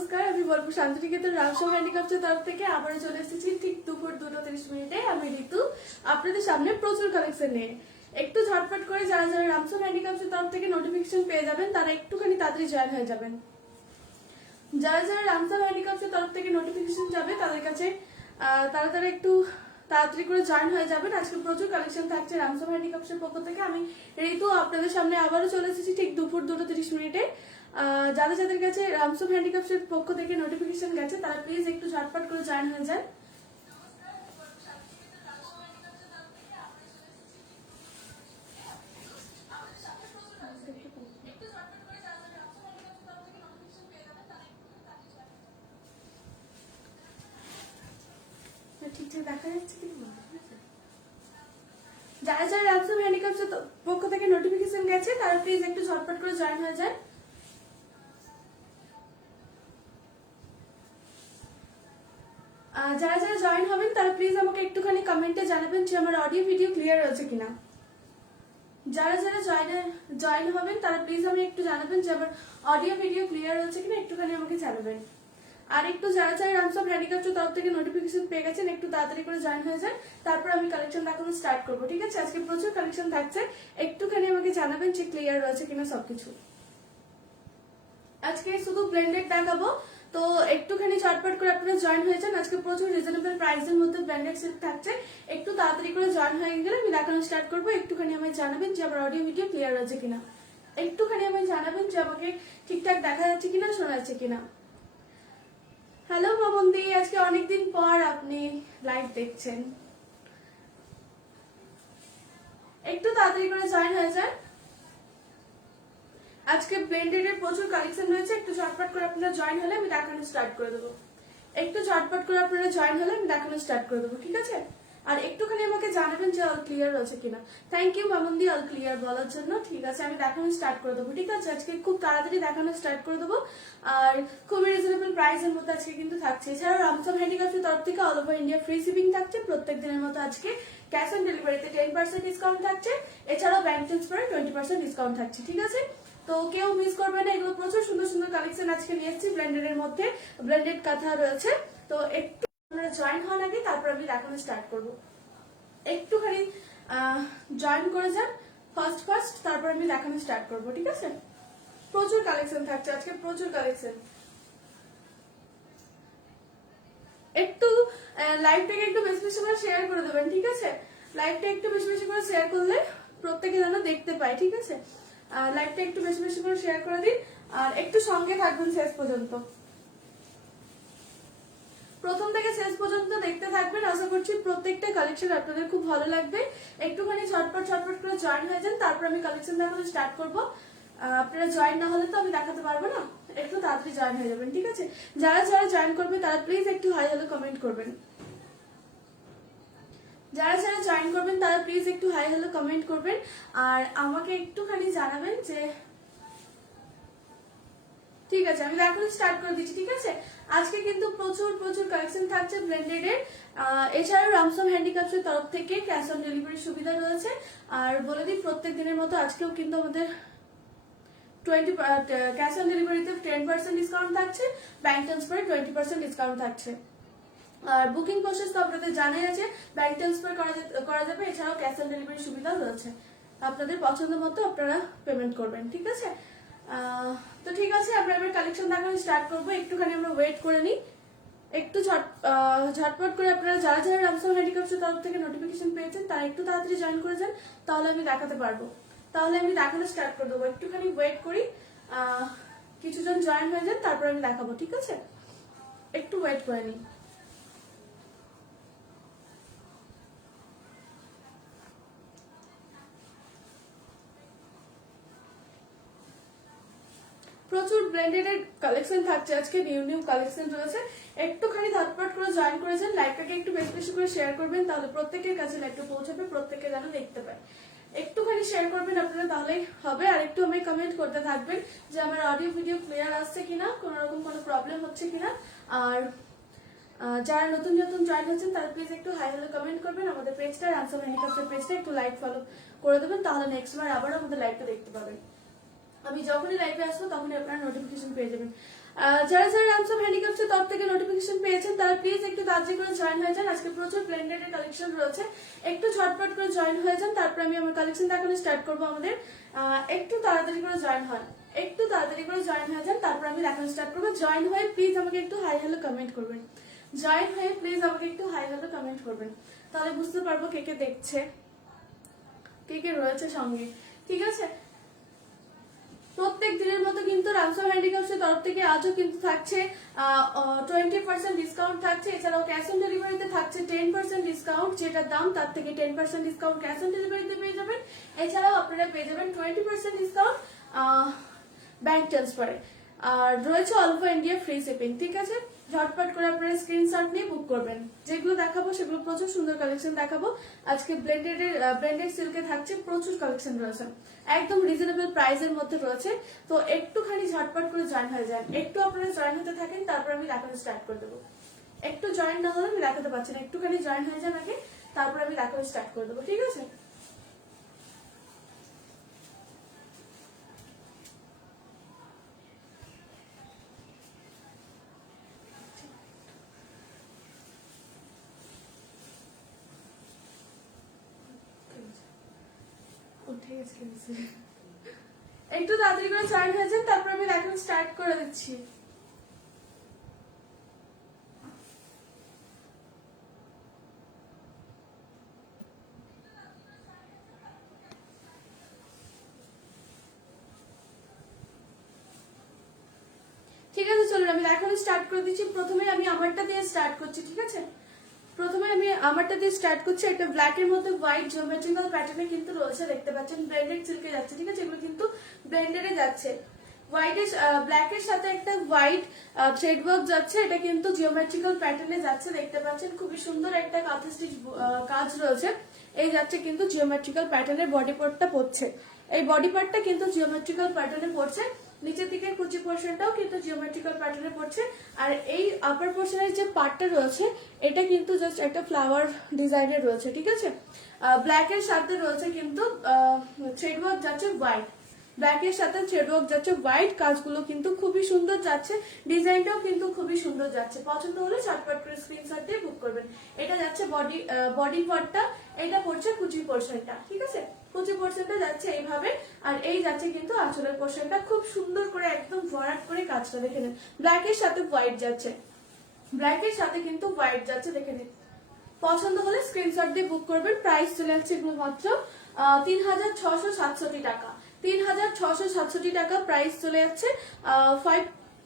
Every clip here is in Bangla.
নমস্কার, আমি বলবো শান্তিনিকেতন রামসো হ্যান্ডিক্রাফটের তরফ থেকে আবারও চলে এসেছি ঠিক দুপুর 2:30 আমি ঋতু আপনাদের সামনে প্রচুর কালেকশন নিয়ে। একটু ঝটপট করে যারা যারা রামসো হ্যান্ডিক্রাফটের তরফ থেকে নোটিফিকেশন পেয়ে যাবেন তারা একটুখানি তাড়াতাড়ি জয়েন হয়ে যাবেন। যারা যারা রামসো হ্যান্ডিক্রাফটের তরফ থেকে নোটিফিকেশন যাবে তাদের কাছে তারা একটু তাড়াতাড়ি করে জয়েন হয়ে যাবেন। আজকে প্রচুর কালেকশন থাকছে রামসো হ্যান্ডিক্রাফটের পক্ষ থেকে। আমি ঋতু আপনাদের সামনে আবারও চলে এসেছি ঠিক দুপুর 2:30। যাদের যাদের কাছে রামসো হ্যান্ডিক্রাফটের পক্ষ থেকে নোটিফিকেশন গেছে তারা প্লিজ একটু ঝটপট করে জয়েন হয়ে যান। ঠিকঠাক দেখা যাচ্ছে কি যারা যারা রামসো হ্যান্ডিক্রাফটের পক্ষ থেকে নোটিফিকেশন গেছে তারা প্লিজ একটু ঝটপট করে জয়েন হয়ে যান। যারা যারা জয়েন হবেন তারা প্লিজ আমাকে একটুখানি কমেন্টে জানাবেন যে আমার অডিও ভিডিও ক্লিয়ার হয়েছে কিনা। যারা যারা জয়েন হবেন তারা প্লিজ আমি একটু জানাবেন যে আমার অডিও ভিডিও ক্লিয়ার হয়েছে কিনা, একটুখানি আমাকে জানাবেন। আর একটু যারা যারা রামসো হ্যান্ডিক্রাফটের তরফ থেকে নোটিফিকেশন পেয়ে গেছেন একটু তাড়াতাড়ি করে জয়েন হয়ে যান, তারপর আমি কালেকশন দেখানো স্টার্ট করবো। ঠিক আছে, আজকে প্রচুর কালেকশন থাকছে, একটুখানি আমাকে জানাবেন যে ক্লিয়ার রয়েছে কিনা সবকিছু। আজকে শুধু ব্লেন্ডেড দেখাবো, তো একটুখানি ঝটপট করে আপনারা জয়েন হয়ে যান। আজকে প্রচুর রিজনেবল প্রাইসের মধ্যে ব্লেন্ডেড সেট থাকছে, একটু তাড়াতাড়ি করে জয়েন হয়ে গেলে আমি দেখানো স্টার্ট করবো। একটুখানি আমায় জানাবেন যে আমার অডিও ভিডিও ক্লিয়ার আছে কিনা, একটুখানি আমায় জানাবেন যে আমাকে ঠিকঠাক দেখা যাচ্ছে কিনা, শোনা যাচ্ছে কিনা। হ্যালো মামন্দি, আজকে অনেকদিন পর আপনি লাইভ দেখছেন, একটু তাড়াতাড়ি করে জয়েন হয়ে যান। আজকে ব্লেন্ডেড এর প্রচুর কালেকশন রয়েছে, একটু ঝটপট করে আপনারা জয়েন হলে আমি দেখানো স্টার্ট করে দেবো। একটু ঝটপট করে আপনারা জয়েন হলে আমি দেখানো স্টার্ট করে দেবো, ঠিক আছে। আর একটুখানি আমাকে জানাবেন যে অল ক্লিয়ার রয়েছে কিনা। থ্যাংক ইউ মামুন্দি অল ক্লিয়ার বলার জন্য। ঠিক আছে, আমি দেখানো স্টার্ট করে দেবো। ঠিক আছে, আজকে খুব তাড়াতাড়ি দেখানো স্টার্ট করে দেবো, আর খুবই রিজনেবল প্রাইসের মধ্যে আজকে কিন্তু থাকছে। এছাড়াও রামসো হ্যান্ডিক্রাফটের তরফ থেকে all over India free shipping থাকছে। প্রত্যেক দিনের মতো আজকে ক্যাশ অন ডেলিভারিতে 10% ডিসকাউন্ট থাকছে। এছাড়াও ব্যাংক ট্রান্সফারে 20% ডিসকাউন্ট থাকছে। ঠিক আছে, তো কেউ মিস করবে না, এগুলো প্রচুর সুন্দর সুন্দর কালেকশন আজকে নিয়ে এসেছি। ব্লেন্ডেড এর মধ্যে ব্লেন্ডেড কাঁথা রয়েছে, তো একটু আপনারা জয়েন হওয়ার আগে তারপর আমি দেখানো স্টার্ট করব। একটুখানি জয়েন করে যান ফার্স্ট, তারপর আমি দেখানো স্টার্ট করব। ঠিক আছে, প্রচুর কালেকশন থাকছে আজকে, প্রচুর কালেকশন। একটু লাইভটাকে একটু বেশি বেশি করে শেয়ার করে দেবেন। ঠিক আছে, লাইভটা একটু বেশি বেশি করে শেয়ার করলে প্রত্যেকে যেন দেখতে পায়। ঠিক আছে, লাইভটা একটু বেশি বেশি করে শেয়ার করে দিন, আর একটু সঙ্গে থাকবেন শেষ পর্যন্ত। প্রথম থেকে শেষ পর্যন্ত দেখতে থাকবেন, আশা করছি প্রত্যেকটা কালেকশন আপনাদের খুব ভালো লাগবে। একটুখানি ঝটপট করে জয়েন হয়ে যান, তারপর আমি কালেকশন দেখানো স্টার্ট করব। আপনারা জয়েন না হলে তো আমি দেখাতে পারবো না, একটু তাড়াতাড়ি জয়েন হয়ে যাবেন। ঠিক আছে, যারা যারা জয়েন করবে তারা প্লিজ একটু হাই হ্যালো কমেন্ট করবেন। যারা যারা জয়েন করবেন তারা প্লিজ একটু হাই হ্যালো কমেন্ট করবেন, আর আমাকে একটুখানি জানাবেন যে ঠিক আছে। আমি এখন স্টার্ট করে দিচ্ছি। ঠিক আছে, আজকে কিন্তু প্রচুর কালেকশন থাকছে ব্লেন্ডেড এর। এছাড়াও রামসো হ্যান্ডিক্রাফটের তরফ থেকে ক্যাশ অন ডেলিভারি সুবিধা রয়েছে। আর বলে দিই, প্রত্যেক দিনের মতো আজকেও কিন্তু আমাদের ক্যাশ অন ডেলিভারিতে 10% ডিসকাউন্ট থাকছে, ব্যাংক ট্রান্সফারে 20% ডিসকাউন্ট থাকছে। আর বুকিং প্রসেস তো আপনাদের জানাই আছে, ব্যাংক ট্রান্সফার করা যাবে। এছাড়াও ক্যাশ অন ডেলিভারি সুবিধাও রয়েছে, আপনাদের পছন্দ মতো আপনারা পেমেন্ট করবেন। ঠিক আছে, তো ঠিক আছে, আমরা এবার কালেকশন দেখানো স্টার্ট করবো। একটুখানি আমরা ওয়েট করে নিই, একটু ঝটপট করে আপনারা যারা যারা রামসো হ্যান্ডিক্রাফটের তরফ থেকে নোটিফিকেশন পেয়েছেন তারা একটু তাড়াতাড়ি জয়েন করে যান, তাহলে আমি দেখাতে পারবো, তাহলে আমি দেখানো স্টার্ট করে দেবো। একটুখানি ওয়েট করি, কিছুজন জয়েন হয়ে যান, তারপর আমি দেখাবো। ঠিক আছে, একটু ওয়েট করে নিই। প্রচুর ব্লেন্ডেড এর কালেকশন থাকছে আজকে, নিউ কালেকশন রয়েছে। একটুখানি ঝটপট করে জয়েন করেছেন, লাইভটাকে একটু বেশি বেশি করে শেয়ার করবেন, তাহলে প্রত্যেকের কাছে লাইভটা পৌঁছাবে, প্রত্যেকে যেন দেখতে পায়। একটুখানি শেয়ার করবেন আপনারা, তাহলেই হবে। আর একটু আমি কমেন্ট করতে থাকবেন যে আমার অডিও ভিডিও ক্লিয়ার আসছে কিনা, কোন রকম কোনো প্রবলেম হচ্ছে কিনা। আর যারা নতুন জয়েন হচ্ছেন তারা প্লিজ একটু হাই হ্যালো কমেন্ট করবেন। আমাদের পেজটা রামসো হ্যান্ডিক্রাফটের পেজটা একটু লাইক ফলো করে দেবেন, তাহলে নেক্সট বার আবার আমাদের লাইভটা দেখতে পাবেন। আমি যখনই লাইভে আসবো তখনই আপনারা নোটিফিকেশন পেয়ে যাবেন। যারা যারা রামসম হ্যান্ডিক্রাফটসের তরফ থেকে নোটিফিকেশন পেয়েছেন তারা প্লিজ একটু তাড়াতাড়ি করে জয়েন হয়ে যান। আজকে প্রচুর ব্লেন্ডেড এর কালেকশন রয়েছে, একটু ঝটপট করে জয়েন হয়ে যান, তারপর আমি আমার কালেকশন দেখানো স্টার্ট করবো। আমাদের একটু তাড়াতাড়ি করে জয়েন হন, একটু তাড়াতাড়ি করে জয়েন হয়ে যান, তারপর আমি দেখানো স্টার্ট করবো। জয়েন হয়ে প্লিজ আমাকে একটু হাই হ্যালো কমেন্ট করবেন, জয়েন হয়ে প্লিজ আমাকে একটু হাই হ্যালো কমেন্ট করবেন, তাহলে বুঝতে পারবো কে কে দেখছে, কে কে রয়েছে সঙ্গে। ঠিক আছে, প্রত্যেক দিনের মতো কিন্তু রামসম হ্যান্ডিক্রাফটসের তরফ থেকে আজও কিন্তু থাকছে 20% ডিসকাউন্ট থাকছে। এছাড়াও ক্যাশ অন ডেলিভারিতে থাকছে 10% ডিসকাউন্ট, যেটা দাম তার থেকে 10% ডিসকাউন্ট ক্যাশ অন ডেলিভারিতে পেয়ে যাবেন। এছাড়াও আপনারা পেয়ে যাবেন 20% ডিসকাউন্ট ব্যাংক ট্রান্সফারে, আর রয়েছে all over India free shipping. ঠিক আছে, ঝটপট করে আপনারা স্ক্রিনশট নিয়ে বুক করবেন। যেগুলো দেখাবো সেগুলো প্রচুর সুন্দর কালেকশন দেখাবো আজকে। ব্লেন্ডেড সিল্কে থাকছে প্রচুর কালেকশন রয়েছে, একদম রিজনেবল প্রাইসের মধ্যে রয়েছে। তো একটুখানি ঝটপট করে জয়েন হয়ে যান, একটু আপনারা জয়েন হতে থাকেন, তারপর আমি দেখানো স্টার্ট করে দেবো। একটু জয়েন না হলে আমি দেখাতে পারছি না, একটুখানি জয়েন হয়ে যান আগে, তারপর আমি দেখানো স্টার্ট করে দেবো। ঠিক আছে, একটু তাড়াতাড়ি করে জয়েন হয়ে যান, তারপর আমি দেখানো স্টার্ট করে দিচ্ছি। ঠিক আছে, চলুন আমি দেখানো স্টার্ট করে দিচ্ছি। প্রথমে আমি আমারটা দিয়ে স্টার্ট করছি। ঠিক আছে, প্রথমে আমি আমারটা দিয়ে স্টার্ট করছি। একটা ব্ল্যাক এর মধ্যে হোয়াইট জিওমেট্রিক্যাল প্যাটার্নে কিন্তু রয়েছে, দেখতে পাচ্ছেন ব্লেন্ডেড সিল্কে যাচ্ছে। ঠিক আছে, এগুলো কিন্তু ব্লেন্ডেডে যাচ্ছে। ব্ল্যাক এর সাথে একটা হোয়াইট থ্রেড ওয়ার্ক যাচ্ছে, এটা কিন্তু জিওমেট্রিক্যাল প্যাটার্নে যাচ্ছে, দেখতে পাচ্ছেন খুবই সুন্দর একটা কাঁথা স্টিচ কাজ রয়েছে। এই যাচ্ছে কিন্তু জিওমেট্রিক্যাল প্যাটার্নের বডি পার্টটা পড়ছে, এই বডি পার্টটা কিন্তু জিওমেট্রিক্যাল প্যাটার্নে পড়ছে। নিচের দিকে কুচি পোর্শনটাও কিন্তু জিওমেট্রিক্যাল প্যাটার্নে পড়ছে। আর এই আপার পোর্শনের যে পার্টটা রয়েছে এটা কিন্তু জাস্ট একটা ফ্লাওয়ার ডিজাইনের রয়েছে। ঠিক আছে, ব্ল্যাক এর সাথে রয়েছে কিন্তু থ্রেড ওয়ার্ক যাচ্ছে হোয়াইট, ব্ল্যাক এর সাথে থ্রেড ওয়ার্ক যাচ্ছে হোয়াইট। কাজগুলো কিন্তু খুবই সুন্দর যাচ্ছে, ডিজাইনটাও কিন্তু খুবই সুন্দর যাচ্ছে। পছন্দ হলে ঝটপট করে স্ক্রিনশট দিয়ে বুক করবেন। এটা যাচ্ছে বডি পার্টটা, এটা পড়ছে কুচি পোর্শনটা। ঠিক আছে, কুচি পোর্শনটা যাচ্ছে এইভাবে, আর এই যাচ্ছে কিন্তু আঁচলের পোর্শনটা। খুব সুন্দর করে একদম ভরাট করে কাজটা দেখে নেন। ব্ল্যাক এর সাথে হোয়াইট যাচ্ছে, ব্ল্যাক এর সাথে কিন্তু হোয়াইট যাচ্ছে, দেখে নিন। পছন্দ হলে স্ক্রিনশট দিয়ে বুক করবেন। প্রাইস চলে যাচ্ছে এগুলো মাত্র 3667 টাকা, 3667 টাকা প্রাইস চলে যাচ্ছে।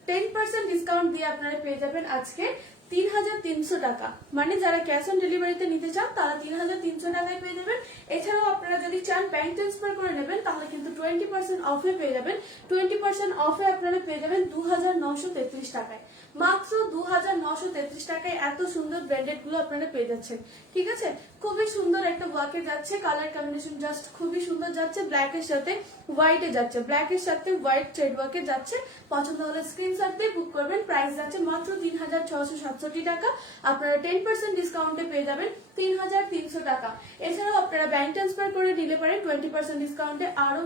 10% ডিসকাউন্ট দিয়ে আপনারা পেয়ে যাবেন আজকে 3300 টাকা। মানে যারা ক্যাশ অন ডেলিভারিতে নিতে চান তারা 3300 টাকায় পেয়ে যাবেন। এছাড়াও আপনারা যদি চান ব্যাংক ট্রান্সফার করে নেবেন তাহলে কিন্তু 20% অফে পেয়ে যাবেন। 20% অফে আপনারা পেয়ে যাবেন 2933 টাকায়, মাত্র 2933 টাকায় এত সুন্দর ব্র্যান্ডেড গুলো আপনারা পেয়ে যাচ্ছেন। ঠিক আছে, খুবই সুন্দর একটা ওয়ার্কে যাচ্ছে, কালার কম্বিনেশন জাস্ট খুবই সুন্দর যাচ্ছে। ব্ল্যাক এর সাথে হোয়াইটে যাচ্ছে, ব্ল্যাক এর সাথে হোয়াইট থ্রেড ওয়ার্কে যাচ্ছে। পছন্দ হলে স্ক্রিনশট দিয়ে বুক করবেন। প্রাইস যাচ্ছে মাত্র 3667 টাকা, আপনারা 10% ডিসকাউন্টে পেয়ে যাবেন 3300 টাকা। এছাড়াও আপনারা ব্যাংক ট্রান্সফার করে নিলে পারেন 20% ডিসকাউন্টে, আরো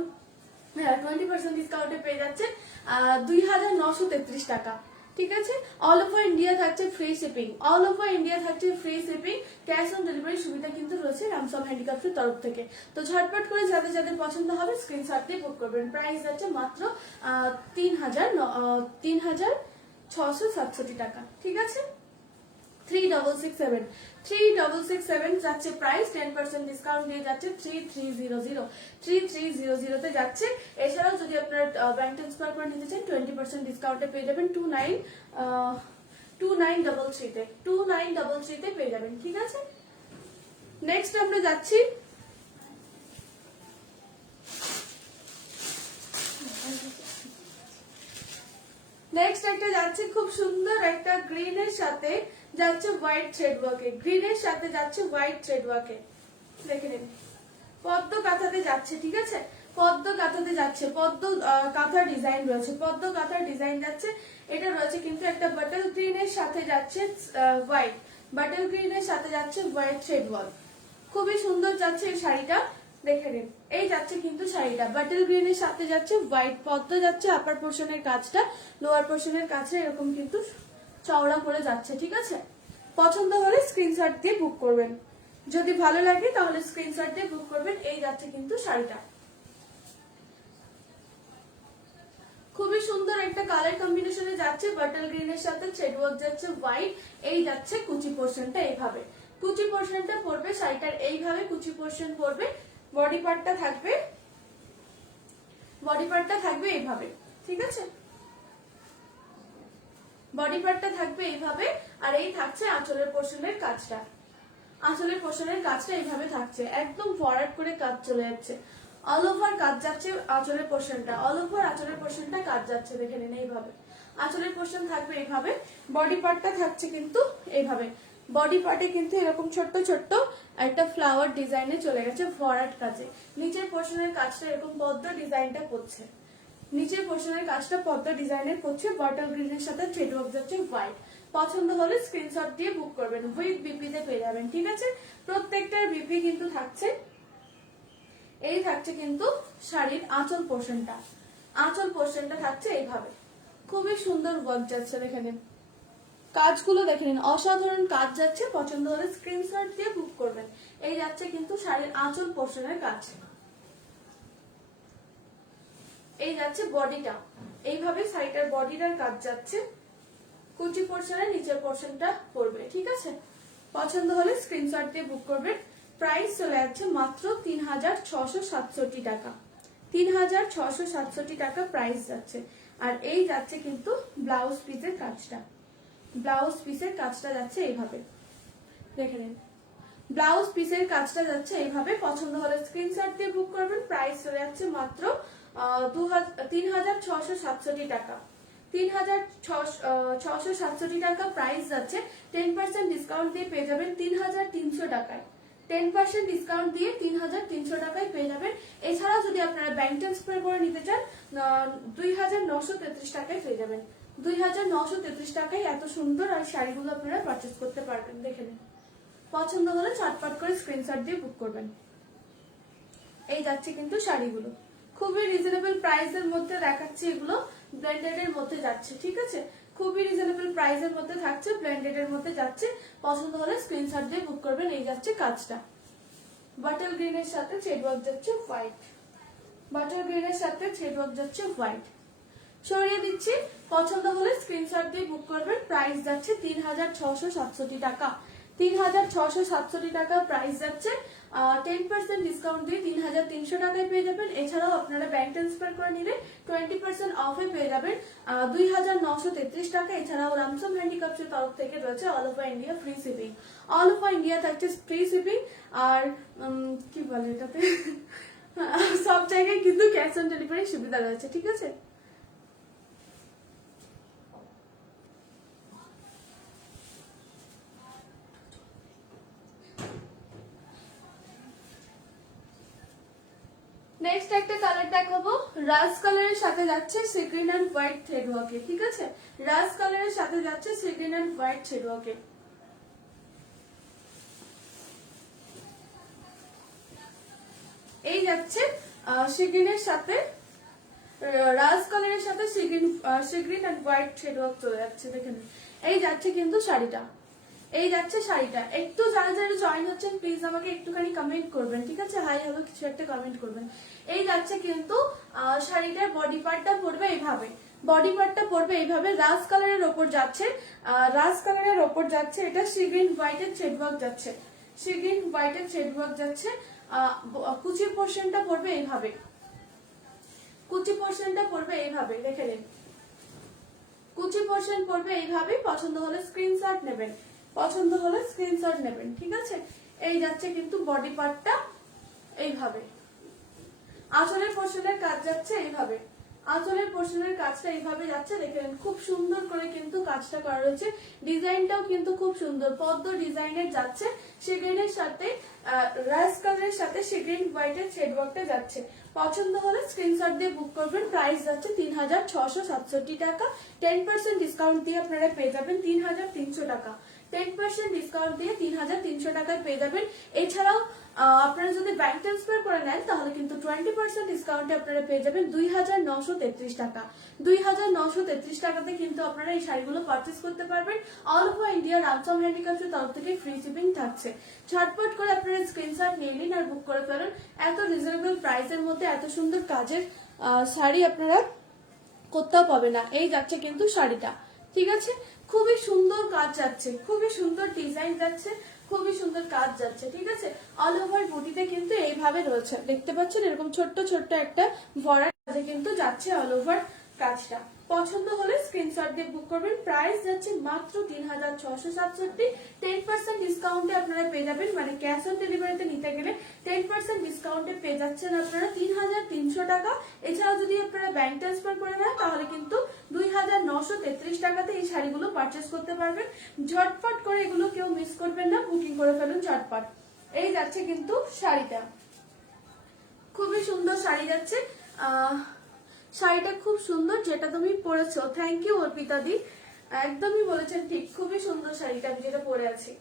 20% ডিসকাউন্টে পেয়ে যাচ্ছেন 2933 টাকা। ঠিক আছে, অল ওভার ইন্ডিয়া থাকছে free shipping, all over India থাকছে free shipping. Cash on delivery সুবিধা কিন্তু রয়েছে রামসম হ্যান্ডিক্রাফটের তরফ থেকে। তো ঝটপট করে যাদের যাদের পছন্দ হবে স্ক্রিনশট দিয়ে বুক করবেন। প্রাইস যাচ্ছে মাত্র 3667 টাকা। ঠিক আছে, 3667 যাচ্ছে প্রাইস, 10% ডিসকাউন্ট দিয়ে যাচ্ছে 3300 তে যাচ্ছে। এছাড়াও যদি আপনারা ব্যাংক ট্রান্সফার করে নিতে চান 20% ডিসকাউন্টে পেয়ে যাবেন 2933 তে পেয়ে যাবেন। ঠিক আছে, নেক্সট আমরা যাচ্ছি নেক্সট একটা যাচ্ছে খুব সুন্দর একটা গ্রিন এর সাথে যাচ্ছে হোয়াইট থ্রেড ওয়ার্কে, গ্রিন এর সাথে যাচ্ছে হোয়াইট থ্রেড ওয়ার্কে। দেখে নিন পদ্ম কাঁথাতে যাচ্ছে। ঠিক আছে, পদ্ম কাঁথাতে যাচ্ছে, পদ্ম কাঁথার ডিজাইন রয়েছে, পদ্ম কাঁথার ডিজাইন যাচ্ছে। এটা রয়েছে কিন্তু একটা বাটল গ্রিন এর সাথে যাচ্ছে হোয়াইট, বাটল গ্রিন এর সাথে যাচ্ছে হোয়াইট থ্রেড ওয়ার্ক। খুবই সুন্দর যাচ্ছে এই শাড়িটা, দেখে নিন, এই যাচ্ছে কিন্তু শাড়িটা বাটল গ্রিনের সাথে যাচ্ছে হোয়াইট পদ্ম যাচ্ছে, আপার পোর্শনের কাজটা লোয়ার পোর্শনের কাজটা এরকম কিন্তু চওড়া করে যাচ্ছে। ঠিক আছে, পছন্দ হলে স্ক্রিনশট দিয়ে বুক করবেন, যদি ভালো লাগে তাহলে স্ক্রিনশট দিয়ে বুক করবেন। এই যাচ্ছে কিন্তু শাড়িটা, খুবই সুন্দর একটা কালার কম্বিনেশনে যাচ্ছে, বাটল গ্রিনের সাথে থ্রেড ওয়ার্ক যাচ্ছে হোয়াইট। এই যাচ্ছে কুচি পোর্শনটা, এইভাবে কুচি পোর্শনটা পড়বে শাড়িটার, এইভাবে কুচি পোর্শন পড়বে। বডি পার্টটা থাকবে, বডি পার্টটা থাকবে এইভাবে। ঠিক আছে, বডি পার্টটা থাকবে এইভাবে, আর এই থাকছে আঁচলের পোর্শনের কাজটা। আঁচলের পোর্শনের কাজটা এইভাবে থাকছে, একদম ফরওয়ার্ড করে কাজ চলে যাচ্ছে, অল ওভার কাজ যাচ্ছে আঁচলের পোর্শনটা, অল ওভার আঁচলের পোর্শনটা কাজ যাচ্ছে। দেখে নিন এইভাবে আঁচলের পোর্শন থাকবে এইভাবে, বডি পার্টটা থাকছে কিন্তু এইভাবে। বডি পার্টে কিন্তু এরকম ছোট্ট ছোট্ট একটা ফ্লাওয়ার ডিজাইনে চলে গেছে ফরওয়ার্ড কাজে। নিচের পোর্শনের কাজটা এরকম পদ্ম ডিজাইনটা করছে, নিচের পোর্শনের কাজটা পদ্ম ডিজাইনের করছে, বটল গ্রিনের সাথে থ্রেড ওয়ার্ক যাচ্ছে হোয়াইট। পছন্দ হলে স্ক্রিনশট দিয়ে বুক করবেন, উইথ বিপি তে পেয়ে যাবেন। ঠিক আছে, প্রত্যেকটার বিপি কিন্তু থাকছে। এই থাকছে কিন্তু শাড়ির আঁচল পোর্শনটা, আঁচল পোর্শনটা থাকছে এইভাবে, খুবই সুন্দর ওয়ার্ক যাচ্ছে। দেখে নিন কাজগুলো, দেখে নিন অসাধারণ কাজ যাচ্ছে। পছন্দ হলে স্ক্রিনশট দিয়ে বুক করবেন। এই যাচ্ছে কিন্তু শাড়ির আঁচল পোর্শনের কাজ। এই যাচ্ছে বডিটা, এইভাবে শাড়িটার বডিটার কাজ যাচ্ছে, কুচি পোর্শনের নিচের পোর্শনটা পড়বে। ঠিক আছে, পছন্দ হলে স্ক্রিনশট দিয়ে বুক করবেন। প্রাইস চলে যাচ্ছে মাত্র 3667 টাকা, 3667 টাকা প্রাইস যাচ্ছে। আর এই যাচ্ছে কিন্তু ব্লাউজ পিসের কাজটা, ব্লাউজ পিসের কাজটা যাচ্ছে এইভাবে। দেখে নিন ব্লাউজ পিসের কাজটা যাচ্ছে এইভাবে। পছন্দ হলে স্ক্রিনশট দিয়ে বুক করবেন। প্রাইস চলে যাচ্ছে মাত্র 3667 টাকা, 3667 টাকা প্রাইস যাচ্ছে। 10% ডিসকাউন্ট দিয়ে পেয়ে যাবেন 3300 টাকায়, 10% ডিসকাউন্ট দিয়ে 3300 টাকায় পেয়ে যাবেন। এছাড়াও যদি আপনারা ব্যাংক ট্রান্সফার করে নিতে চান 2933 টাকায় পেয়ে যাবেন। 2933 টাকায় এত সুন্দর আর শাড়িগুলো আপনারা পারচেস করতে পারবেন। দেখে নিন, পছন্দ হলে চটপট করে স্ক্রিনশট দিয়ে বুক করবেন। এই যাচ্ছে কিন্তু শাড়িগুলো, খুবই রিজনেবল প্রাইসের মধ্যে দেখাচ্ছি, এগুলো ব্লেন্ডেড এর মধ্যে যাচ্ছে। ঠিক আছে, খুবই রিজনেবল প্রাইসের মধ্যে থাকছে, ব্লেন্ডেড এর মধ্যে যাচ্ছে। পছন্দ হলে স্ক্রিনশট দিয়ে বুক করবেন। এই যাচ্ছে কাজটা, বাটল গ্রিনের সাথে থ্রেড ওয়ার্ক যাচ্ছে হোয়াইট, বাটল গ্রিনের সাথে থ্রেড ওয়ার্ক যাচ্ছে হোয়াইট। সরিয়ে দিচ্ছি, পছন্দ হলে স্ক্রিনশট দিয়ে বুক করবেন। প্রাইস যাচ্ছে 3667 টাকা, 3667 টাকা প্রাইস যাচ্ছে। 10% ডিসকাউন্ট দিয়ে 3300 টাকায় পেয়ে যাবেন। এছাড়াও আপনারা ব্যাংক ট্রান্সফার করে নিলে 20% অফে পেয়ে যাবেন 2933 টাকা। এছাড়াও রামসাম হ্যান্ডিক্রাফটস এর তরফ থেকে রয়েছে all over India free shipping, all over India থাকছে ফ্রি শিপিং। আর কি বলে এটাতে সব জায়গায় কিন্তু ক্যাশ অন ডেলিভারি সুবিধা রয়েছে। ঠিক আছে, নেক্সট একটা কালার দেখাবো, রাজ কালারের সাথে যাচ্ছে sea green and white thread ওয়ার্কে। ঠিক আছে, রাজ কালারের সাথে যাচ্ছে sea green and white thread ওয়ার্কে। এই যাচ্ছে সি গ্রিনের সাথে রাজ কালারের সাথে sea green and white thread work চলে যাচ্ছে। দেখেন এই যাচ্ছে কিন্তু শাড়িটা, এই যাচ্ছে শাড়িটা। একটু যারা যারা জয়েন হচ্ছেন প্লিজ আমাকে একটুখানি কমেন্ট করবেন। ঠিক আছে, হাই হ্যালো কিছু একটা কমেন্ট করবেন। এই যাচ্ছে কিন্তু শাড়িটার বডি পার্টটা পড়বে এইভাবে, বডি পার্টটা পড়বে এইভাবে, রাজ কালারের ওপর যাচ্ছে, রাজ কালারের ওপর যাচ্ছে। এটা সি গ্রিন হোয়াইটের থ্রেড ওয়ার্ক যাচ্ছে, সি গ্রিন হোয়াইটের থ্রেড ওয়ার্ক যাচ্ছে। কুচির পোর্শনটা পড়বে এইভাবে, কুচি পোর্শনটা পড়বে এইভাবে। দেখে নিন কুচি পোর্শন পড়বে এইভাবে। পছন্দ হলে স্ক্রিনশট নেবেন, পছন্দ হলে স্ক্রিনশট নেবেন। ঠিক আছে, এই যাচ্ছে কিন্তু বডি পার্টটা এইভাবে। আঁচলের পোর্শনের কাজ যাচ্ছে এইভাবে, আঁচলের পোর্শনের কাজটা এইভাবে যাচ্ছে। দেখে নিন খুব সুন্দর করে কিন্তু কাজটা করা রয়েছে, ডিজাইনটাও কিন্তু খুব সুন্দর পদ্ম ডিজাইনের যাচ্ছে। সেগ্রিনের সাথে রাইস কালারের সাথে সেগ্রিন হোয়াইটের থ্রেড ওয়ার্কটা যাচ্ছে। পছন্দ হলে স্ক্রিনশট দিয়ে বুক করবেন। প্রাইস যাচ্ছে 3667 টাকা, 10% ডিসকাউন্ট দিয়ে আপনারা পেয়ে যাবেন 3300 টাকা, 10% ডিসকাউন্ট দিয়ে 3300 টাকায় পেয়ে যাবেন। এছাড়াও আপনারা যদি ব্যাংক ট্রান্সফার করে নেন তাহলে কিন্তু 20% ডিসকাউন্টে আপনারা পেয়ে যাবেন 2933 টাকা। 2933 টাকাতে কিন্তু আপনারা এই শাড়িগুলো পারচেজ করতে পারবেন। অল ওভার ইন্ডিয়া রামসাম হ্যান্ডিক্রাফটের তরফ থেকে ফ্রি শিপিং থাকছে। ঝটপট করে আপনারা স্ক্রিনশট নিয়ে নিন আর বুক করে ফেলুন। এত রিজনেবল প্রাইসের মধ্যে এত সুন্দর কাজের শাড়ি আপনারা কোথাও পাবে না। এই যাচ্ছে কিন্তু শাড়িটা, ঠিক আছে, খুবই সুন্দর কাজ যাচ্ছে, খুবই সুন্দর ডিজাইন যাচ্ছে, খুবই সুন্দর কাজ যাচ্ছে, ঠিক আছে। অল ওভার বুটিতে কিন্তু এইভাবে রয়েছে, দেখতে পাচ্ছেন এরকম ছোট্ট ছোট্ট একটা ভরা কাজে কিন্তু যাচ্ছে অল ওভার কাজটা। পছন্দ হলে স্ক্রিনশট দিয়ে বুক করবেন। প্রাইস যাচ্ছে মাত্র 3667। 10% ডিসকাউন্টে আপনারা পেয়ে যাবেন, মানে ক্যাশ অন ডেলিভারিতে নিতে গেলে 10% ডিসকাউন্টে পেয়ে যাচ্ছেন আপনারা 3300 টাকা। এছাড়াও যদি আপনারা ব্যাংক ট্রান্সফার করে নেন তাহলে কিন্তু 2933 টাকাতে এই শাড়িগুলো পারচেস করতে পারবেন। ঝটপট করে এগুলো কেউ মিস করবেন না, বুকিং করে ফেলুন ঝটপট। এই যাচ্ছে কিন্তু শাড়িটা, খুবই সুন্দর শাড়ি যাচ্ছে। শাড়িটা খুব সুন্দর, যেটা তুমি পরেছো। থ্যাংক ইউ অর্পিতা দি, একদমই বলেছেন ঠিক, খুবই সুন্দর শাড়িটা আমি যেটা পরে আছি।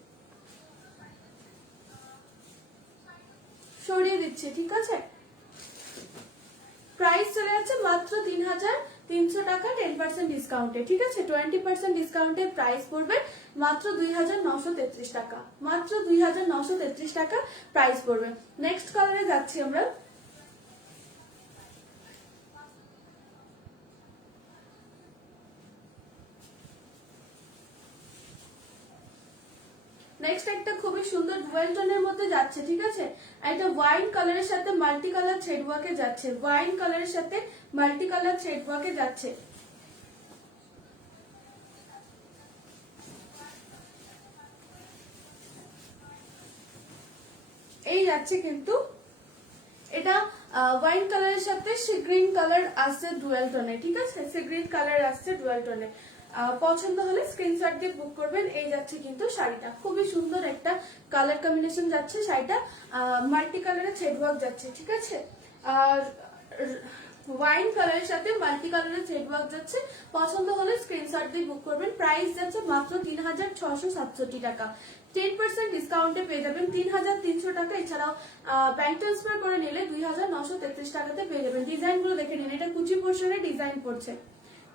সরিয়ে দিচ্ছি, ঠিক আছে। প্রাইস চলে যাচ্ছে মাত্র 3300 টাকা 10% ডিসকাউন্টে, ঠিক আছে। 20% ডিসকাউন্টে প্রাইস পড়বে মাত্র 2933 টাকা, মাত্র 2933 টাকা প্রাইস পড়বে। নেক্সট কালারে যাচ্ছি আমরা। নেক্সট একটা খুবই সুন্দর ডুয়েল টোনের মধ্যে যাচ্ছে, ঠিক আছে। এটা ওয়াইন কালারের সাথে মাল্টি কালার থ্রেড ওয়ার্কে যাচ্ছে, ওয়াইন কালারের সাথে মাল্টি কালার থ্রেড ওয়ার্কে যাচ্ছে। এই যাচ্ছে কিন্তু এটা ওয়াইন কালারের সাথে সি গ্রিন কালার আসছে ডুয়েল টোনে, ঠিক আছে, সি গ্রিন কালার আসছে ডুয়েল টোনে। পছন্দ হলে স্ক্রিনশট দিয়ে বুক করবেন। এই যাচ্ছে কিন্তু শাড়িটা, খুবই সুন্দর একটা কালার কম্বিনেশন যাচ্ছে। শাড়িটা মাল্টি কালারের থ্রেড ওয়ার্ক যাচ্ছে, ঠিক আছে। আর ওয়াইন কালারের সাথে মাল্টি কালারের থ্রেড ওয়ার্ক যাচ্ছে। পছন্দ হলে স্ক্রিনশট দিয়ে বুক করবেন। প্রাইস যাচ্ছে মাত্র 3667 টাকা। 10% ডিসকাউন্টে পেয়ে যাবেন 3300 টাকা। এছাড়াও ব্যাংক ট্রান্সফার করে নিলে 2933 টাকাতে পেয়ে যাবেন। ডিজাইন গুলো দেখে নিন, এটা কুচি পোর্শনের ডিজাইন পড়ছে,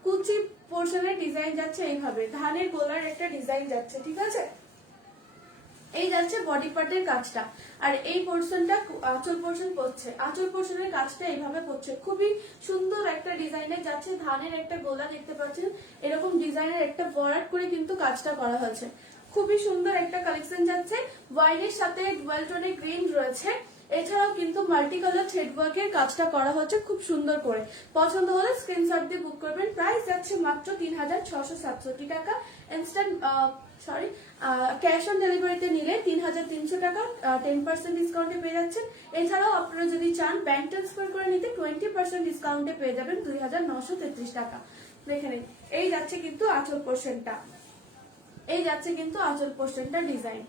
কুচি পোর্শনের ডিজাইন যাচ্ছে এইভাবে, ধানের গোলার একটা ডিজাইন যাচ্ছে, ঠিক আছে। এই যাচ্ছে বডি পার্টের কাজটা, আর এই পোর্শনটা আঁচল পোর্শন পড়ছে, আঁচল পোর্শনের কাজটা এইভাবে পড়ছে। খুবই সুন্দর একটা ডিজাইনের যাচ্ছে, ধানের একটা গোলা দেখতে পাচ্ছেন, এরকম ডিজাইনের একটা ভরাট করে কিন্তু কাজটা করা হয়েছে। খুবই সুন্দর একটা কালেকশন যাচ্ছে। ওয়াইনের সাথে ডুয়াল টোনে গ্রিন রয়েছে। এছাড়াও কিন্তু মাল্টি কালার থ্রেড ওয়ার্কের কাজটা করা হচ্ছে খুব সুন্দর করে। পছন্দ হলে স্ক্রিনশট দিয়ে বুক করবেন। প্রাইস যাচ্ছে মাত্র 3667 টাকা। ইনস্ট্যান্ট ক্যাশ অন ডেলিভারিতে নিলে 3300 টাকা 10% ডিসকাউন্টে পেয়ে যাচ্ছেন। এছাড়াও আপনারা যদি চান ব্যাংক ট্রান্সফার করে নিতে 20% ডিসকাউন্টে পেয়ে যাবেন 2933 টাকা। দেখে নিন, এই যাচ্ছে কিন্তু আঁচল পোর্শনটা, এই যাচ্ছে কিন্তু আঁচল পোর্শনটা ডিজাইন,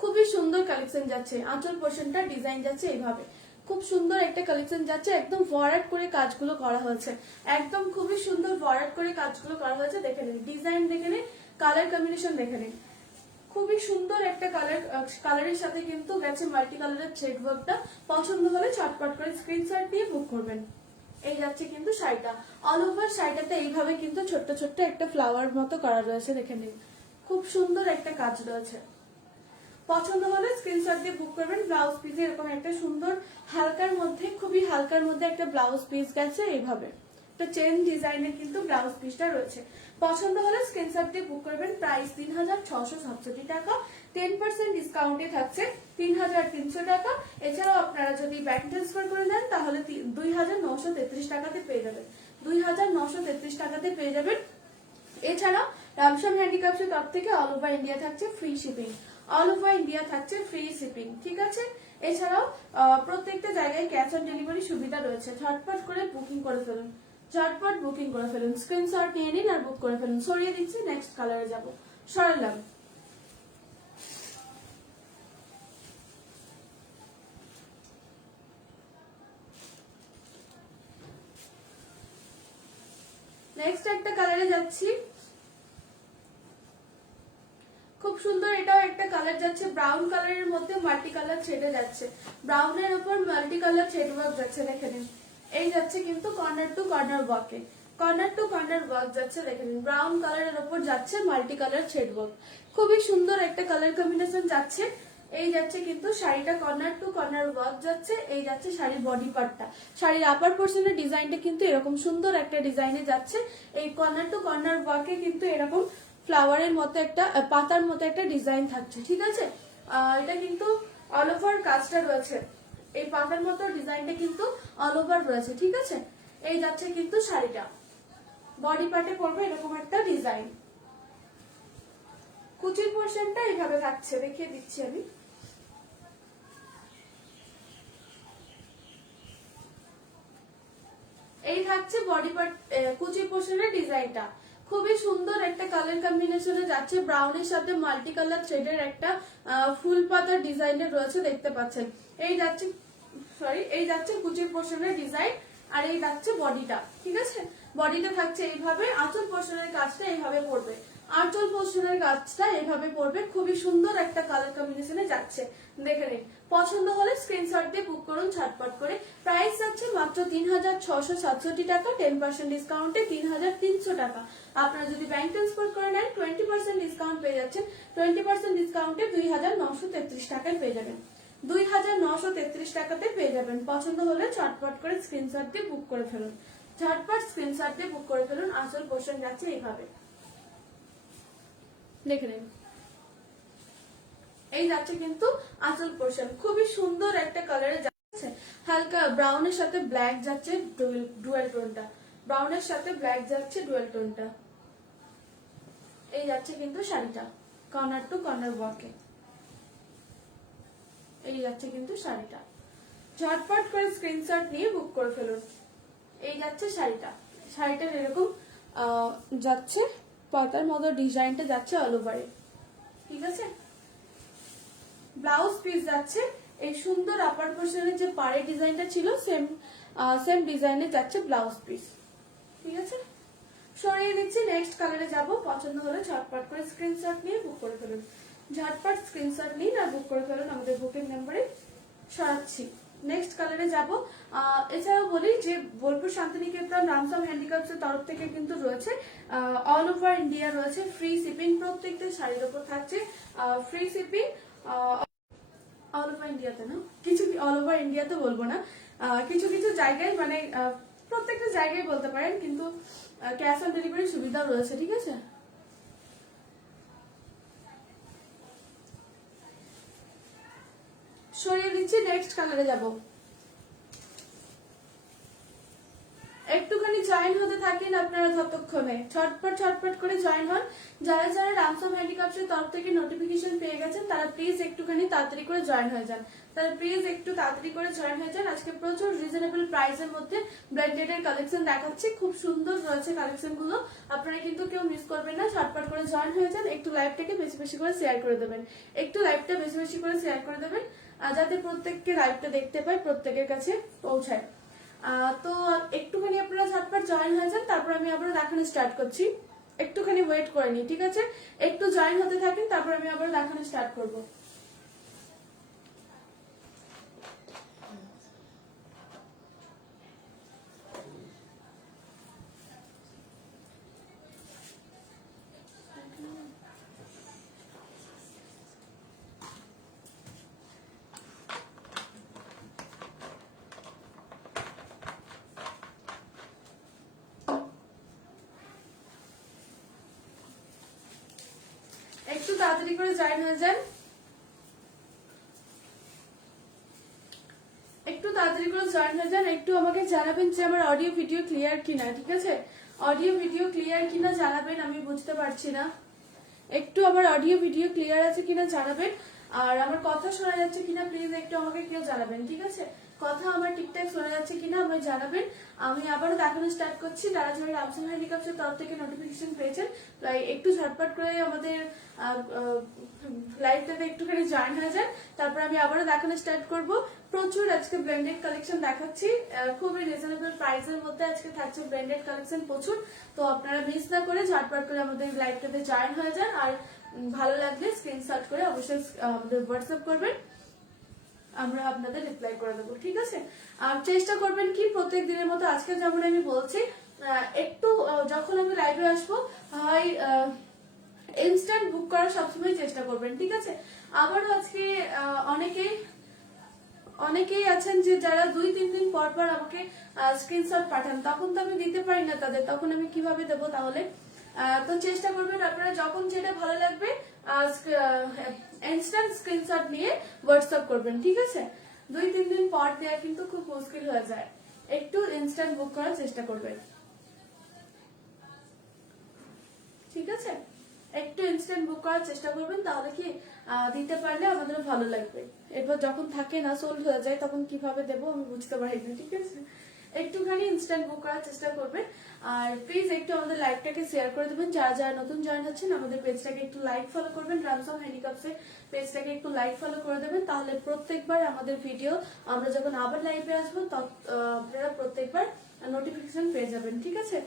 খুবই সুন্দর কালেকশন যাচ্ছে। আঁচল পোর্শনটা ডিজাইন যাচ্ছে এইভাবে, খুব সুন্দর একটা কালেকশন যাচ্ছে। একদম ভরাট করে কাজগুলো করা হয়েছে, একদম খুবই সুন্দর ভরাট করে কাজগুলো করা হয়েছে। দেখে নিন ডিজাইন, দেখে নিন কালার কম্বিনেশন, দেখে নিন খুবই সুন্দর একটা কালারের সাথে কিন্তু গেছে মাল্টি কালারের থ্রেড ওয়ার্কটা। পছন্দ হলে চটপট করে স্ক্রিনশট দিয়ে বুক করবেন। এই যাচ্ছে কিন্তু শাড়িটা, অল ওভার শাড়িটাতে এইভাবে কিন্তু ছোট্ট ছোট্ট একটা ফ্লাওয়ার মতো করা রয়েছে, দেখে নিন খুব সুন্দর একটা কাজ রয়েছে। পছন্দ হলে স্ক্রিনশট দিয়ে বুক করবেন। ব্লাউজ পিসে এরকম একটা সুন্দর হালকার মধ্যে, খুবই হালকার মধ্যে একটা ব্লাউজ পিস গেছে এইভাবে, একটা চেন ডিজাইনের কিন্তু ব্লাউজ পিসটা রয়েছে। পছন্দ হলে স্ক্রিনশট দিয়ে বুক করবেন। প্রাইস 3667 টাকা। 10% ডিসকাউন্টে থাকছে 3300 টাকা। এছাড়াও আপনারা যদি ব্যাংক ট্রান্সফার করে নেন তাহলে 2933 টাকাতে পেয়ে যাবেন, 2933 টাকাতে পেয়ে যাবেন। এছাড়াও রামসাম হ্যান্ডিক্রাফটের তরফ থেকে অল ওভার ইন্ডিয়া থাকছে free shipping, all over India থাকছে ফ্রি শিপিং, ঠিক আছে। এছাড়াও প্রত্যেকটা জায়গায় ক্যাশ অন ডেলিভারি সুবিধা রয়েছে। ঝটপট করে বুকিং করে ফেলুন, ঝটপট বুকিং করে ফেলুন। স্ক্রিনশট নিয়ে নিন আর বুক করে ফেলুন। সরিয়ে দিচ্ছি, নেক্সট কালারে যাব, সরালাম। নেক্সট একটা কালারে যাচ্ছি, খুব সুন্দর এটাও একটা কালার যাচ্ছে, ব্রাউন কালারের মধ্যে মাল্টি কালার ছেড়ে যাচ্ছে, ব্রাউনের উপর মাল্টি কালার থ্রেড ওয়ার্ক যাচ্ছে, দেখে নিন। এই যাচ্ছে কিন্তু কর্নার টু কর্নার ওয়ার্কে, কর্নার টু কর্নার ওয়ার্ক যাচ্ছে, দেখে নিন। ব্রাউন কালারের উপর যাচ্ছে মাল্টি কালার থ্রেড ওয়ার্ক, খুবই সুন্দর একটা কালার কম্বিনেশন যাচ্ছে। এই যাচ্ছে কিন্তু শাড়িটা কর্নার টু কর্নার ওয়ার্ক যাচ্ছে। এই যাচ্ছে শাড়ির বডি পার্টটা, শাড়ির আপার পোর্শনের ডিজাইনটা কিন্তু এরকম সুন্দর একটা ডিজাইনে যাচ্ছে। এই কর্নার টু কর্নার ওয়ার্কে কিন্তু এরকম ফ্লাওয়ারের মতো একটা পাতার মতো একটা ডিজাইন থাকছে, ঠিক আছে। এটা কিন্তু অল ওভার কাজটা রয়েছে, এই পাতার মতো ডিজাইনটা কিন্তু অল ওভার রয়েছে, ঠিক আছে। এই যাচ্ছে কিন্তু শাড়িটা, বডি পার্টে পড়বে এরকম একটা ডিজাইন। কুচির পোর্শনটা এইভাবে থাকছে, দেখিয়ে দিচ্ছি আমি। এই থাকছে বডি পার্ট, কুচি পোর্শনের ডিজাইনটা খুবই সুন্দর একটা কালার কম্বিনেশনে যাচ্ছে। ব্রাউনের সাথে মাল্টি কালার থ্রেডের একটা ফুল পাতার ডিজাইনের রয়েছে, দেখতে পাচ্ছেন। এই যাচ্ছে এই যাচ্ছে কুচির পোর্শনের ডিজাইন, আর এই যাচ্ছে বডিটা, ঠিক আছে। বডিটা থাকছে এইভাবে, আঁচল পোর্শনের কাজটা এইভাবে পড়বে, আঁচল পোর্শনের কাজটা এইভাবে পড়বে। খুবই সুন্দর একটা কালার কম্বিনেশনে যাচ্ছে, দেখে নিন। পছন্দ হলে স্ক্রিনশট দিয়ে বুক করুন ঝটপট করে। প্রাইস আছে মাত্র 3667 টাকা, 10% ডিসকাউন্টে 3300 টাকা। আপনারা যদি ব্যাংক ট্রান্সফার করে নেন 20% ডিসকাউন্ট পেয়ে যাচ্ছেন, 20% ডিসকাউন্টে 2933 টাকায় পেয়ে যাবেন, 2933 টাকাতে পেয়ে যাবেন। পছন্দ হলে ঝটপট করে স্ক্রিনশট দিয়ে বুক করে ফেলুন, ঝটপট স্ক্রিনশট দিয়ে বুক করে ফেলুন। আঁচল পোর্শন যাচ্ছে এইভাবে, দেখে নিন। এই যাচ্ছে কিন্তু আঁচল পোর্শন, খুবই সুন্দর একটা কালারে যাচ্ছে। হালকা ব্রাউনের সাথে ব্ল্যাক যাচ্ছে, ডুয়াল টোনটা, ব্রাউনের সাথে ব্ল্যাক যাচ্ছে, ডুয়াল টোনটা। এই যাচ্ছে কিন্তু শাড়িটা কর্নার টু কর্নার ওয়ার্কে, এই যাচ্ছে কিন্তু শাড়িটা। ঝটপট করে স্ক্রিনশট নিয়ে বুক করে ফেলুন। এই যাচ্ছে শাড়িটা, শাড়িটার এরকম যাচ্ছে পাতার মতো ডিজাইনটা যাচ্ছে অল ওভারে, ঠিক আছে। ব্লাউজ পিস যাচ্ছে এই সুন্দর আপার পোর্শনের যে পাড়ের ডিজাইনটা ছিল সেম ডিজাইনে যাচ্ছে ব্লাউজ পিস, ঠিক আছে। সরিয়ে দিচ্ছি, নেক্সট কালারে যাব। পছন্দ হলে ঝটপট করে স্ক্রিনশট নিয়ে বুক করে ফেলুন, ঝটপট স্ক্রিনশট নিন আর বুক করে ফেলুন আমাদের বুকিং নাম্বারে। সরাচ্ছি, নেক্সট কালারে যাব। এছাড়াও বলি যে বোলপুর শান্তিনিকেতন রামসাম হ্যান্ডিক্রাফটস এর তরফ থেকে কিন্তু রয়েছে অল ওভার ইন্ডিয়া রয়েছে ফ্রি শিপিং, প্রত্যেকটা শাড়ির উপর থাকছে ফ্রি শিপিং। অল ওভার ইন্ডিয়াতে না, কিছু অল ওভার ইন্ডিয়াতে বলবো না, কিছু কিছু জায়গায় মানে প্রত্যেকটা জায়গায় বলতে পারেন, কিন্তু ক্যাশ অন ডেলিভারি সুবিধা রয়েছে, ঠিক আছে। সরিয়ে দিচ্ছি, নেক্সট কালারে যাব। একটুখানি জয়েন হতে থাকেন আপনারা ততক্ষণে, ছটপট করে জয়েন হন। যারা যারা রামসাম হ্যান্ডিক্রাফটস এর তরফ থেকে নোটিফিকেশন পেয়ে গেছেন তারা প্লিজ একটুখানি তাড়াতাড়ি করে জয়েন হয়ে যান, তারা প্লিজ একটু তাড়াতাড়ি করে জয়েন হয়ে যান। আজকে প্রচুর রিজনেবল প্রাইসের মধ্যে ব্লেন্ডেড এর কালেকশন দেখাচ্ছি, খুব সুন্দর রয়েছে কালেকশন গুলো, আপনারা কিন্তু কেউ মিস করবেন না। ছটপট করে জয়েন হয়ে যান, একটু লাইভটাকে বেশি বেশি করে শেয়ার করে দেবেন, একটু লাইভটা বেশি বেশি করে শেয়ার করে দেবেন, যাতে প্রত্যেককে লাইভটা দেখতে পায়, প্রত্যেকের কাছে পৌঁছায়। তো একটুখানি আপনারা ঝটপট জয়েন হয়ে যান, তারপর আমি আবার দেখানো স্টার্ট করছি। একটুখানি ওয়েট করে নি, ঠিক আছে। একটু জয়েন হতে থাকেন, তারপর আমি আবার দেখানো স্টার্ট করব। একটু তাড়াতাড়ি করে জয়েন হয়ে যান, একটু তাড়াতাড়ি করে জয়েন হয়ে যান। একটু আমাকে জানাবেন যে আমার অডিও ভিডিও ক্লিয়ার কিনা, ঠিক আছে। অডিও ভিডিও ক্লিয়ার কিনা জানাবেন, আমি বুঝতে পারছি না। একটু আমার অডিও ভিডিও ক্লিয়ার আছে কিনা জানাবেন, আর আমার কথা শোনা যাচ্ছে কিনা প্লিজ একটু আমাকে কেউ জানাবেন, ঠিক আছে। কথা আমার ঠিকঠাক শোনা যাচ্ছে কিনা আমায় জানাবেন। আমি আবারও দেখানো স্টার্ট করছি। যারা যারা রামসাম হ্যান্ডিক্রাফটস এর তরফ থেকে নোটিফিকেশন পেয়েছেন একটু ঝটপট করে আমাদের লাইভটাতে একটুখানি জয়েন হয়ে যান, তারপর আমি আবারও দেখানো স্টার্ট করব। প্রচুর আজকে ব্র্যান্ডেড কালেকশন দেখাচ্ছি, খুবই রিজনেবল প্রাইসের মধ্যে আজকে থাকছে ব্র্যান্ডেড কালেকশন প্রচুর। তো আপনারা মিস না করে ঝটপট করে আমাদের লাইভটাতে জয়েন হয়ে যান, আর ভালো লাগলে স্ক্রিনশট করে অবশ্যই আমাদের হোয়াটসঅ্যাপ করবেন, আমরা আপনাদের রিপ্লাই করে দেবো, ঠিক আছে। আর চেষ্টা করবেন কি প্রত্যেক দিনের মতো আজকে যেমন আমি বলছি, একটু যখন আমি লাইভে আসবো হয় ইনস্ট্যান্ট বুক করার সবসময় চেষ্টা করবেন, ঠিক আছে। আবারও আজকে অনেকেই আছেন যে যারা 2-3 দিন পর পর আমাকে স্ক্রিনশট পাঠান, তখন তো আমি দিতে পারি না তাদের, তখন আমি কিভাবে দেবো তাহলে। তো চেষ্টা করবেন আপনারা যখন যেটা ভালো লাগবে ইনস্ট্যান্ট স্ক্রিনশট নিয়ে হোয়াটসঅ্যাপ করবেন, ঠিক আছে। 2-3 দিন পর দেওয়া কিন্তু খুব মুশকিল হয়ে যায়, একটু ইনস্ট্যান্ট বুক করার চেষ্টা করবেন, ঠিক আছে। একটু ইনস্ট্যান্ট বুক করার চেষ্টা করবেন, তাহলে কি দিতে পারলে আমাদের ভালো লাগবে। এরপর যখন থাকে না, সোল্ড হয়ে যায়, তখন কিভাবে দেবো আমি বুঝতে পারি না, ঠিক আছে। একটুখানি ইনস্ট্যান্ট বুক করার চেষ্টা করবেন। আর প্লিজ একটু আমাদের লাইভটাকে শেয়ার করে দেবেন, যারা যারা নতুন জয়েন হচ্ছেন আমাদের পেজটাকে একটু লাইক ফলো করবেন, রানসাম হ্যান্ডিক্রাফটসের পেজটাকে একটু লাইক ফলো করে দেবেন, তাহলে প্রত্যেকবার আমাদের ভিডিও আমরা যখন আবার লাইভে আসবো আপনারা প্রত্যেকবার নোটিফিকেশন পেয়ে যাবেন, ঠিক আছে।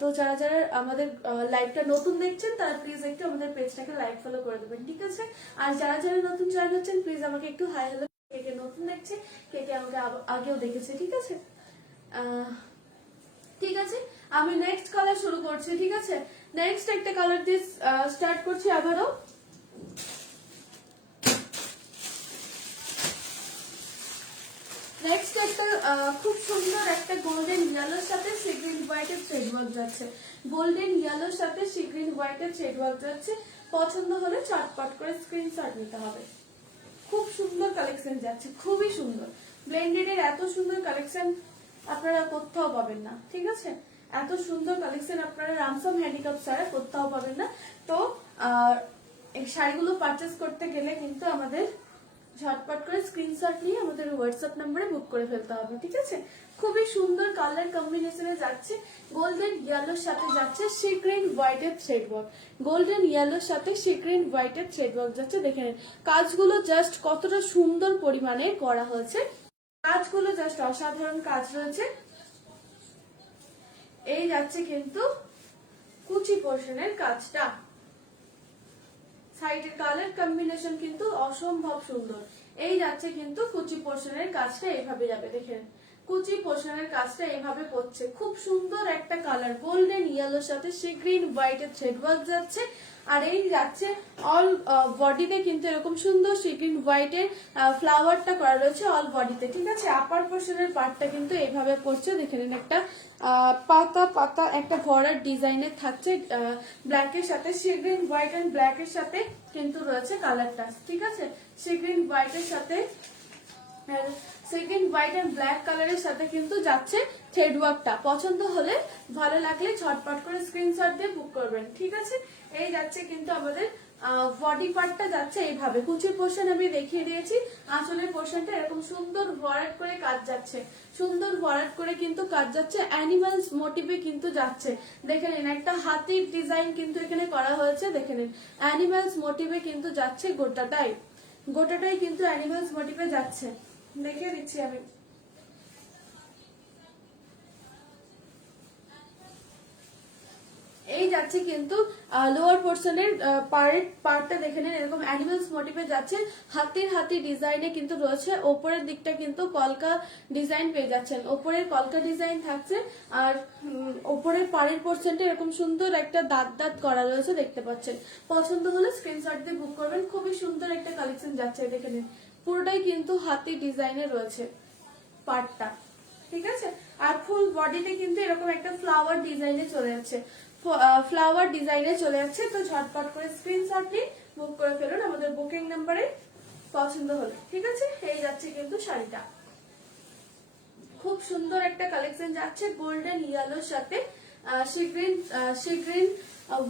তো যারা যারা আমাদের লাইভটা নতুন দেখছেন তারা প্লিজ একটু আমাদের পেজটাকে লাইক ফলো করে দেবেন, ঠিক আছে। আর যারা যারা নতুন জয়েন হচ্ছেন প্লিজ আমাকে একটু হাই হ্যালো, কে কে নতুন দেখছে, কে কে আমাকে আগেও দেখেছে, ঠিক আছে। ঠিক আছে, আমি নেক্সট কালার শুরু করছি, ঠিক আছে। নেক্সট একটা কালার দিয়ে স্টার্ট করছি আবারও। নেক্সট একটা খুব সুন্দর একটা গোল্ডেন ইয়েলোর সাথে সি গ্রিন হোয়াইটের থ্রেড ওয়ার্ক যাচ্ছে, গোল্ডেন ইয়েলোর সাথে সি গ্রিন হোয়াইটের থ্রেড ওয়ার্ক যাচ্ছে। পছন্দ হলে চটপট করে স্ক্রিনশট নিতে হবে। খুব সুন্দর কালেকশন যাচ্ছে, খুবই সুন্দর। ব্লেন্ডেড এর এত সুন্দর কালেকশন আপনারা কোথাও পাবেন না, ঠিক আছে। এত সুন্দর কালেকশন আপনারা রানসাম হ্যান্ডিক্রাফট ছাড়া কোথাও পাবেন না। তো এই শাড়িগুলো পারচেস করতে গেলে কিন্তু আমাদের ঝটপট করে স্ক্রিনশট নিয়ে আমাদের হোয়াটসঅ্যাপ নাম্বারে বুক করে ফেলতে হবে, ঠিক আছে। খুবই সুন্দর কালার কম্বিনেশনে যাচ্ছে, গোল্ডেন ইয়েলোর সাথে যাচ্ছে সি গ্রিন হোয়াইটের থ্রেড ওয়ার্ক, গোল্ডেন ইয়েলোর সাথে সি গ্রিন হোয়াইটের থ্রেড ওয়ার্ক যাচ্ছে। দেখে নিন কাজগুলো জাস্ট কতটা সুন্দর পরিমাণে করা হয়েছে, কাজগুলো জাস্ট অসাধারণ কাজ রয়েছে। এই যাচ্ছে কিন্তু কুচি পোর্শনের কাজটা, সাইডের কালার কম্বিনেশন কিন্তু অসম্ভব সুন্দর। এই যাচ্ছে কিন্তু কুচি পোর্শনের কাজটা এইভাবে যাবে, দেখেন কুচি পোর্শনের কাজটা এইভাবে পড়ছে, খুব সুন্দর একটা কালার গোল্ডেন ইয়েলোর সাথে সি গ্রিন হোয়াইটের থ্রেড ওয়ার্ক যাচ্ছে। আর এই যাচ্ছে অল বডিতে কিন্তু এরকম সুন্দর সি গ্রিন হোয়াইটের ফ্লাওয়ারটা করা রয়েছে অল বডিতে, ঠিক আছে। আপার পোর্শনের পার্টটা কিন্তু এইভাবে পড়ছে, দেখে নিন একটা পাতা পাতা একটা ভরার ডিজাইনের থাকছে, ব্ল্যাকের সাথে সি গ্রিন হোয়াইট এন্ড ব্ল্যাকের সাথে কিন্তু রয়েছে কালারটা, ঠিক আছে। সি গ্রিন হোয়াইটের সাথে সেকেন্ড হোয়াইট এন্ড ব্ল্যাক কালারের সাথে কিন্তু যাচ্ছে থ্রেড ওয়ার্কটা। পছন্দ হলে ভালো লাগলে ঝটপট করে স্ক্রিনশট দিয়ে বুক করবেন, ঠিক আছে। এই যাচ্ছে কিন্তু আমাদের বডি পার্টটা যাচ্ছে এইভাবে, কুচির পোর্শন আমি দেখিয়ে দিয়েছি, আঁচলের পোর্শনটা এরকম সুন্দর ভরাট করে কাজ যাচ্ছে, সুন্দর ভরাট করে কিন্তু কাজ যাচ্ছে, অ্যানিমালস মোটিভে কিন্তু যাচ্ছে। দেখে নিন একটা হাতির ডিজাইন কিন্তু এখানে করা হয়েছে, দেখে নিন অ্যানিমালস মোটিভে কিন্তু যাচ্ছে, গোটাটাই কিন্তু অ্যানিমালস মোটিভে যাচ্ছে, দেখিয়ে দিচ্ছি আমি। এই যাচ্ছে কিন্তু লোয়ার পোর্শনের পার্টটা দেখে নেন এরকম অ্যানিমালস মোটিভে যাচ্ছে, হাতি ডিজাইনে কিন্তু রয়েছে। ওপরের দিকটা কিন্তু কলকা ডিজাইন পেয়ে যাচ্ছেন, ওপরের কলকা ডিজাইন থাকছে। আর ওপরের পাড়ের পোর্শনটা এরকম সুন্দর একটা দাঁত করা রয়েছে, দেখতে পাচ্ছেন। পছন্দ হলে স্ক্রিনশট দিয়ে বুক করবেন, খুবই সুন্দর একটা কালেকশন যাচ্ছে, দেখে নিন পুরোটাই কিন্তু হাতি ডিজাইনে রয়েছে পার্টটা, ঠিক আছে। আর ফুল বডিতে কিন্তু এরকম একটা ফ্লাওয়ার ডিজাইনে চলে যাচ্ছে, তো ঝটপট করে স্ক্রিনশট নিয়ে বুক করে ফেলুন আমাদের বুকিং নাম্বারে পছন্দ হলে, ঠিক আছে। এই যাচ্ছে কিন্তু শাড়িটা, খুব সুন্দর একটা কালেকশন যাচ্ছে গোল্ডেন ইয়েলোর সাথে sea green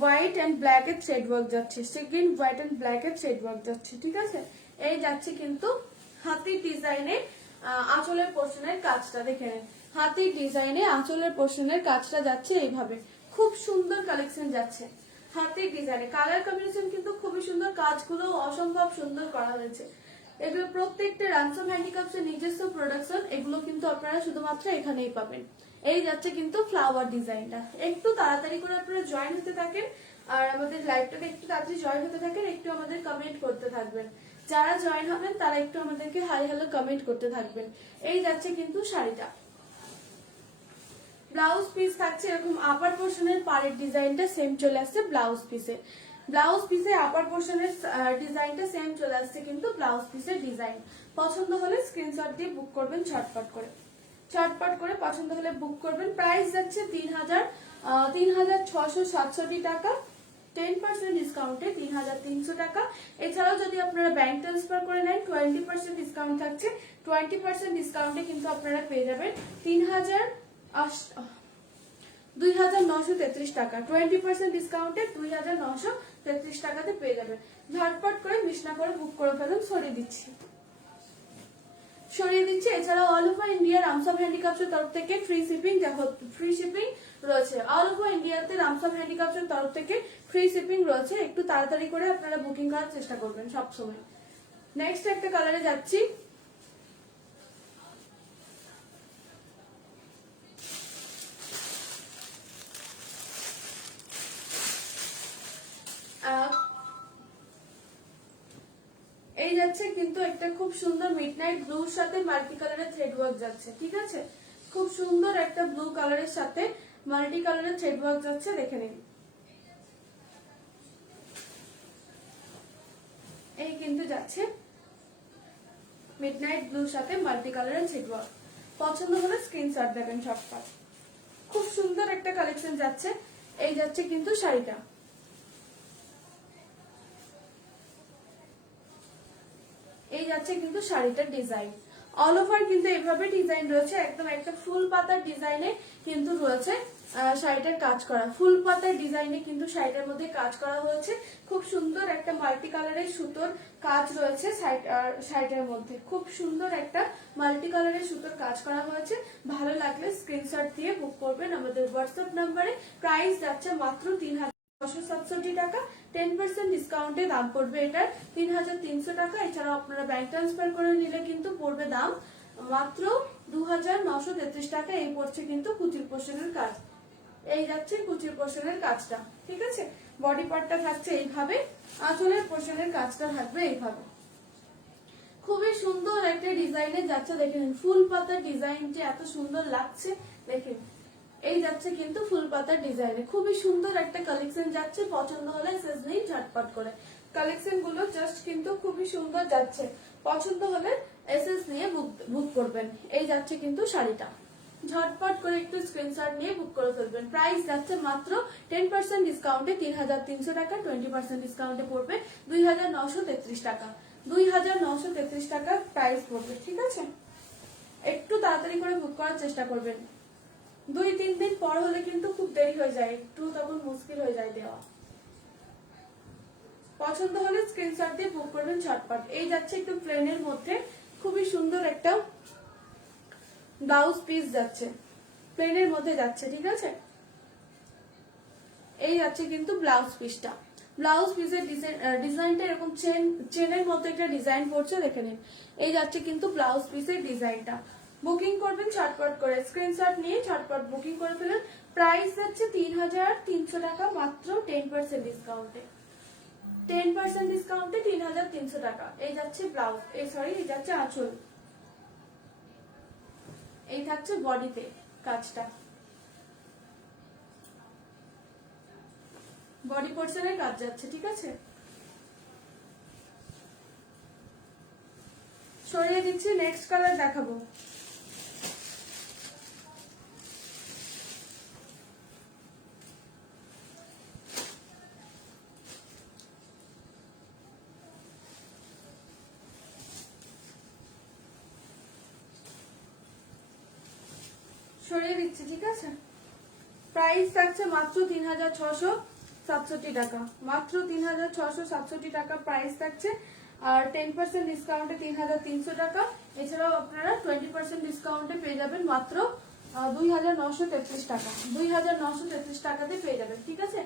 white and black এর থ্রেড ওয়ার্ক যাচ্ছে, sea green white and black এর থ্রেড ওয়ার্ক যাচ্ছে, ঠিক আছে। এই যাচ্ছে কিন্তু হাতির ডিজাইনে আঁচলের পোর্শনের কাজটা, দেখে নেন হাতির ডিজাইনে আঁচলের পোর্শনের কাজটা যাচ্ছে এইভাবে, খুব সুন্দর কালেকশন যাচ্ছে হাতির ডিজাইনে। কালার কম্বিনেশন কিন্তু খুবই সুন্দর, কাজগুলো অসম্ভব সুন্দর করা হয়েছে। এগুলো প্রত্যেকটা রানসাম হ্যান্ডিক্রাফটস এর নিজস্ব প্রোডাকশন, এগুলো কিন্তু আপনারা শুধুমাত্র এখানেই পাবেন। এই যাচ্ছে কিন্তু ফ্লাওয়ার ডিজাইনটা, একটু তাড়াতাড়ি করে আপনারা জয়েন হতে থাকেন, আর আমাদের লাইভটাকে একটু তাড়াতাড়ি জয়েন হতে থাকেন, একটু আমাদের কমেন্ট করতে থাকবেন। যারা জয়েন হবেন তারা একটু আমাদেরকে হাই হ্যালো কমেন্ট করতে থাকবেন। এই যাচ্ছে কিন্তু শাড়িটা। ব্লাউজ পিস থাকছে এরকম, আপার পোর্শনের পাড়ের ডিজাইনটা সেম চলে আসছে ব্লাউজ পিসে। ব্লাউজ পিসে আপার পোর্শনের ডিজাইনটা সেম চলে আসছে কিন্তু ব্লাউজ পিসের ডিজাইন। পছন্দ হলে স্ক্রিনশট দিয়ে বুক করবেন ঝটপট করে, চটপট করে পছন্দ হলে বুক করবেন। প্রাইস যাচ্ছে 3,667 টাকা, 10% ডিসকাউন্টে 3,300 টাকা। এছাড়াও যদি আপনারা ব্যাংক ট্রান্সফার করে নেন 20% ডিসকাউন্ট থাকছে, 20% ডিসকাউন্টে কিন্তু আপনারা পেয়ে যাবেন 2,933 টাকা। 20% ডিসকাউন্টে 2,933 টাকাতে পেয়ে যাবেন। ঝটপট করে মিস না করে বুক করে ফেলুন। সরিয়ে দিচ্ছি। এছাড়াও অল ওভার ইন্ডিয়া রামসাব হ্যান্ডিক্রাফটসের তরফ থেকে ফ্রি শিপিং রয়েছে। অল ওভার ইন্ডিয়াতে রামসাব হ্যান্ডিক্রাফটসের তরফ থেকে ফ্রি শিপিং রয়েছে। একটু তাড়াতাড়ি করে আপনারা বুকিং করার চেষ্টা করবেন সবসময়। নেক্সট একটা কালারে যাচ্ছি। এই যাচ্ছে কিন্তু একটা খুব সুন্দর মিডনাইট ব্লুর সাথে মাল্টি কালারের থ্রেড ওয়ার্ক যাচ্ছে, ঠিক আছে? খুব সুন্দর একটা ব্লু কালারের সাথে মাল্টি কালারের থ্রেড ওয়ার্ক যাচ্ছে, দেখে নিন। এই কিন্তু যাচ্ছে মিডনাইট ব্লুর সাথে মাল্টি কালারের থ্রেড ওয়ার্ক। পছন্দ হলে স্ক্রিনশট দেবেন ঝটপট। খুব সুন্দর একটা কালেকশন যাচ্ছে। এই যাচ্ছে কিন্তু শাড়িটা। এই যাচ্ছে কিন্তু শাড়িটার ডিজাইন। অল ওভার কিন্তু এইভাবে ডিজাইন রয়েছে, একদম একটা ফুল পাতার ডিজাইনে কিন্তু রয়েছে শাড়িটার কাজ করা। ফুল পাতার ডিজাইনে কিন্তু শাড়িটার মধ্যে কাজ করা হয়েছে। খুব সুন্দর একটা মাল্টি কালারের সুতোর কাজ রয়েছে শাড়িটার মধ্যে। খুব সুন্দর একটা মাল্টি কালারের সুতোর কাজ করা হয়েছে। ভালো লাগলে স্ক্রিনশট দিয়ে বুক করবেন আমাদের হোয়াটসঅ্যাপ নাম্বারে। প্রাইস যাচ্ছে মাত্র 3,667 টাকা। 10% ডিসকাউন্টে দাম পড়বে এটার 3,300 টাকা। এছাড়াও আপনারা ব্যাংক ট্রান্সফার করে নিলে কিন্তু পড়বে দাম মাত্র 2,933 টাকা। এই পড়ছে কিন্তু কুচির পোর্শনের কাজ। এই যাচ্ছে কুচির পোর্শনের কাজটা, ঠিক আছে? বডি পার্টটা থাকছে এইভাবে, আঁচলের পোর্শনের কাজটা থাকবে এইভাবে। খুবই সুন্দর একটা ডিজাইনে যাচ্ছে, দেখে নিন। ফুল পাতার ডিজাইনটি এত সুন্দর লাগছে, দেখেন। এই যাচ্ছে কিন্তু ফুল পাতার ডিজাইনে খুবই সুন্দর একটা কালেকশন যাচ্ছে। পছন্দ হলে সেজ নেই ঝটপট করে। কালেকশন গুলো জাস্ট কিন্তু খুবই সুন্দর যাচ্ছে। পছন্দ হলে এসএস নিয়ে বুক করবেন। এই যাচ্ছে কিন্তু শাড়িটা। ঝটপট করে একটু স্ক্রিনশট নিয়ে বুক করে ফেলবেন। প্রাইস যাচ্ছে মাত্র 10% ডিসকাউন্টে 3,300 টাকা। 20% ডিসকাউন্টে পড়বে 2,933 টাকা। 2,933 টাকা প্রাইস পড়বে, ঠিক আছে? একটু তাড়াতাড়ি করে বুক করার চেষ্টা করবেন। 2-3 দিন পর হলে কিন্তু খুব দেরি হয়ে যায়, একটু তখন মুশকিল হয়ে যায় দেওয়া। পছন্দ হলে স্ক্রিনশট দিয়ে বুক করবেন ঝটপট। এই যাচ্ছে একটু প্লেনের মধ্যে খুবই সুন্দর একটা ব্লাউজ পিস যাচ্ছে, প্লেনের মধ্যে যাচ্ছে, ঠিক আছে? এই যাচ্ছে কিন্তু ব্লাউজ পিসটা। ব্লাউজ পিসের ডিজাইনটা এরকম চেনের মতো একটা ডিজাইন পড়ছে, দেখে নিন। এই যাচ্ছে কিন্তু ব্লাউজ পিসের ডিজাইনটা। বুকিং করবেন ঝটপট করে, স্ক্রিনশট নিয়ে ঝটপট বুকিং করে ফেলেন। প্রাইস যাচ্ছে 3,300 টাকা মাত্র 10% ডিসকাউন্টে। 10% ডিসকাউন্টে 3,300 টাকা। এই যাচ্ছে ব্লাউজ, এই যাচ্ছে আঁচল। এই থাকছে বডিতে কাজটা, বডি পোর্শনের কাজ যাচ্ছে, ঠিক আছে? সরিয়ে দিচ্ছি, নেক্সট কালার দেখাবো। সরিয়ে দিচ্ছি, ঠিক আছে? প্রাইস থাকছে মাত্র 3,667 টাকা। মাত্র 3,667 টাকা প্রাইস থাকছে। আর 10% ডিসকাউন্টে 3,300 টাকা। এছাড়াও আপনারা 20% ডিসকাউন্টে পেয়ে যাবেন মাত্র 2,933 টাকা। 2,933 টাকাতে পেয়ে যাবেন, ঠিক আছে?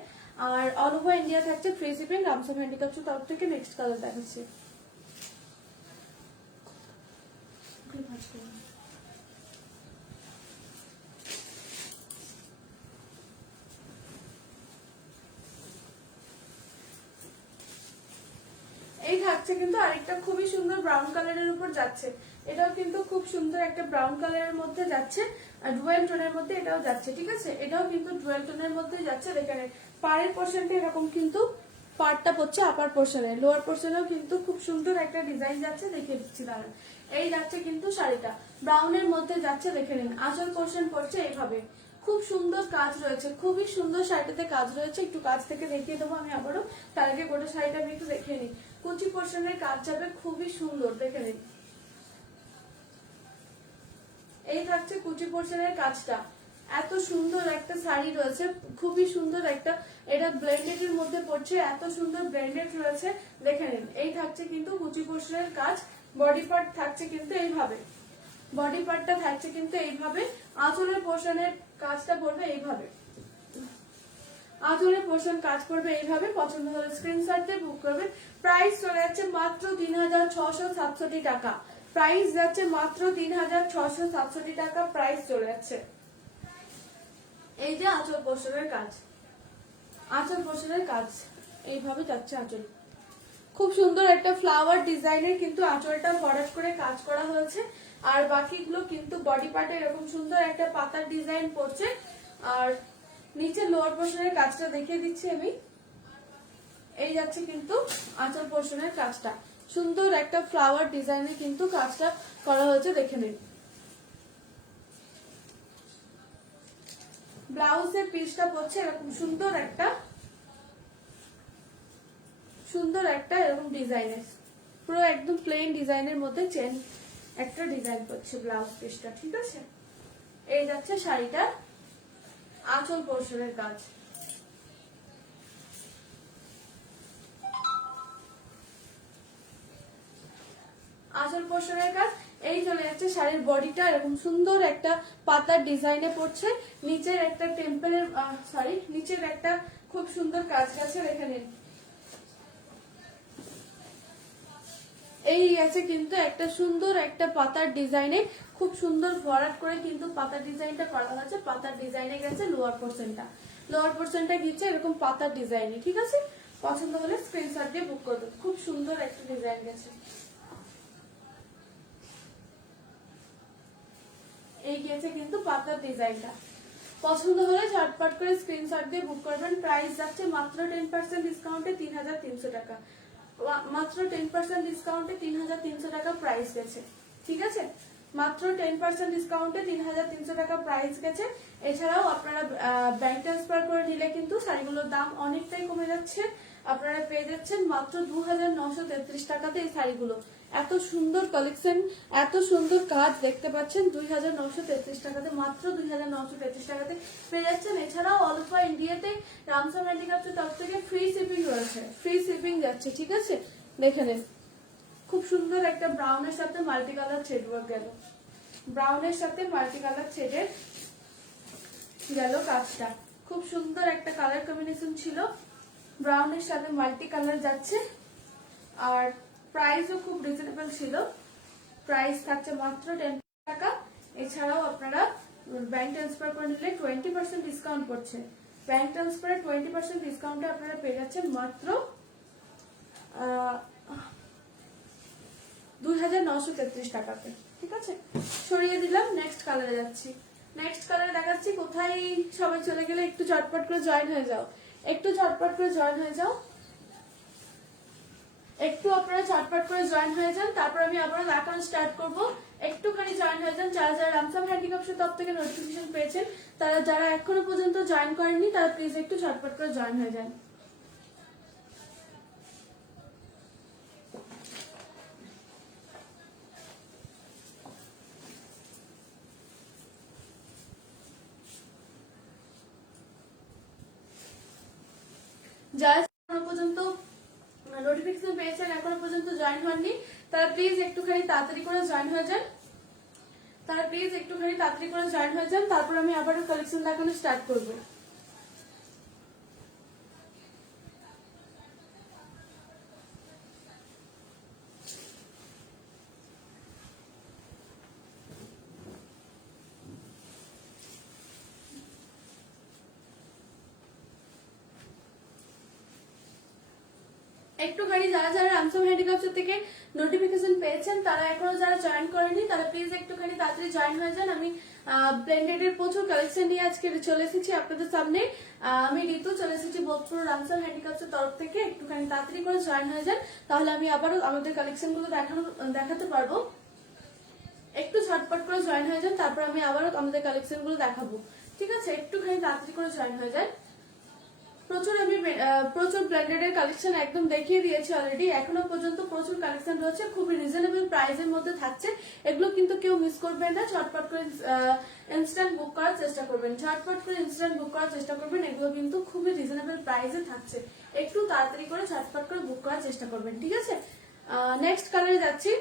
আর অল ওভার ইন্ডিয়া থাকছে ফ্রি শিপিং রামসাব হ্যান্ডিক্রাফটসের তরফ থেকে। নেক্সট কালার দেখাচ্ছি। থাকছে কিন্তু আরেকটা খুবই সুন্দর ব্রাউন কালারের উপর যাচ্ছে, এটাও কিন্তু খুব সুন্দর একটা ব্রাউন কালারের মধ্যে যাচ্ছে, আর ডুয়েল টোনের মধ্যে এটাও যাচ্ছে। ঠিক আছে, এটাও কিন্তু ডুয়েল টোনের মধ্যে যাচ্ছে। দেখেন পাড়ের পোর্শনটা এরকম কিন্তু পার্টটা পড়ছে আপার পোর্শনে, লোয়ার পোর্শনেও কিন্তু খুব সুন্দর একটা ডিজাইন যাচ্ছে, দেখিয়ে দিচ্ছি দাঁড়ান। এই যাচ্ছে কিন্তু শাড়িটা ব্রাউনের মধ্যে যাচ্ছে, দেখে নিন। আঁচল পোর্শন পড়ছে এইভাবে, খুব সুন্দর কাজ রয়েছে, খুবই সুন্দর শাড়িটাতে কাজ রয়েছে। একটু কাজ থেকে দেখিয়ে দেবো আমি আবারও, তার আগে গোটা শাড়িটা আমি একটু দেখিয়ে নিই। কুচি পোর্শনের কাজ যাবে, খুবই সুন্দর, দেখে নিন। এই থাকছে কুচি পোর্শনের কাজটা, এত সুন্দর একটা শাড়ি রয়েছে, খুবই সুন্দর একটা, এটা ব্লেন্ডেড এর মধ্যে পড়ছে, এত সুন্দর ব্লেন্ডেড রয়েছে, দেখে নিন। এই থাকছে কিন্তু কুচি পোর্শনের কাজ, বডি পার্ট থাকছে কিন্তু এইভাবে, বডি পার্টটা থাকছে কিন্তু এইভাবে, আঁচলের পোর্শনের কাজটা পড়বে এইভাবে, আঁচলের পোর্শন কাজ করবে এইভাবে। পছন্দ হলে স্ক্রিনশট দিয়ে বুক করবেন। প্রাইস চলে যাচ্ছে মাত্র 3667 টাকা, প্রাইস যাচ্ছে মাত্র 3667 টাকা, প্রাইস চলে যাচ্ছে। এই যে আঁচল পোর্শনের কাজ, আঁচল পোর্শনের কাজ এইভাবে যাচ্ছে আঁচল, খুব সুন্দর একটা ফ্লাওয়ার ডিজাইনের কিন্তু আঁচলটা ভরাট করে কাজ করা হয়েছে, আর বাকিগুলো কিন্তু বডি পার্টে এরকম সুন্দর একটা পাতার ডিজাইন পড়ছে। আর নিচে লোয়ার পোর্শনের কাজটা দেখিয়ে দিচ্ছি আমি, এই যাচ্ছে কিন্তু আঁচল পোর্শনের কাজটা, সুন্দর একটা ফ্লাওয়ার ডিজাইনে কিন্তু কাজটা করা হয়েছে, দেখে নিন। ব্লাউজের পিসটা পড়ছে এরকম সুন্দর একটা, সুন্দর একটা এরকম ডিজাইনের, পুরো একদম প্লেন ডিজাইনের মধ্যে চেন একটা ডিজাইন পড়ছে ব্লাউজ পিসটা। ঠিক আছে, এই যাচ্ছে শাড়িটা আঁচল পোর্শনের কাজ। আঁচল পোর্শনের কাজ এই চলে যাচ্ছে। শাড়ির বডিটা এরকম সুন্দর একটা পাতার ডিজাইনে পড়ছে, নিচের একটা টেম্পলের নিচের একটা খুব সুন্দর কাজ গেছে, দেখে নিন। এই আছে কিন্তু একটা সুন্দর একটা পাতার ডিজাইনে, খুব সুন্দর ভরাট করে কিন্তু পাতার ডিজাইনটা করা হয়েছে, পাতার ডিজাইনে গেছে লোয়ার পোর্শনটা, লোয়ার পোর্শনটা গিয়েছে এরকম পাতার ডিজাইনে। ঠিক আছে, পছন্দ হলে স্ক্রিনশট দিয়ে বুক করবেন, খুব সুন্দর একটা ডিজাইন গেছে। এই গিয়েছে কিন্তু পাতার ডিজাইনটা, পছন্দ হলে ঝটপট করে স্ক্রিনশট দিয়ে বুক করবেন। প্রাইস যাচ্ছে মাত্র 10% ডিসকাউন্টে 3300 টাকা, মাত্র 10% ডিসকাউন্টে 3300 টাকা প্রাইস গেছে। ঠিক আছে, মাত্র 10% ডিসকাউন্টে 3300 টাকা প্রাইস গেছে। এছাড়াও আপনারা ব্যাংক ট্রান্সফার করে নিলে কিন্তু শাড়িগুলোর দাম অনেকটাই কমে যাচ্ছে, আপনারা পেয়ে যাচ্ছেন মাত্র 2933 টাকাতে এই শাড়িগুলো। এত সুন্দর কালেকশন, এত সুন্দর কাজ দেখতে পাচ্ছেন 2933 টাকাতে, মাত্র 2933 টাকাতে পেয়ে যাচ্ছেন। এছাড়াও অল ওভার ইন্ডিয়াতে রামসাম হ্যান্ডিক্রাফটের তরফ থেকে ফ্রি শিপিং রয়েছে, ফ্রি শিপিং যাচ্ছে। ঠিক আছে, দেখে নেন, খুব সুন্দর একটা ব্রাউনের সাথে মাল্টি কালার থ্রেড ওয়ার্ক গেল, ব্রাউনের সাথে মাল্টি কালার থ্রেডের গেল কাজটা, খুব সুন্দর একটা কালার কম্বিনেশন ছিল, ব্রাউনের সাথে মাল্টি কালার যাচ্ছে। আর প্রাইসও খুব রিজনেবল ছিল, প্রাইস থাকছে মাত্র 10 টাকা। এছাড়াও আপনারা ব্যাংক ট্রান্সফার করে নিলে 20% ডিসকাউন্ট করছে, ব্যাংক ট্রান্সফারে 20% ডিসকাউন্টে আপনারা পেয়ে যাচ্ছেন মাত্র 2933 টাকাতে। ঠিক আছে, সরিয়ে দিলাম, নেক্সট কালারে যাচ্ছি। নেক্সট কালারে দেখাচ্ছি, কোথায় সবাই চলে গেলে একটু ঝটপট করে জয়েন হয়ে যাও, একটু ঝটপট করে জয়েন হয়ে যাও, একটু আপনারা ঝটপট করে জয়েন হয়ে যান, তারপর আমি আবারও দেখানো স্টার্ট করব। একটুখানি জয়েন হয়ে যান, যারা যারা রামসাম হ্যান্ডিক্রাফটের তরফ থেকে নোটিফিকেশন পেয়েছেন, তারা যারা এখনো পর্যন্ত জয়েন করেননি তারা প্লিজ একটু ঝটপট করে জয়েন হয়ে যান। যারা এখনো পর্যন্ত নোটিফিকেশন পেয়েছেন এখনো পর্যন্ত জয়েন হননি, তারা প্লিজ একটুখানি তাড়াতাড়ি করে জয়েন হয়ে যান, তারা প্লিজ একটুখানি তাড়াতাড়ি করে জয়েন হয়ে যান, তারপর আমি আবারও কালেকশন দেখানো স্টার্ট করব। একটুখানি যারা যারা রামসম হ্যান্ডিক্রাফটস থেকে নোটিফিকেশন পেয়েছেন তারা এখনো যারা জয়েন করেনি তারা প্লিজ একটুখানি তাড়াতাড়ি জয়েন হয়ে যান। আমি ব্লেন্ডেড এর প্রচুর কালেকশন নিয়ে আজকে চলে এসেছি আপনাদের সামনে। আমি ঋতু চলে এসেছি বোধপুর রামসম হ্যান্ডিক্রাফটস এর তরফ থেকে। একটুখানি তাড়াতাড়ি করে জয়েন হয়ে যান, তাহলে আমি আবারও আমাদের কালেকশন গুলো দেখাতে পারবো। একটু ঝটপট করে জয়েন হয়ে যান, তারপর আমি আবারও আমাদের কালেকশন গুলো দেখাবো, ঠিক আছে? একটুখানি তাড়াতাড়ি করে জয়েন হয়ে যান। প্রচুর ব্র্যান্ডেড এর কালেকশন একদম দেখিয়ে দিয়েছি অলরেডি। এখনো পর্যন্ত প্রচুর কালেকশন রয়েছে, খুবই রিজনেবল প্রাইসের মধ্যে থাকছে। এগুলো কিন্তু কেউ মিস করবেন না, ঝটপট করে ইনস্ট্যান্ট বুক করার চেষ্টা করবেন, ঝটপট করে ইনস্ট্যান্ট বুক করার চেষ্টা করবেন। এগুলো কিন্তু খুবই রিজনেবল প্রাইসে থাকছে, একটু তাড়াতাড়ি করে ঝটপট করে বুক করার চেষ্টা করবেন, ঠিক আছে? নেক্সট কালারে যাচ্ছি।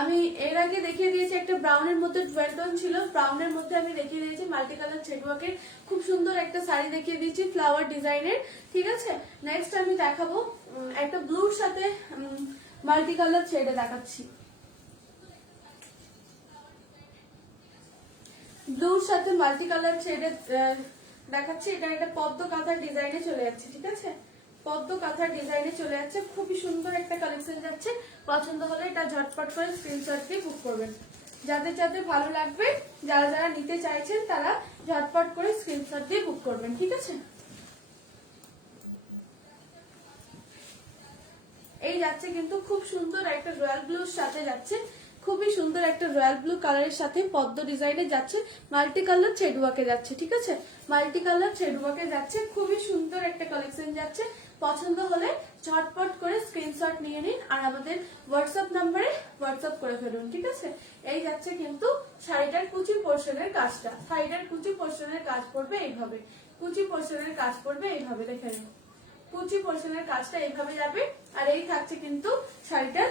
আমি এর আগে দেখিয়ে দিয়েছি একটা ব্রাউনের মধ্যে ডুয়েল টোন ছিল, ব্রাউনের মধ্যে আমি দেখিয়ে দিয়েছি মাল্টি কালার ছেটওয়ার্কের খুব সুন্দর একটা শাড়ি দেখিয়ে দিয়েছি ফ্লাওয়ার ডিজাইনের, ঠিক আছে? নেক্সট আমি দেখাবো একটা ব্লুর সাথে মাল্টি কালার ছেড়ে দেখাচ্ছি। ব্লুর সাথে মাল্টি কালার ছেড়ে দেখাচ্ছি। এটা একটা পদ্ম কাঁথার ডিজাইনে চলে যাচ্ছে, ঠিক আছে? পদ্ম কাঁথার ডিজাইনে চলে যাচ্ছে, খুবই সুন্দর একটা কালেকশন যাচ্ছে। পছন্দ হলে এটা ঝটপট করে স্ক্রিনশট দিয়ে বুক করবেন। যাদের যাদের ভালো লাগবে, যারা যারা নিতে চাইছেন তারা ঝটপট করে স্ক্রিনশট দিয়ে বুক করবেন, ঠিক আছে? এই যাচ্ছে কিন্তু খুব সুন্দর একটা রয়্যাল ব্লুর সাথে যাচ্ছে, খুবই সুন্দর একটা রয়্যাল ব্লু কালারের সাথে পদ্ম ডিজাইনে যাচ্ছে, মাল্টি কালার ছেডুয়াকে যাচ্ছে, ঠিক আছে? মাল্টি কালার ছেডুয়াকে যাচ্ছে, খুবই সুন্দর একটা কালেকশন যাচ্ছে। পছন্দ হলে ঝটপট করে স্ক্রিনশট নিয়ে নিন আর আমাদের হোয়াটসঅ্যাপ নাম্বারে হোয়াটসঅ্যাপ করে ফেলুন, ঠিক আছে? এই যাচ্ছে কিন্তু শাড়িটার কুচি পোর্শনের কাজটা, শাড়িটার কুচি পোর্শনের কাজ পড়বে এইভাবে, কুচি পোর্শনের কাজ পড়বে এইভাবে, দেখে নিন কুচি পোর্শনের কাজটা এইভাবে যাবে। আর এই থাকছে কিন্তু শাড়িটার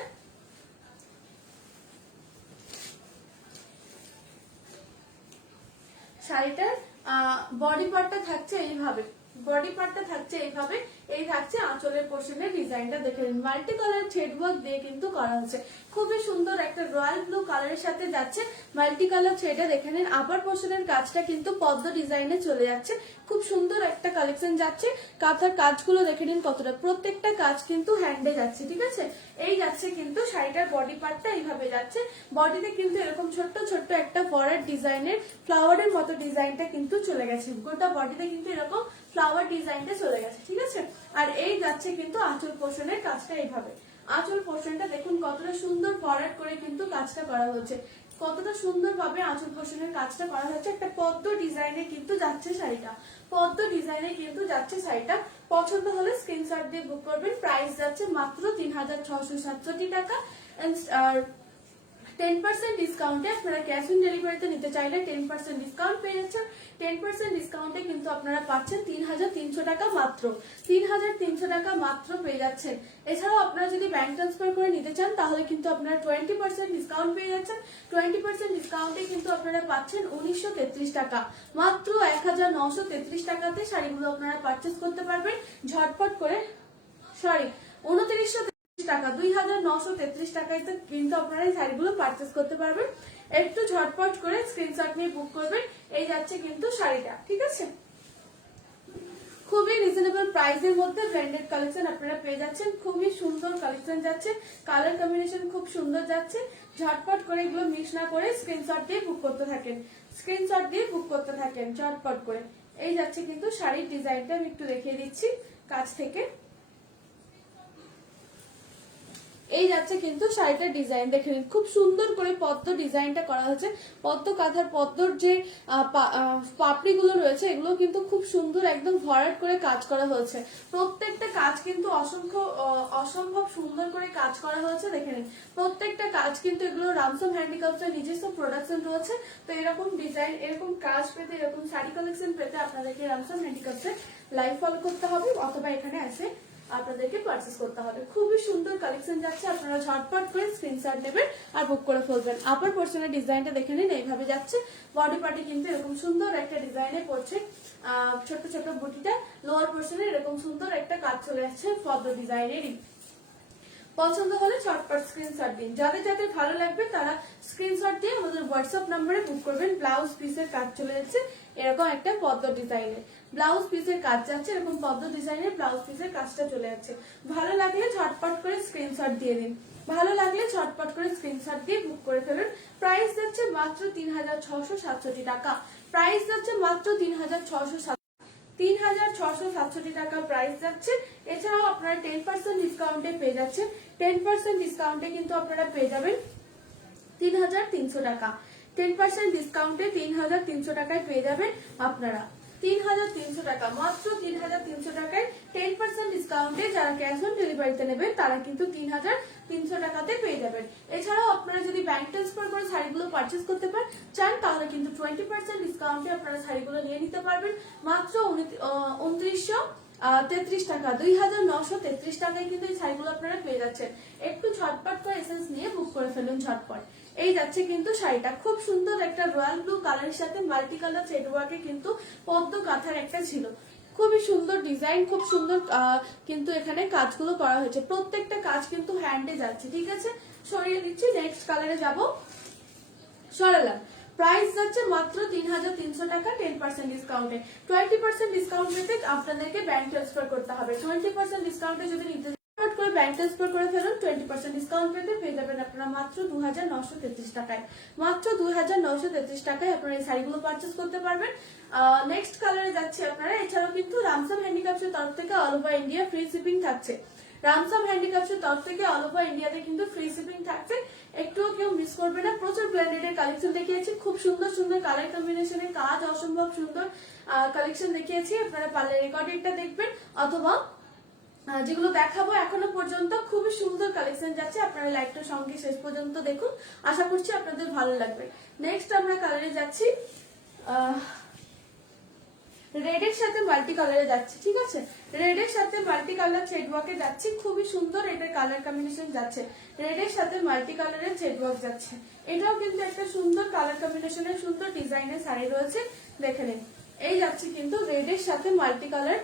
বডি পার্টটা থাকছে এইভাবে, বডি পার্টটা থাকছে এইভাবে। এই থাকছে আঁচলের পোর্শনের ডিজাইনটা, দেখে নিন মাল্টি কালার থ্রেড ওয়ার্ক দিয়ে কিন্তু করা হচ্ছে, খুবই সুন্দর একটা রয়্যাল ব্লু কালারের সাথে যাচ্ছে মাল্টি কালার থ্রেডে। দেখে নিন আপার পোর্শনের কাজটা কিন্তু পদ্ম ডিজাইনে চলে যাচ্ছে, খুব সুন্দর একটা কালেকশন যাচ্ছে। কাঁথার কাজগুলো দেখে নিন কতটা, প্রত্যেকটা কাজ কিন্তু হ্যান্ডে যাচ্ছে, ঠিক আছে? এই যাচ্ছে কিন্তু শাড়িটার বডি পার্টটা এইভাবে যাচ্ছে। বডিতে কিন্তু এরকম ছোট্ট ছোট্ট একটা ফরেড ডিজাইনের ফ্লাওয়ারের মতো ডিজাইনটা কিন্তু চলে গেছে, গোটা বডিতে কিন্তু এরকম ফ্লাওয়ার ডিজাইনটা চলে গেছে, ঠিক আছে? আর এই যাচ্ছে কিন্তু আঁচল পোর্শনের কাজটা এইভাবে, আঁচল পোর্শনটা দেখুন কতটা সুন্দর ফরওয়ার্ড করে কিন্তু কাজটা করা হচ্ছে, কতটা সুন্দর ভাবে আঁচল পোর্শনের কাজটা করা হচ্ছে। একটা পদ্ম ডিজাইনে কিন্তু যাচ্ছে শাড়িটা, পদ্ম ডিজাইনে কিন্তু যাচ্ছে শাড়িটা। পছন্দ হলে স্ক্রিনশট দিয়ে বুক করবেন। প্রাইস যাচ্ছে মাত্র 3667 টাকা। আর 10% ডিসকাউন্টে আপনারা ক্যাশ অন ডেলিভারিতে নিতে চাইলে 10% ডিসকাউন্ট পেয়ে যাচ্ছেন। 10% ডিসকাউন্টে কিন্তু আপনারা পাচ্ছেন 3300 টাকা মাত্র, 3300 টাকা মাত্র পেয়ে যাচ্ছেন। এছাড়াও আপনারা যদি ব্যাংক ট্রান্সফার করে নিতে চান তাহলে কিন্তু আপনারা 20% ডিসকাউন্ট পেয়ে যাচ্ছেন। 20% ডিসকাউন্টে কিন্তু আপনারা পাচ্ছেন 1933 টাকা, মাত্র 1933 টাকাতে শাড়িগুলো আপনারা পারচেস করতে পারবেন ঝটপট করে। সরি, 2900 টাকা, 2933 টাকায় কিন্তু আপনারা এই শাড়িগুলো পারচেস করতে পারবেন। একটু ঝটপট করে স্ক্রিনশট নিয়ে বুক করবেন। এই যাচ্ছে কিন্তু শাড়িটা, ঠিক আছে? খুবই রিজনেবল প্রাইসের মধ্যে ব্র্যান্ডেড কালেকশন আপনারা পেয়ে যাচ্ছেন, খুবই সুন্দর কালেকশন যাচ্ছে, কালার কম্বিনেশন খুব সুন্দর যাচ্ছে। ঝটপট করে এগুলো মিক্স না করে স্ক্রিনশট দিয়ে বুক করতে থাকেন, স্ক্রিনশট দিয়ে বুক করতে থাকেন ঝটপট করে। এই যাচ্ছে কিন্তু শাড়ির ডিজাইনটা আমি একটু দেখিয়ে দিচ্ছি কাছ থেকে। এই যাচ্ছে কিন্তু শাড়িটার ডিজাইন, দেখে নিন খুব সুন্দর করে পদ্ম ডিজাইনটা করা হয়েছে। পদ্ম কাঁথার পদ্মর যে পাপড়িগুলো রয়েছে এগুলো কিন্তু খুব সুন্দর একদম ভরাট করে কাজ করা হয়েছে। প্রত্যেকটা কাজ কিন্তু অসম্ভব সুন্দর করে কাজ করা হয়েছে, দেখে নিন প্রত্যেকটা কাজ কিন্তু এগুলো রামসম হ্যান্ডিক্রাফটসের নিজস্ব প্রোডাকশন রয়েছে। তো এরকম ডিজাইন, এরকম কাজ পেতে, এরকম শাড়ি কালেকশন পেতে আপনাদেরকে রামসম হ্যান্ডিক্রাফটসের লাইভ ফলো করতে হবে অথবা এখানে এসে আপনাদেরকে পারচেস করতে হবে। খুবই সুন্দর কালেকশন যাচ্ছে, আপনারা ঝটপট করে স্ক্রিনশট নেবেন আর বুক করে ফেলবেন। আপার পোর্শনের ডিজাইনটা দেখে নিন এইভাবে যাচ্ছে, বডি পার্টে কিন্তু এরকম সুন্দর একটা ডিজাইনে পড়ছে ছোট ছোট বুটিটা। লোয়ার পোর্শনে এরকম সুন্দর একটা কাজ চলে যাচ্ছে পদ্ম ডিজাইনেরই। পছন্দ হলে চটপট স্ক্রিনশট দিন। যাদের যাদের ভালো লাগবে তারা স্ক্রিনশট দিয়ে আমাদের হোয়াটসঅ্যাপ নম্বরে বুক করবেন। ব্লাউজ পিসের কাজ চলে যাচ্ছে এরকম একটা পদ্ম ডিজাইনের, ব্লাউজ পিসের কাজ যাচ্ছে এরকম পদ্ম ডিজাইনের ব্লাউজ পিসের কাজটা চলে যাচ্ছে। ভালো লাগলে ঝটপট করে স্ক্রিনশট দিয়ে দিন, ভালো লাগলে ঝটপট করে স্ক্রিনশট দিয়ে বুক করে ফেলুন। প্রাইস যাচ্ছে মাত্র 3667 টাকা, প্রাইস যাচ্ছে মাত্র 3667 টাকা প্রাইস যাচ্ছে। এছাড়াও আপনারা 10% ডিসকাউন্টে পেয়ে যাচ্ছেন, 10% ডিসকাউন্টে কিন্তু আপনারা পেয়ে যাবেন 3300 টাকা, 10% ডিসকাউন্টে 3300 টাকায় পেয়ে যাবেন আপনারা 3300 টাকা, মাত্র 3300 টাকায় 10% ডিসকাউন্টে যারা ক্যাশ অন ডেলিভারিতে নেবেন তারা কিন্তু 3300 টাকাতে পেয়ে যাবেন। এছাড়াও আপনারা যদি ব্যাংক ট্রান্সফার করে শাড়িগুলো পারচেজ করতে চান তাহলে কিন্তু 20% ডিসকাউন্টে আপনারা শাড়িগুলো নিয়ে নিতে পারবেন মাত্র 2933 টাকা, 2933 টাকায় কিন্তু এই শাড়িগুলো আপনারা পেয়ে যাচ্ছেন। একটু ঝটপট করে এসেন্স নিয়ে বুক করে ফেলুন ঝটপট। এই যাচ্ছে কিন্তু শাড়িটা খুব সুন্দর একটা রয়্যাল ব্লু কালারের সাথে মাল্টি কালার থ্রেড ওয়ার্কে কিন্তু পদ্ম কাঁথার একটা ছিল, খুবই সুন্দর ডিজাইন, খুব সুন্দর কিন্তু এখানে কাজগুলো করা হয়েছে, প্রত্যেকটা কাজ কিন্তু হ্যান্ডে যাচ্ছে। ঠিক আছে, সরিয়ে দিচ্ছি, নেক্সট কালারে যাব, সরালাম। প্রাইস যাচ্ছে মাত্র 3300 টাকা 10% ডিসকাউন্টে। 20% ডিসকাউন্ট পেতে আপনাদেরকে ব্যাংক ট্রান্সফার করতে হবে। 20% ডিসকাউন্টে যদি নিতে করে ব্যাংক ট্রান্সফার করে ফেলুন, 20% ডিসকাউন্ট পেতে পেয়ে যাবেন আপনারা মাত্র 2933 টাকায়, মাত্র 2933 টাকায় আপনারা এই শাড়িগুলো পারচেজ করতে পারবেন। নেক্সট কালারে যাচ্ছে আপনারা। এছাড়াও কিন্তু রামসাম হ্যান্ডিক্রাফটসের তরফ থেকে all over India free shipping থাকছে, রামসাম হ্যান্ডিক্রাফটসের তরফ থেকে অল ওভার ইন্ডিয়াতে কিন্তু ফ্রি শিপিং থাকছে, একটুও কেউ মিস করবে না। প্রচুর ব্র্যান্ডেড কালেকশন দেখিয়েছি, খুব সুন্দর সুন্দর কালার কম্বিনেশনের কাজ, অসম্ভব সুন্দর কালেকশন দেখিয়েছি। আপনারা পারলে রেকর্ডেডটা দেখবেন অথবা যেগুলো দেখাবো এখনো পর্যন্ত খুবই সুন্দর কালেকশন যাচ্ছে, আপনারা লাইভটা সঙ্গে শেষ পর্যন্ত দেখুন, আশা করছি আপনাদের ভালো লাগবে। নেক্সট আমরা কালারে যাচ্ছি, রেডের সাথে মাল্টি কালারে যাচ্ছে। ঠিক আছে, রেডের সাথে মাল্টি কালার থ্রেড ওয়ার্কে যাচ্ছে, খুবই সুন্দর এটা কালার কম্বিনেশন যাচ্ছে, রেডের সাথে মাল্টি কালারের থ্রেড ওয়ার্ক যাচ্ছে। এটাও কিন্তু একটা সুন্দর কালার কম্বিনেশনের সুন্দর ডিজাইনের শাড়ি রয়েছে, দেখে নিন। এই যাচ্ছে কিন্তু রেডের সাথে মাল্টি কালার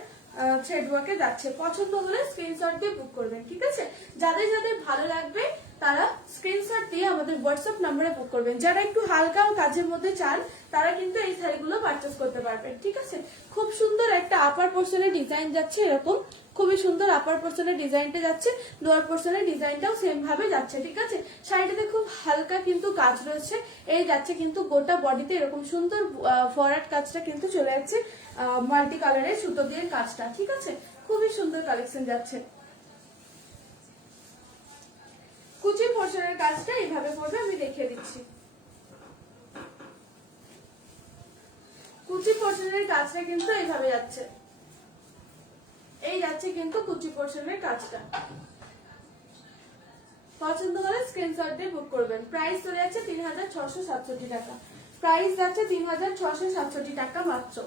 থ্রেড ওয়ার্কে যাচ্ছে। পছন্দ হলে স্ক্রিনশট দিয়ে বুক করবেন। ঠিক আছে, যাদের যাদের ভালো লাগবে তারা স্ক্রিনশট দিয়ে আমাদের হোয়াটসঅ্যাপ নম্বরে বুক করবেন। যারা একটু হালকা কাজের মধ্যে চান তারা কিন্তু এই শাড়িগুলো পারচেজ করতে পারবেন। ঠিক আছে, খুব সুন্দর একটা আপার পোর্শনের ডিজাইন যাচ্ছে, এরকম খুবই সুন্দর আপার পোর্শনের ডিজাইনটা যাচ্ছে, লোয়ার পোর্শনের ডিজাইনটাও সেম ভাবে যাচ্ছে। ঠিক আছে, শাড়িটাতে খুব হালকা কিন্তু কাজ রয়েছে, এই যাচ্ছে কিন্তু গোটা বডিতে এরকম সুন্দর ফরওয়ার্ড কাজটা কিন্তু চলে যাচ্ছে, মাল্টি কালারের সুতো দিয়ে কাজটা। ঠিক আছে, খুবই সুন্দর কালেকশন যাচ্ছে। কুচি পোর্শনের কাজটা এইভাবে করবে, আমি দেখিয়ে দিচ্ছি। কুচি পোর্শনের কাজটা কিন্তু এইভাবে যাচ্ছে, এই যাচ্ছে কিন্তু কুচি পোর্শনের কাজটা। পছন্দ হলে স্ক্রিনশট দিয়ে বুক করবেন। প্রাইস চলে যাচ্ছে 3667 টাকা, প্রাইস যাচ্ছে 3667 টাকা মাত্র।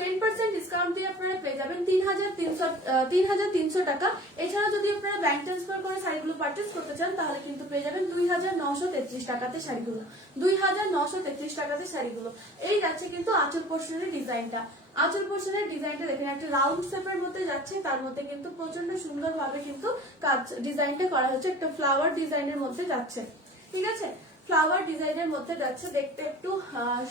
10% ডিসকাউন্ট দিয়ে আপনারা পেয়ে যাবেন 3300 টাকা। এছাড়া যদি আপনারা ব্যাংক ট্রান্সফার করে শাড়িগুলো পারচেজ করতে চান তাহলে কিন্তু পেয়ে যাবেন 2933 টাকাতে শাড়িগুলো, 2933 টাকাতে শাড়িগুলো। এই যাচ্ছে কিন্তু আঁচল পোর্শনের ডিজাইনটা, আঁচল পোর্শনের ডিজাইনটা দেখেন একটা রাউন্ড শেপের মধ্যে যাচ্ছে, তার মধ্যে কিন্তু প্রচন্ড সুন্দর ভাবে কিন্তু কাজ ডিজাইনটা করা হচ্ছে, একটা ফ্লাওয়ার ডিজাইনের মধ্যে যাচ্ছে। ঠিক আছে, ফ্লাওয়ার ডিজাইনের মধ্যে যাচ্ছে, দেখতে একটু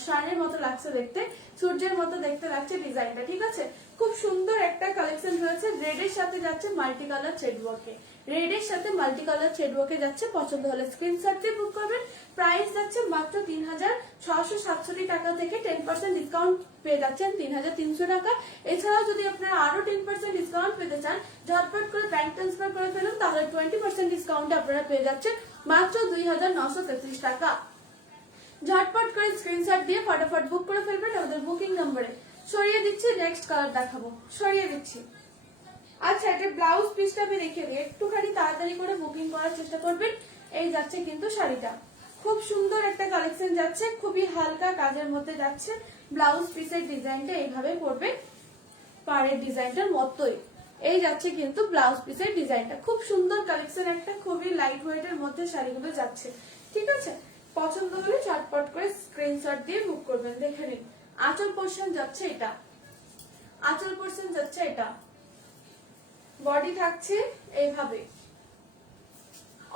শানের মতো লাগছে, দেখতে সূর্যের মতো দেখতে লাগছে ডিজাইনটা। ঠিক আছে, খুব সুন্দর একটা কালেকশন রয়েছে, রেডের সাথে যাচ্ছে মাল্টি কালার থ্রেড ওয়ার্কে, রেডের সাথে মাল্টি কালার থ্রেড ওয়ার্কে যাচ্ছে। পছন্দ হলে স্ক্রিনশট দিয়ে বুক করবেন। প্রাইস যাচ্ছে মাত্র 3667 টাকা থেকে 10% ডিসকাউন্ট পেয়ে যাচ্ছেন 3300 টাকা। এছাড়াও যদি আপনারা আরো 10% ডিসকাউন্ট পেতে চান ঝটপট করে ব্যাংক ট্রান্সফার করে ফেলুন, তাহলে 20% ডিসকাউন্টে আপনারা পেয়ে যাচ্ছেন মাত্র 2933 টাকা। ঝটপট করে স্ক্রিনশট দিয়ে ফটাফট বুক করে ফেলবেন আমাদের বুকিং নম্বরে। সরিয়ে দিচ্ছি, নেক্সট কালার দেখাবো, সরিয়ে দিচ্ছি। আচ্ছা, এটা ব্লাউজ পিসটা আমি রেখে দিই, একটুখানি তাড়াতাড়ি করে বুকিং করার চেষ্টা করবেন। এই যাচ্ছে কিন্তু শাড়িটা, খুব সুন্দর একটা কালেকশন যাচ্ছে, খুবই হালকা কাজের মধ্যে যাচ্ছে। ব্লাউজ পিসের ডিজাইনটা এইভাবে পড়বে, পাড়ের ডিজাইনটার মতোই। এই যাচ্ছে কিন্তু ব্লাউজ পিসের ডিজাইনটা, খুব সুন্দর কালেকশন একটা, খুবই লাইট ওয়েটের মধ্যে শাড়িগুলো যাচ্ছে। ঠিক আছে, পছন্দ হলে চটপট করে স্ক্রিনশট দিয়ে বুক করবেন। দেখে নিন, আঁচল পোর্শন যাচ্ছে এটা, আঁচল পোর্শন যাচ্ছে এটা, বডি থাকছে এইভাবে,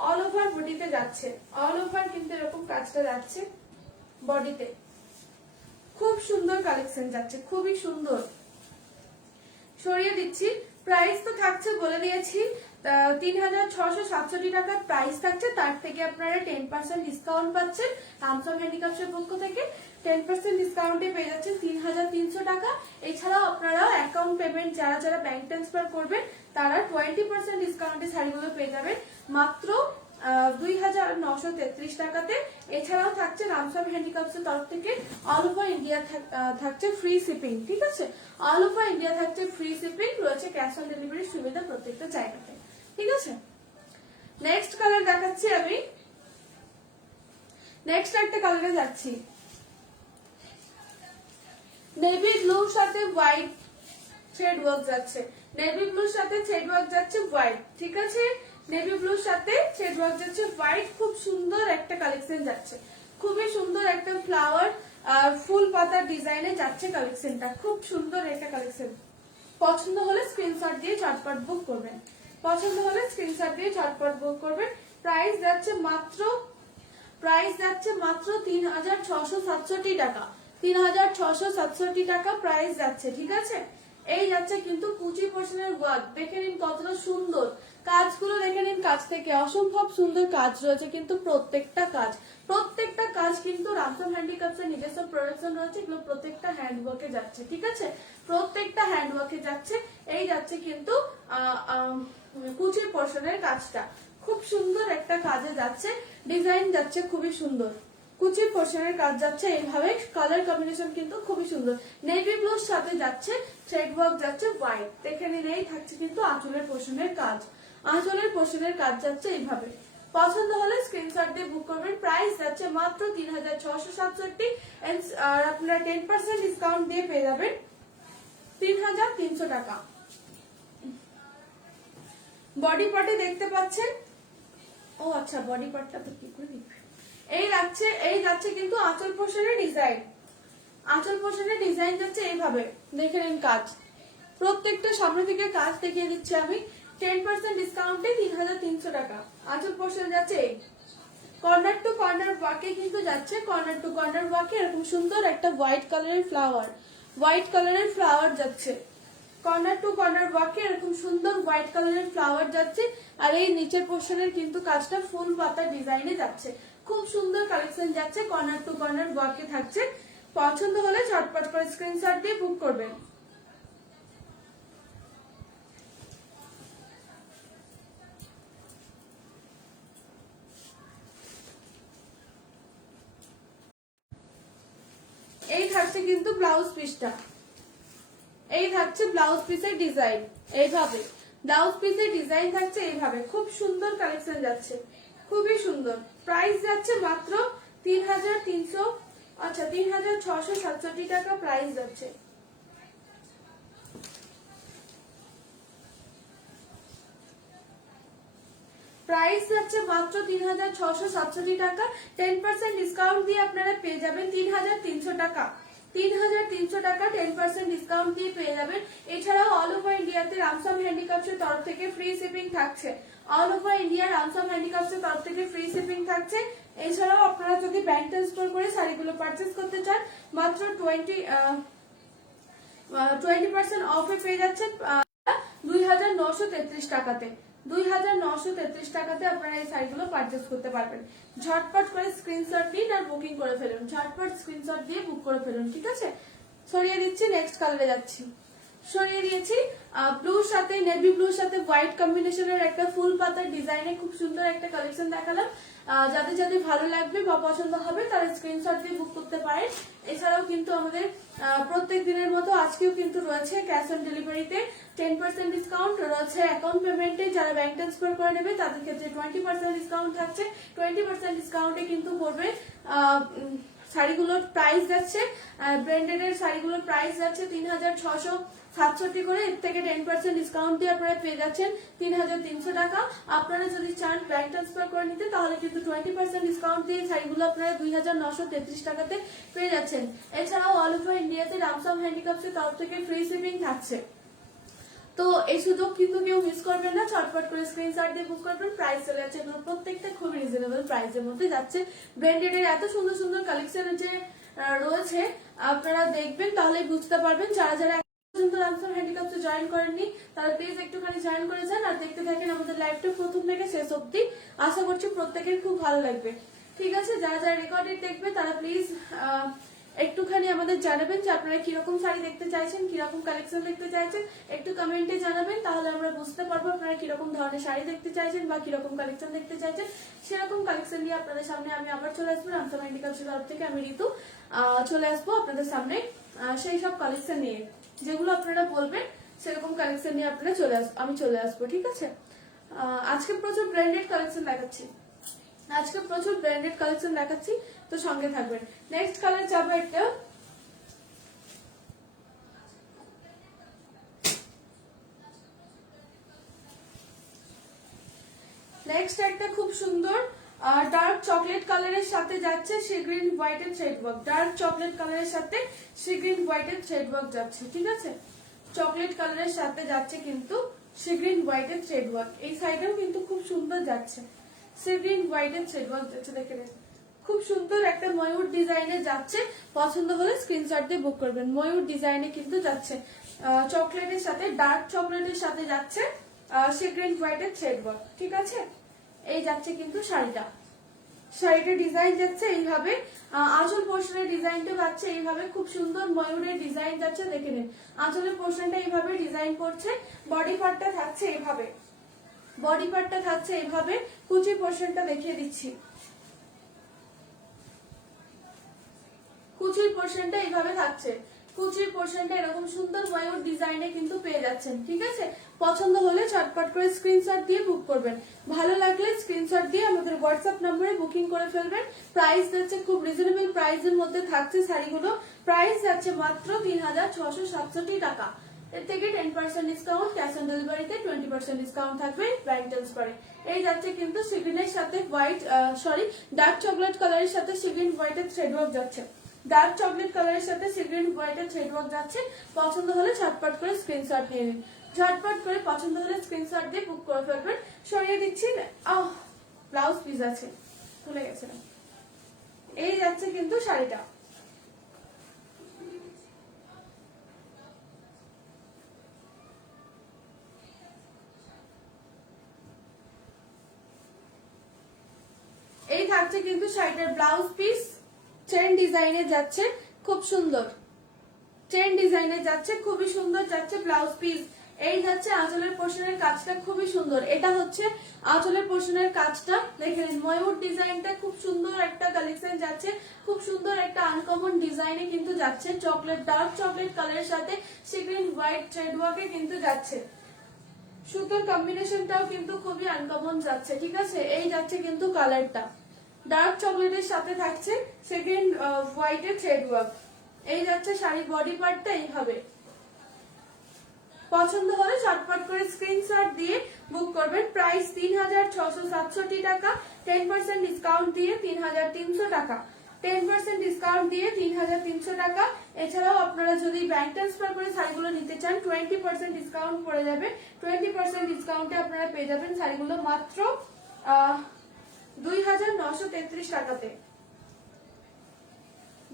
অল ওভার বডিতে যাচ্ছে, অল ওভার কিন্তু এরকম কাজটা যাচ্ছে বডিতে। খুব সুন্দর কালেকশন যাচ্ছে, খুবই সুন্দর। সরিয়ে দিচ্ছি, প্রাইস তো থাকছে বলে দিয়েছি 3667 টাকা প্রাইস থাকছে। তার থেকে আপনারা 10% ডিসকাউন্ট পাচ্ছেন স্যামসাং হ্যান্ডিক্রাফটসের পক্ষ থেকে। 10% ডিসকাউন্টে পেয়ে যাচ্ছেন 3300 টাকা। এছাড়াও আপনারা অ্যাকাউন্ট পেমেন্ট যারা যারা ব্যাংক ট্রান্সফার করবেন তারা 20% ডিসকাউন্টে শাড়িগুলো পেয়ে যাবেন মাত্র 2933 টাকাতে। এছাড়াও থাকছে রামসাম হ্যান্ডিক্রাফটসের তরফ থেকে অল ওভার ইন্ডিয়া থাকছে ফ্রি শিপিং, ঠিক আছে? অল ওভার ইন্ডিয়া থাকছে ফ্রি শিপিং, রয়েছে ক্যাশ অন ডেলিভারির সুবিধা প্রত্যেকটা জায়গাতে, ঠিক আছে? নেক্সট কালার দেখাচ্ছি আমি, নেক্সট একটা কালারে যাচ্ছি। নেভি ব্লুর সাথে হোয়াইট থ্রেড ওয়ার্ক যাচ্ছে, নেভি ব্লুর সাথে থ্রেড ওয়ার্ক যাচ্ছে হোয়াইট, ঠিক আছে? নেভি ব্লুর সাথে থ্রেড ওয়ার্ক যাচ্ছে হোয়াইট। খুব সুন্দর একটা কালেকশন যাচ্ছে, খুবই সুন্দর একটা ফ্লাওয়ার ফুল পাতার ডিজাইনে যাচ্ছে কালেকশনটা। খুব সুন্দর একটা কালেকশন। পছন্দ হলে স্ক্রিনশট দিয়ে ঝটপট বুক করবেন, পছন্দ হলে স্ক্রিনশট দিয়ে ঝটপট বুক করবেন। প্রাইস যাচ্ছে মাত্র 3667 টাকা, 3667 টাকা প্রাইস যাচ্ছে, ঠিক আছে? এই যাচ্ছে কিন্তু কুচি পোর্শনের ওয়ার্ক, দেখে নিন কতটা সুন্দর কাজগুলো, দেখে নিন কাজ থেকে অসম্ভব সুন্দর কাজ রয়েছে কিন্তু প্রত্যেকটা কাজ কিন্তু রামসাম হ্যান্ডিক্রাফটসের নিজস্ব প্রোডাকশন রয়েছে, এগুলো প্রত্যেকটা হ্যান্ডওয়ার্কে যাচ্ছে, ঠিক আছে? প্রত্যেকটা হ্যান্ডওয়ার্কে যাচ্ছে। এই যাচ্ছে কিন্তু কুচির পোর্শনের কাজটা, খুব সুন্দর একটা কাজে যাচ্ছে, ডিজাইন যাচ্ছে খুবই সুন্দর। কুচির পোর্শনের কাজ যাচ্ছে এইভাবে, কালার কম্বিনেশন কিন্তু খুবই সুন্দর। নেভি ব্লুর সাথে যাচ্ছে থ্রেড ওয়ার্ক যাচ্ছে হোয়াইট, দেখে নিন। এই থাকছে কিন্তু আঁচলের পোর্শনের কাজ, আঁচলের পোর্শনের কাজ যাচ্ছে এইভাবে। পছন্দ হলে স্ক্রিনশট দিয়ে বুক করবেন। প্রাইস যাচ্ছে মাত্র 3667 আর আপনারা 10% ডিসকাউন্ট দিয়ে পেয়ে যাবেন 3300 টাকা। বডি পার্টে দেখতে পাচ্ছেন, ও আচ্ছা বডি পার্টটা তো কি করে নিবে। এই যাচ্ছে কিন্তু আঁচল পোর্শনের ডিজাইন, আঁচল পোর্শনের ডিজাইন যাচ্ছে এইভাবে, দেখে নিন কাজ। প্রত্যেকটা সামনে থেকে কাজ দেখিয়ে দিচ্ছি আমি। 10% ডিসকাউন্টে 3300 টাকা। আঁচল পোর্শন যাচ্ছে কর্নার টু কর্নার ওয়ার্কে কিন্তু যাচ্ছে, কর্নার টু কর্নার ওয়ার্কে এরকম সুন্দর একটা হোয়াইট কালারের ফ্লাওয়ার যাচ্ছে। কর্নার টু কর্নার ওয়ার্কে এরকম সুন্দর হোয়াইট কালারের ফ্লাওয়ার যাচ্ছে। আর এই নিচের পোর্শনের কিন্তু কাজটা ফুল পাতা ডিজাইনে যাচ্ছে, খুব সুন্দর কালেকশন যাচ্ছে, কর্নার টু কর্নার ওয়ার্কে থাকছে। পছন্দ হলে ঝটপট করে স্ক্রিনশট দিয়ে বুক করবেন। এই থাকছে কিন্তু ব্লাউজ পিসটা, এই থাকছে ব্লাউজ পিসের ডিজাইন এইভাবে, ব্লাউজ পিসের ডিজাইন থাকছে এইভাবে। খুব সুন্দর কালেকশন যাচ্ছে, খুবই সুন্দর। প্রাইস যাচ্ছে মাত্র 3667 টাকা প্রাইস যাচ্ছে। প্রাইস যাচ্ছে মাত্র 3667 টাকা। 10% ডিসকাউন্ট দিয়ে আপনারা পেয়ে যাবেন 3300 টাকা, 3300 টাকা 10% ডিসকাউন্ট দিয়ে পেয়ে যাবেন। এছাড়াও অল ওভার ইন্ডিয়াতে রামসাম হ্যান্ডিক্রাফটসের তরফ থেকে ফ্রি শিপিং থাকছে, অল ওভার ইন্ডিয়া রামসাম হ্যান্ডিক্রাফটসের তরফ থেকে ফ্রি শিপিং থাকছে। এছাড়াও আপনারা যদি ব্যাংক ট্রান্সফার করে শাড়িগুলো পারচেস করতে চান মাত্র 20% অফে পেয়ে যাচ্ছেন 2933 টাকাতে। 2933 টাকাতে আপনারা এই শাড়িগুলো পারচেস করতে পারবেন। ঝটপট করে স্ক্রিনশট নিন আর বুকিং করে ফেলুন, ঝটপট স্ক্রিনশট দিয়ে বুক করে ফেলুন, ঠিক আছে? সরিয়ে দিচ্ছি, নেক্সট কালারে যাচ্ছি। সরিয়ে দিয়েছি ব্লুর সাথে নেভি ব্লুর সাথে হোয়াইট কম্বিনেশনের একটা ফুল পাতার ডিজাইনে খুব সুন্দর একটা কালেকশন দেখালাম। যাদের যাদের ভালো লাগবে বা পছন্দ হবে তারা স্ক্রিনশট দিয়ে বুক করতে পারেন। এছাড়াও কিন্তু আমাদের প্রত্যেক দিনের মতো আজকেও কিন্তু রয়েছে ক্যাশ অন ডেলিভারিতে 10% ডিসকাউন্ট রয়েছে। অ্যাকাউন্ট পেমেন্টে যারা ব্যাংক ট্রান্সফার করে নেবে তাদের ক্ষেত্রে 20% ডিসকাউন্ট থাকছে। 20% ডিসকাউন্টে কিন্তু পড়বে শাড়িগুলোর প্রাইস যাচ্ছে, ব্র্যান্ডেড এর শাড়িগুলোর প্রাইস যাচ্ছে 3667 করে। এর থেকে 10% ডিসকাউন্ট দিয়ে আপনারা পেয়ে যাচ্ছেন 3300 টাকা। আপনারা যদি চান ব্যাংক ট্রান্সফার করে নিতে তাহলে কিন্তু 20% ডিসকাউন্ট দিয়ে শাড়িগুলো আপনারা 2933 টাকাতে পেয়ে যাচ্ছেন। এছাড়াও অল ওভার ইন্ডিয়াতে রামসাম হ্যান্ডিক্রাফটসের তরফ থেকে ফ্রি শিপিং থাকছে। তো এই সুযোগ কিন্তু কেউ মিস করবেন না, চটপট করে স্ক্রিনশট দিয়ে বুক করবেন। প্রাইস চলে যাচ্ছে এগুলো প্রত্যেকটা খুবই রিজনেবল প্রাইসের মধ্যে যাচ্ছে। ব্র্যান্ডেড এর এত সুন্দর সুন্দর কালেকশন যে রয়েছে আপনারা দেখবেন তাহলেই বুঝতে পারবেন। যারা যারা পর্যন্ত রামসার হ্যান্ডিক্রাফটসে জয়েন করেননি তারা প্লিজ একটুখানি জয়েন করে যান আর দেখতে থাকেন আমাদের লাইভটা প্রথম থেকে শেষ অবধি। আশা করছি প্রত্যেকের খুব ভালো লাগবে। ঠিক আছে, যারা যারা রেকর্ডেড দেখবে তারা প্লিজ একটুখানি আমাদের জানাবেন যে আপনারা কিরকম শাড়ি দেখতে চাইছেন, কিরকম কালেকশন দেখতে চাইছেন, একটু কমেন্টে জানাবেন, তাহলে আমরা বুঝতে পারবো আপনারা কিরকম ধরনের শাড়ি দেখতে চাইছেন বা কিরকম কালেকশন দেখতে চাইছেন। সেরকম কালেকশন নিয়ে আপনাদের সামনে আমি আবার চলে আসবো। রামসার হ্যান্ডিক্রাফটসের তরফ থেকে আমি ঋতু চলে আসবো আপনাদের সামনে সেই সব কালেকশন নিয়ে, যেগুলো আপনারা বলবেন সেরকম কালেকশন নিয়ে আপনারা আমি চলে আসবো। ঠিক আছে, আজকে প্রচুর ব্র্যান্ডেড কালেকশন দেখাচ্ছি, তো সঙ্গে থাকবেন। নেক্সট কালার যাবো একটা, নেক্সট একটা খুব সুন্দর ডার্ক চকলেট কালারের সাথে যাচ্ছে সি গ্রিন হোয়াইটের থ্রেড ওয়ার্ক। ডার্ক চকলেট কালারের সাথে সি গ্রিন হোয়াইটের থ্রেড ওয়ার্ক যাচ্ছে। ঠিক আছে, চকলেট কালারের সাথে যাচ্ছে কিন্তু সি গ্রিন হোয়াইটের থ্রেড ওয়ার্ক। এই সাইডেও কিন্তু খুব সুন্দর যাচ্ছে, সি গ্রিন হোয়াইটের থ্রেড ওয়ার্ক যাচ্ছে। দেখে নেন খুব সুন্দর একটা ময়ূর ডিজাইনে যাচ্ছে। পছন্দ হলে স্ক্রিনশট দিয়ে বুক করবেন। ময়ূর ডিজাইনে কিন্তু যাচ্ছে, চকলেটের সাথে ডার্ক চকলেটের সাথে যাচ্ছে সি গ্রিন হোয়াইটের থ্রেড ওয়ার্ক। ঠিক আছে, এই যাচ্ছে কিন্তু শাড়িটা ডিজাইন যাচ্ছে এইভাবে, আঁচল পোর্শনের ডিজাইনটা যাচ্ছে এইভাবে, খুব সুন্দর ময়ূরের ডিজাইন যাচ্ছে। দেখে নিন আঁচলের পোর্শনটা এইভাবে ডিজাইন করছে, বডি পার্টটা থাকছে এইভাবে, কুচি পোর্শনটা দেখিয়ে দিচ্ছি। কুচির পোর্শনটা এইভাবে থাকছে, কুচির পোর্শনটা এরকম সুন্দর ময়ূর ডিজাইনে কিন্তু পেয়ে যাচ্ছেন। ঠিক আছে, পছন্দ হলে চটপট করে স্ক্রিনশট দিয়ে বুক করবেন। ভালো লাগলে স্ক্রিনশট দিয়ে আমাদের হোয়াটসঅ্যাপ নম্বরে বুকিং করে ফেলবেন। প্রাইস যাচ্ছে খুব রিজনেবল প্রাইসের মধ্যে থাকছে শাড়িগুলো। প্রাইস যাচ্ছে মাত্র 3667 টাকা। এর থেকে 10% ডিসকাউন্ট, ক্যাশ অন ডেলিভারিতে 20% ডিসকাউন্ট থাকবে ব্যাংক ট্রান্সফারে। এই যাচ্ছে কিন্তু সিগ্রিনের সাথে ডার্ক চকলেট কালারের সাথে সিগ্রিন হোয়াইটের থ্রেড ওয়ার্ক যাচ্ছে। ডার্ক চকলেট কালারের সাথে সিগ্রিন হোয়াইটের থ্রেড ওয়ার্ক যাচ্ছে। পছন্দ হলে ঝটপট করে স্ক্রিনশট নিয়ে নিন, পছন্দ হলে স্ক্রিনশট দিয়ে বুক করে ফেলবেন। সরিয়ে দিচ্ছি, ব্লাউজ পিস আছে, ভুলে গেছিলাম। এই যাচ্ছে কিন্তু শাড়িটা, এই থাকছে কিন্তু শাড়িটার ব্লাউজ পিস। চেন ডিজাইনে যাচ্ছে, খুব সুন্দর চেন ডিজাইনে যাচ্ছে, খুবই সুন্দর যাচ্ছে ব্লাউজ পিস। এই যাচ্ছে আঁচলের পোর্শনের কাজটা, খুবই সুন্দর। এটা হচ্ছে আঁচলের পোর্শনের কাজটা, দেখে নিন ময়ূর ডিজাইনটা খুব সুন্দর একটা কালেকশন যাচ্ছে, খুব সুন্দর একটা আনকমন ডিজাইনে কিন্তু যাচ্ছে। ডার্ক চকলেট কালারের সাথে সিগ্রিন হোয়াইট থ্রেড ওয়ার্কে কিন্তু যাচ্ছে। সুতোর কম্বিনেশনটাও কিন্তু খুবই আনকমন যাচ্ছে। ঠিক আছে, এই যাচ্ছে কিন্তু কালারটা, ডার্ক চকলেটের সাথে থাকছে সেকেন্ড হোয়াইটের থ্রেড ওয়ার্ক। এই যাচ্ছে শাড়ির বডি পার্টটা এইভাবে। পছন্দ হলে চটপট করে স্ক্রিনশট দিয়ে বুক করবেন। প্রাইস 3667 টাকা, 10% ডিসকাউন্ট দিয়ে 3300 টাকা, 10% ডিসকাউন্ট দিয়ে 3300 টাকা। এছাড়াও আপনারা যদি ব্যাংক ট্রান্সফার করে শাড়িগুলো নিতে চান 20% ডিসকাউন্ট পড়ে যাবে। 20% ডিসকাউন্টে আপনারা পেয়ে যাবেন শাড়িগুলো মাত্র 2933 টাকাতে।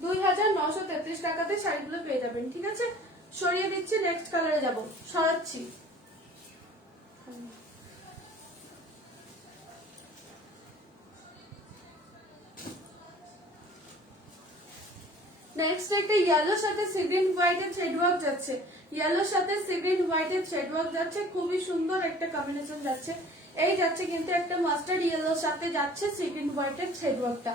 2933 টাকাতে শাড়িগুলো পেয়ে যাবেন। ঠিক আছে, সরিয়ে দিচ্ছি, নেক্সট কালারে যাব, সরাচ্ছি। নেক্সট একটা ইয়েলোর সাথে সিগ্রিন হোয়াইটের থ্রেড ওয়ার্ক যাচ্ছে, ইয়েলোর সাথে সিগ্রিন হোয়াইটের থ্রেড ওয়ার্ক যাচ্ছে, খুবই সুন্দর একটা কম্বিনেশন যাচ্ছে। এই যাচ্ছে কিন্তু একটা মাস্টার্ড ইয়েলোর সাথে যাচ্ছে সিগ্রিন হোয়াইটের থ্রেড ওয়ার্কটা,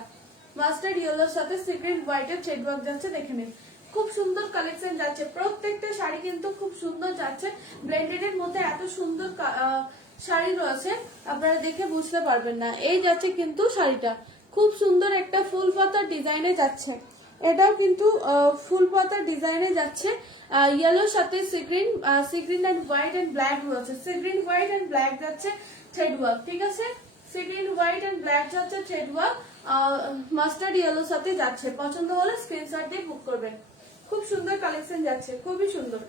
মাস্টার্ড ইয়েলোর সাথে সিগ্রিন হোয়াইটের থ্রেড ওয়ার্ক যাচ্ছে। দেখে নিন খুব সুন্দর কালেকশন যাচ্ছে, প্রত্যেকটা শাড়ি কিন্তু খুব সুন্দর যাচ্ছে। ব্লেন্ডেড এর মধ্যে এত সুন্দর শাড়ি রয়েছে আপনারা দেখে বুঝতে পারবেন না। এই যাচ্ছে কিন্তু শাড়িটা খুব সুন্দর একটা ফুল পাতার ডিজাইনে যাচ্ছে, এটাও কিন্তু ফুল পাতার ডিজাইনে যাচ্ছে। ইয়েলোর সাথে sea green and white and black রয়েছে, সিগ্রিন হোয়াইট এন্ড ব্ল্যাক যাচ্ছে থ্রেড ওয়ার্ক। ঠিক আছে, সিগ্রিন হোয়াইট এন্ড ব্ল্যাক যাচ্ছে থ্রেড ওয়ার্ক, মাস্টার্ড ইয়েলোর সাথে যাচ্ছে। পছন্দ হলে স্ক্রিনশট দিয়ে বুক করবেন। খুব সুন্দর কালেকশন যাচ্ছে, খুবই সুন্দর।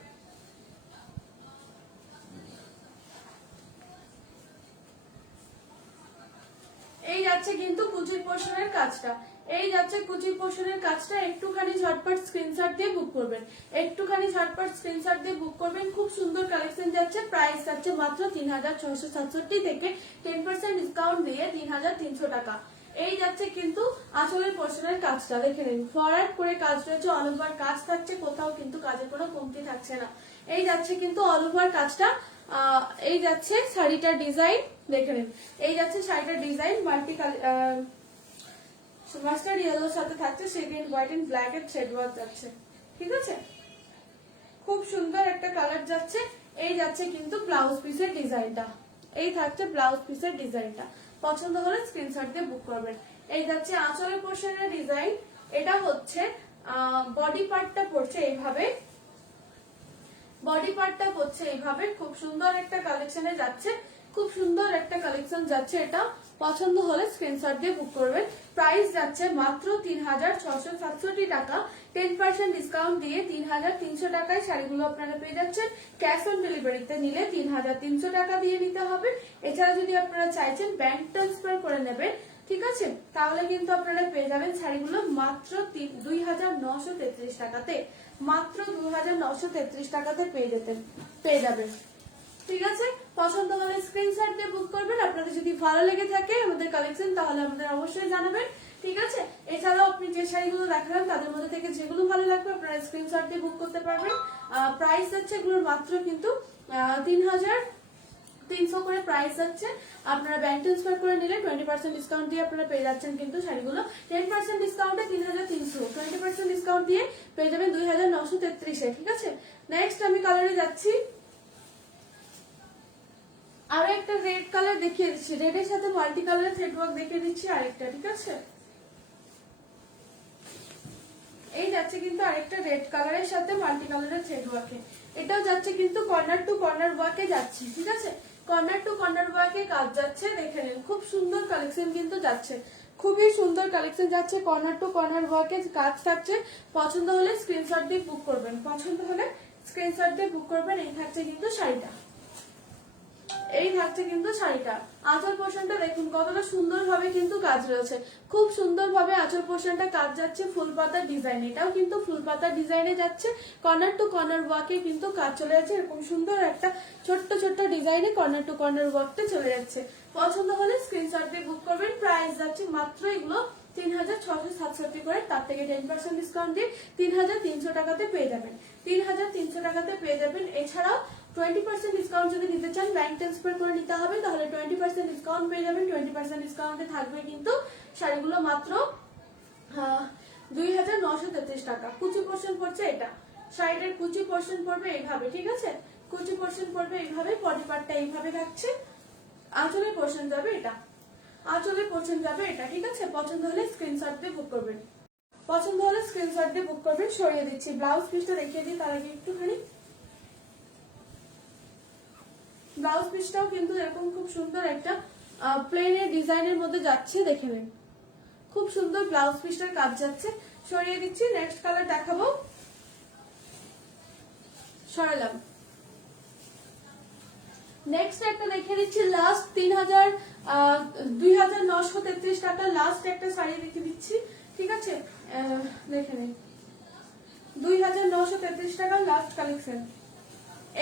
কিন্তু কুচির পোর্শনের কাজটা, এই যাচ্ছে কুচির পোর্শনের কাজটা। একটুখানি ঝটপট স্ক্রিনশট দিয়ে বুক করবেন, একটুখানি ঝটপট স্ক্রিনশট দিয়ে বুক করবেন। খুব সুন্দর কালেকশন যাচ্ছে, প্রাইস যাচ্ছে মাত্র 3667 থেকে 10% ডিসকাউন্ট দিয়ে 3300 টাকা। এই যাচ্ছে কিন্তু আঁচলের পোর্শনের কাজটা, দেখে নিন ফরওয়ার্ড করে কাজ রয়েছে, অল ওভার কাজ থাকছে, কোথাও কিন্তু কাজের কোনো কমতি থাকছে না। এই যাচ্ছে কিন্তু অল ওভার কাজটা। এই যাচ্ছে শাড়িটার ডিজাইন, দেখে নিন এই যাচ্ছে শাড়িটার ডিজাইন, মাল্টি মাস্টার্ড ইয়েলোর সাথে থাকছে সেকেন্ড হোয়াইট এন্ড ব্ল্যাক এর থ্রেড ওয়ার্ক যাচ্ছে, ঠিক আছে, খুব সুন্দর একটা কালার যাচ্ছে। এই যাচ্ছে কিন্তু ব্লাউজ পিসের ডিজাইনটা, এই থাকছে ব্লাউজ পিসের ডিজাইনটা। পছন্দ হলে স্ক্রিনশট দিয়ে বুক করবেন। এই যাচ্ছে আঁচলের পোর্শনের ডিজাইন, এটা হচ্ছে বডি পার্টটা পড়ছে এইভাবে, বডি পার্টটা পড়ছে এইভাবে, খুব সুন্দর একটা কালেকশনে যাচ্ছে, খুব সুন্দর একটা কালেকশন যাচ্ছে এটা। পছন্দ হলে স্ক্রিনশট দিয়ে বুক করবেন। প্রাইস যাচ্ছে মাত্র 3667 টাকা, 10% ডিসকাউন্ট দিয়ে 3300 টাকায় শাড়িগুলো আপনারা পেয়ে যাচ্ছেন। ক্যাশ অন ডেলিভারিতে নিলে 3300 টাকা দিয়ে নিতে হবে। এছাড়া যদি আপনারা চাইছেন ব্যাংক ট্রান্সফার করে নেবেন, ঠিক আছে, তাহলে কিন্তু আপনারা পেয়ে যাবেন শাড়িগুলো মাত্র 2933 টাকাতে, মাত্র 2933 টাকাতে পেয়ে যাবেন, ঠিক আছে। পছন্দ হলে স্ক্রিনশট দিয়ে বুক করবেন। আপনাদের যদি ভালো লেগে থাকে আমাদের কালেকশন তাহলে আমাদের অবশ্যই জানাবেন, ঠিক আছে। এছাড়াও আপনি যে শাড়িগুলো দেখালেন তাদের মধ্যে থেকে যেগুলো ভালো লাগবে আপনারা স্ক্রিনশট দিয়ে বুক করতে পারবেন। প্রাইস হচ্ছে এগুলোর মাত্র কিন্তু 3300 করে প্রাইস যাচ্ছে। আপনারা ব্যাংক ট্রান্সফার করে নিলে 20% ডিসকাউন্ট দিয়ে আপনারা পেয়ে যাচ্ছেন কিন্তু শাড়িগুলো 10% ডিসকাউন্টে 3300, 20% ডিসকাউন্ট দিয়ে পেয়ে যাবেন 2933-এ, ঠিক আছে। নেক্সট আমি কালারে যাচ্ছি, আরো একটা রেড কালার দেখিয়ে দিচ্ছি, রেডের সাথে মাল্টি কালারের থ্রেড ওয়ার্ক দেখিয়ে দিচ্ছি আরেকটা, ঠিক আছে। এই যাচ্ছে কিন্তু আরেকটা রেড কালারের সাথে মাল্টি কালারের থ্রেড ওয়ার্কে, এটাও যাচ্ছে কিন্তু কর্নার টু কর্নার ওয়ার্কে যাচ্ছে, ঠিক আছে, কর্নার টু কর্নার ওয়ার্কে কাজ যাচ্ছে। দেখে নিন খুব সুন্দর কালেকশন কিন্তু যাচ্ছে, খুবই সুন্দর কালেকশন যাচ্ছে, কর্নার টু কর্নার ওয়ার্কে কাজ থাকছে। পছন্দ হলে স্ক্রিনশট দিয়ে বুক করবেন, পছন্দ হলে স্ক্রিনশট দিয়ে বুক করবেন। এই থাকছে কিন্তু শাড়িটা, এই থাকছে কিন্তু শাড়িটা। আঁচল পোর্শনটা দেখুন কতটা সুন্দর ভাবে কিন্তু কাজ রয়েছে, খুব সুন্দর ভাবে আঁচল পোর্শনটা কাজ যাচ্ছে ফুল পাতার ডিজাইন, এটাও কিন্তু ফুল পাতার ডিজাইনে যাচ্ছে। কর্নার টু কর্নার ওয়ার্কে কিন্তু কাজ চলে যাচ্ছে, এরকম সুন্দর একটা ছোট্ট ছোট্ট ডিজাইনে কর্নার টু কর্নার ওয়ার্কটা চলে যাচ্ছে। পছন্দ হলে স্ক্রিনশট দিয়ে বুক করবেন। প্রাইস যাচ্ছে মাত্র এগুলো 3667 করে, তার থেকে 10% ডিসকাউন্ট দিয়ে 3300 টাকাতে পেয়ে যাবেন, 3300 টাকাতে পেয়ে যাবেন। এছাড়াও 20% ডিসকাউন্ট যদি নিতে চান ব্যাংক ট্রান্সফার করে নিতে হবে, তাহলে 20% ডিসকাউন্ট পেয়ে যাবেন। 20% ডিসকাউন্টে থাকবে কিন্তু শাড়িগুলো মাত্র 2933 টাকা। কুচি পোর্শন পড়ছে এটা, শাড়িটার কুচি পোর্শন পড়বে এইভাবে, ঠিক আছে, কুচি পোর্শন পড়বে এইভাবে, বডি পার্টটা এইভাবে থাকছে, আঁচলের পোর্শন যাবে এটা, আঁচলের পোর্শন যাবে এটা, ঠিক আছে। পছন্দ হলে স্ক্রিনশট দিয়ে বুক করবেন, পছন্দ হলে স্ক্রিনশট দিয়ে বুক করবেন। সরিয়ে দিচ্ছি ব্লাউজ পিসটা দেখিয়ে দিই তার আগে একটুখানি। ব্লাউজ পিসটাও কিন্তু এরকম খুব সুন্দর একটা প্লেনের ডিজাইনের মধ্যে যাচ্ছে, দেখে নিন খুব সুন্দর ব্লাউজ পিসটার কাজ যাচ্ছে। সরিয়ে দিচ্ছি, নেক্সট কালার দেখাবো, সরালাম। নেক্সট একটা দেখে দিচ্ছি, লাস্ট 2933 টাকা লাস্ট একটা শাড়ি দেখে দিচ্ছি, ঠিক আছে, দেখে নিন 2933 টাকা লাস্ট কালেকশন।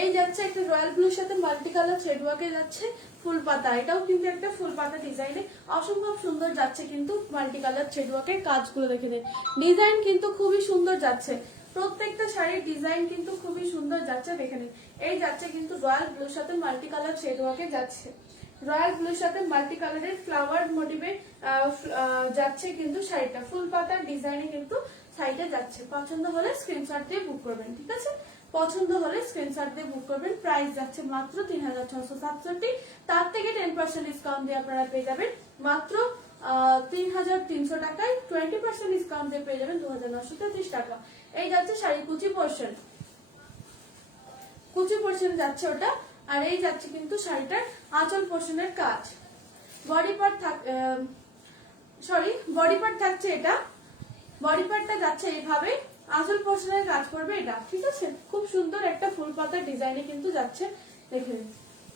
এই যাচ্ছে একটা রয়্যাল ব্লুর সাথে মাল্টি কালার থ্রেড ওয়ার্কে যাচ্ছে ফুল পাতা, এটাও কিন্তু একটা ফুল পাতা ডিজাইনে অসম্ভব সুন্দর যাচ্ছে কিন্তু মাল্টি কালার থ্রেড ওয়ার্কের কাজগুলো দেখে নিন, ডিজাইন কিন্তু খুবই সুন্দর যাচ্ছে, প্রত্যেকটা শাড়ির ডিজাইন কিন্তু খুবই সুন্দর যাচ্ছে, দেখে নিন। এই যাচ্ছে কিন্তু রয়্যাল ব্লুর সাথে মাল্টি কালার থ্রেড ওয়ার্কে যাচ্ছে, রয়্যাল ব্লুর সাথে মাল্টি কালারের ফ্লাওয়ার মোটিভে যাচ্ছে কিন্তু শাড়িটা, ফুল পাতার ডিজাইনে কিন্তু শাড়িটা যাচ্ছে। পছন্দ হলে স্ক্রিনশট দিয়ে বুক করবেন, ঠিক আছে, পছন্দ হলে স্ক্রিনশট দিয়ে বুক করবেন। প্রাইস যাচ্ছে মাত্র 3667, তার থেকে 10% ডিসকাউন্ট দিয়ে আপনারা পেয়ে যাবেন মাত্র 3300 টাকায়, 20% ডিসকাউন্ট দিয়ে পেয়ে যাবেন 2933 টাকা। এই যাচ্ছে শাড়ি কুচি পোর্শন, কুচি পোর্শন যাচ্ছে ওটা। আর এই যাচ্ছে কিন্তু শাড়িটার আঁচল পোর্শনের কাজ, বডি পার্ট বডি পার্ট থাকছে এটা, বডি পার্টটা যাচ্ছে এইভাবে, আঁচল পোর্শনের কাজ করবে এটা, ঠিক আছে। খুব সুন্দর একটা ফুল পাতা ডিজাইনে কিন্তু যাচ্ছে, দেখে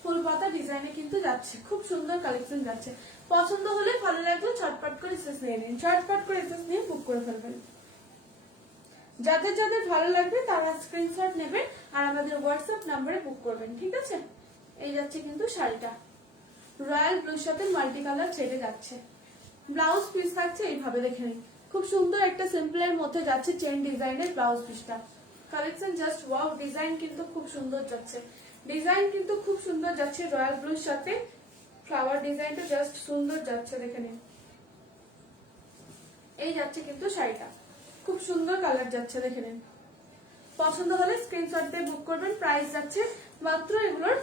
ফুল পাতা ডিজাইনে কিন্তু যাচ্ছে, খুব সুন্দর কালেকশন যাচ্ছে। পছন্দ হলে ভালো লাগলে ঝটপট করে এসএস নিয়ে নিন, ঝটপট করে এসএস নিয়ে বুক করে ফেলবেন। যাদের যাদের ভালো লাগবে তারা স্ক্রিনশট নেবেন আর আমাদের হোয়াটসঅ্যাপ নম্বরে বুক করবেন, ঠিক আছে। এই যাচ্ছে কিন্তু শাড়িটা রয়্যাল ব্লুর সাথে মাল্টি কালার ছেড়ে যাচ্ছে। ব্লাউজ পিস থাকছে এইভাবে, দেখে নিন খুব সুন্দর একটা সিম্পলের মধ্যে যাচ্ছে চেন ডিজাইনের ব্লাউজ পিসটা। কালেকশন জাস্ট ওয়াও, ডিজাইন কিন্তু খুব সুন্দর যাচ্ছে, ডিজাইন কিন্তু খুব সুন্দর যাচ্ছে রয়্যাল ব্লুর সাথে ফ্লাওয়ার ডিজাইনটা জাস্ট সুন্দর যাচ্ছে, দেখে নিন। এই যাচ্ছে কিন্তু শাড়িটা খুব সুন্দর কালার যাচ্ছে, দেখে নিন। পছন্দ হলে স্ক্রিনশট দিয়ে বুক করবেন। প্রাইস যাচ্ছে মাত্র এগুলোর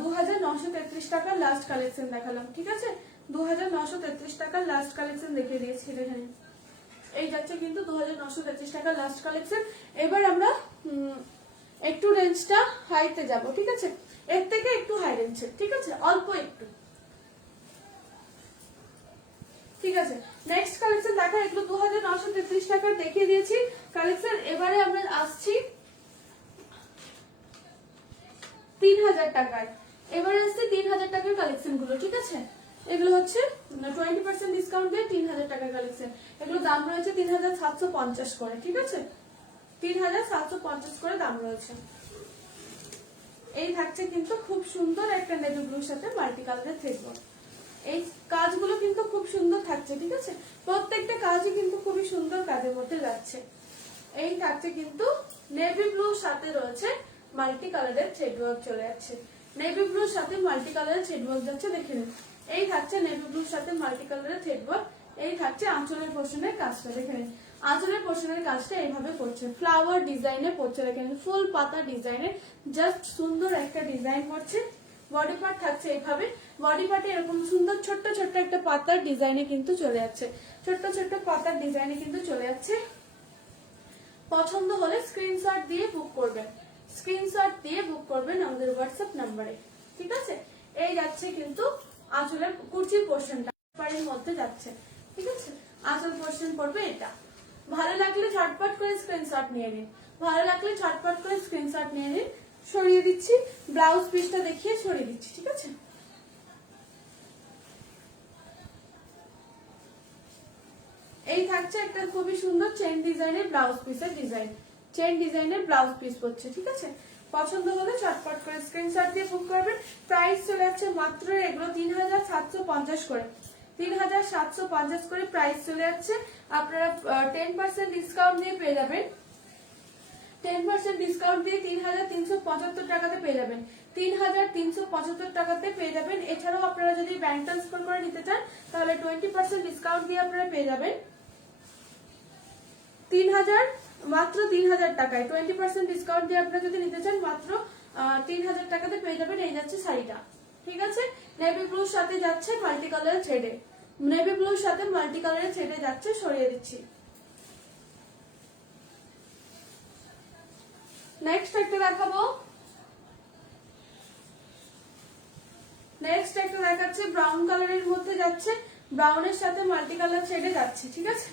2933 টাকা। লাস্ট কালেকশন দেখালাম, ঠিক আছে। 2933 টাকার লাস্ট কালেকশন দেখিয়ে দিয়েছি, দেখে নিন। এই যাচ্ছে কিন্তু 2933 টাকার লাস্ট কালেকশন। এবার আমরা একটু রেঞ্জটা হাইতে যাব, ঠিক আছে, এর থেকে একটু হাই রেঞ্জে, ঠিক আছে, অল্প একটু, ঠিক আছে। নেক্সট কালেকশন দেখা, এগুলো 2933 টাকার দেখিয়ে দিয়েছি কালেকশন। এবারে আমরা আসছি 3000 টাকায়। এবারে আসছে 3000 টাকার কালেকশন গুলো, ঠিক আছে। এগুলো হচ্ছে 20% ডিসকাউন্ট দিয়ে 3000 টাকার কালেকশন। এগুলো দাম রয়েছে 3750 করে, ঠিক আছে, 3750 করে দাম রয়েছে। এই থাকছে কিন্তু খুব সুন্দর একটা নেভি ব্লুর সাথে মাল্টি কালারের থ্রেড ওয়ার্ক। এই কাজগুলো কিন্তু খুব সুন্দর থাকছে, ঠিক আছে, প্রত্যেকটা কাজই কিন্তু খুবই সুন্দর কাজের মধ্যে যাচ্ছে। এই থাকছে কিন্তু নেভি ব্লুর সাথে রয়েছে মাল্টি কালারের থ্রেড ওয়ার্ক চলে যাচ্ছে। নেভি ব্লুর সাথে মাল্টি কালারের থ্রেড ওয়ার্ক যাচ্ছে, দেখে নিন। এই থাকছে নেভি ব্লুর সাথে মাল্টি কালারের থ্রেড ওয়ার্ক। এই থাকছে আঁচলের পোর্শনের কাজটা, দেখে নিন। আঁচলের পোর্শনের কাজটা এইভাবে পড়ছে, ফ্লাওয়ার ডিজাইনে পড়ছে, দেখে নিন, ফুল পাতা ডিজাইনে জাস্ট সুন্দর একটা ডিজাইন পড়ছে। বডি পার্ট থাকছে এইভাবে, বডি পার্টে এরকম সুন্দর ছোট্ট ছোট্ট একটা পাতার ডিজাইনে কিন্তু চলে যাচ্ছে, ছোট্ট ছোট্ট পাতার ডিজাইনে কিন্তু চলে যাচ্ছে। পছন্দ হলে স্ক্রিনশট দিয়ে বুক করবেন, স্ক্রিনশট দিয়ে বুক করবেন আমাদের হোয়াটসঅ্যাপ নাম্বারে, ঠিক আছে। এই যাচ্ছে কিন্তু আঁচলের কুচি পোর্শনটা পাড়ির মধ্যে যাচ্ছে, ঠিক আছে। আঁচল পোর্শন পড়বে এটা। ভালো লাগলে ঝটপট করে স্ক্রিনশট নিয়ে নিন, ভালো লাগলে ঝটপট করে স্ক্রিনশট নিয়ে নিন। সরিয়ে দিচ্ছি, ব্লাউজ পিসটা দেখিয়ে সরিয়ে দিচ্ছি, ঠিক আছে। এই থাকছে একটা খুবই সুন্দর চেন ডিজাইনের ব্লাউজ পিসের ডিজাইন, চেন ডিজাইনের ব্লাউজ পিস পড়ছে, ঠিক আছে। পছন্দ হলে চটপট করে স্ক্রিনশট দিয়ে বুক করবেন। প্রাইস চলে যাচ্ছে মাত্র এগুলো 3750 করে, 3750 করে প্রাইস চলে যাচ্ছে। আপনারা 10% ডিসকাউন্ট দিয়ে পেয়ে যাবেন, 10% ডিসকাউন্ট দিয়ে 3375 টাকাতে পেয়ে যাবেন, 3375 টাকাতে পেয়ে যাবেন। এছাড়াও আপনারা যদি ব্যাংক ট্রান্সফার করে নিতে চান তাহলে 20% ডিসকাউন্ট দিয়ে আপনারা পেয়ে যাবেন 3000, মাত্র 3000 টাকায়। 20% ডিসকাউন্ট দিয়ে আপনারা যদি নিতে চান মাত্র 3000 টাকাতে পেয়ে যাবেন। এই যাচ্ছে শাড়িটা, ঠিক আছে। নেভি ব্লুর সাথে যাচ্ছে মাল্টি কালারের থ্রেডে, নেভি ব্লুর সাথে মাল্টি কালারের থ্রেডে যাচ্ছে, সরিয়ে দিচ্ছি। নেক্সট একটা দেখাবো, নেক্সট একটা দেখাচ্ছে ব্রাউন কালারের মধ্যে যাচ্ছে, ব্রাউনের সাথে মাল্টি কালার শেডে যাচ্ছে, ঠিক আছে,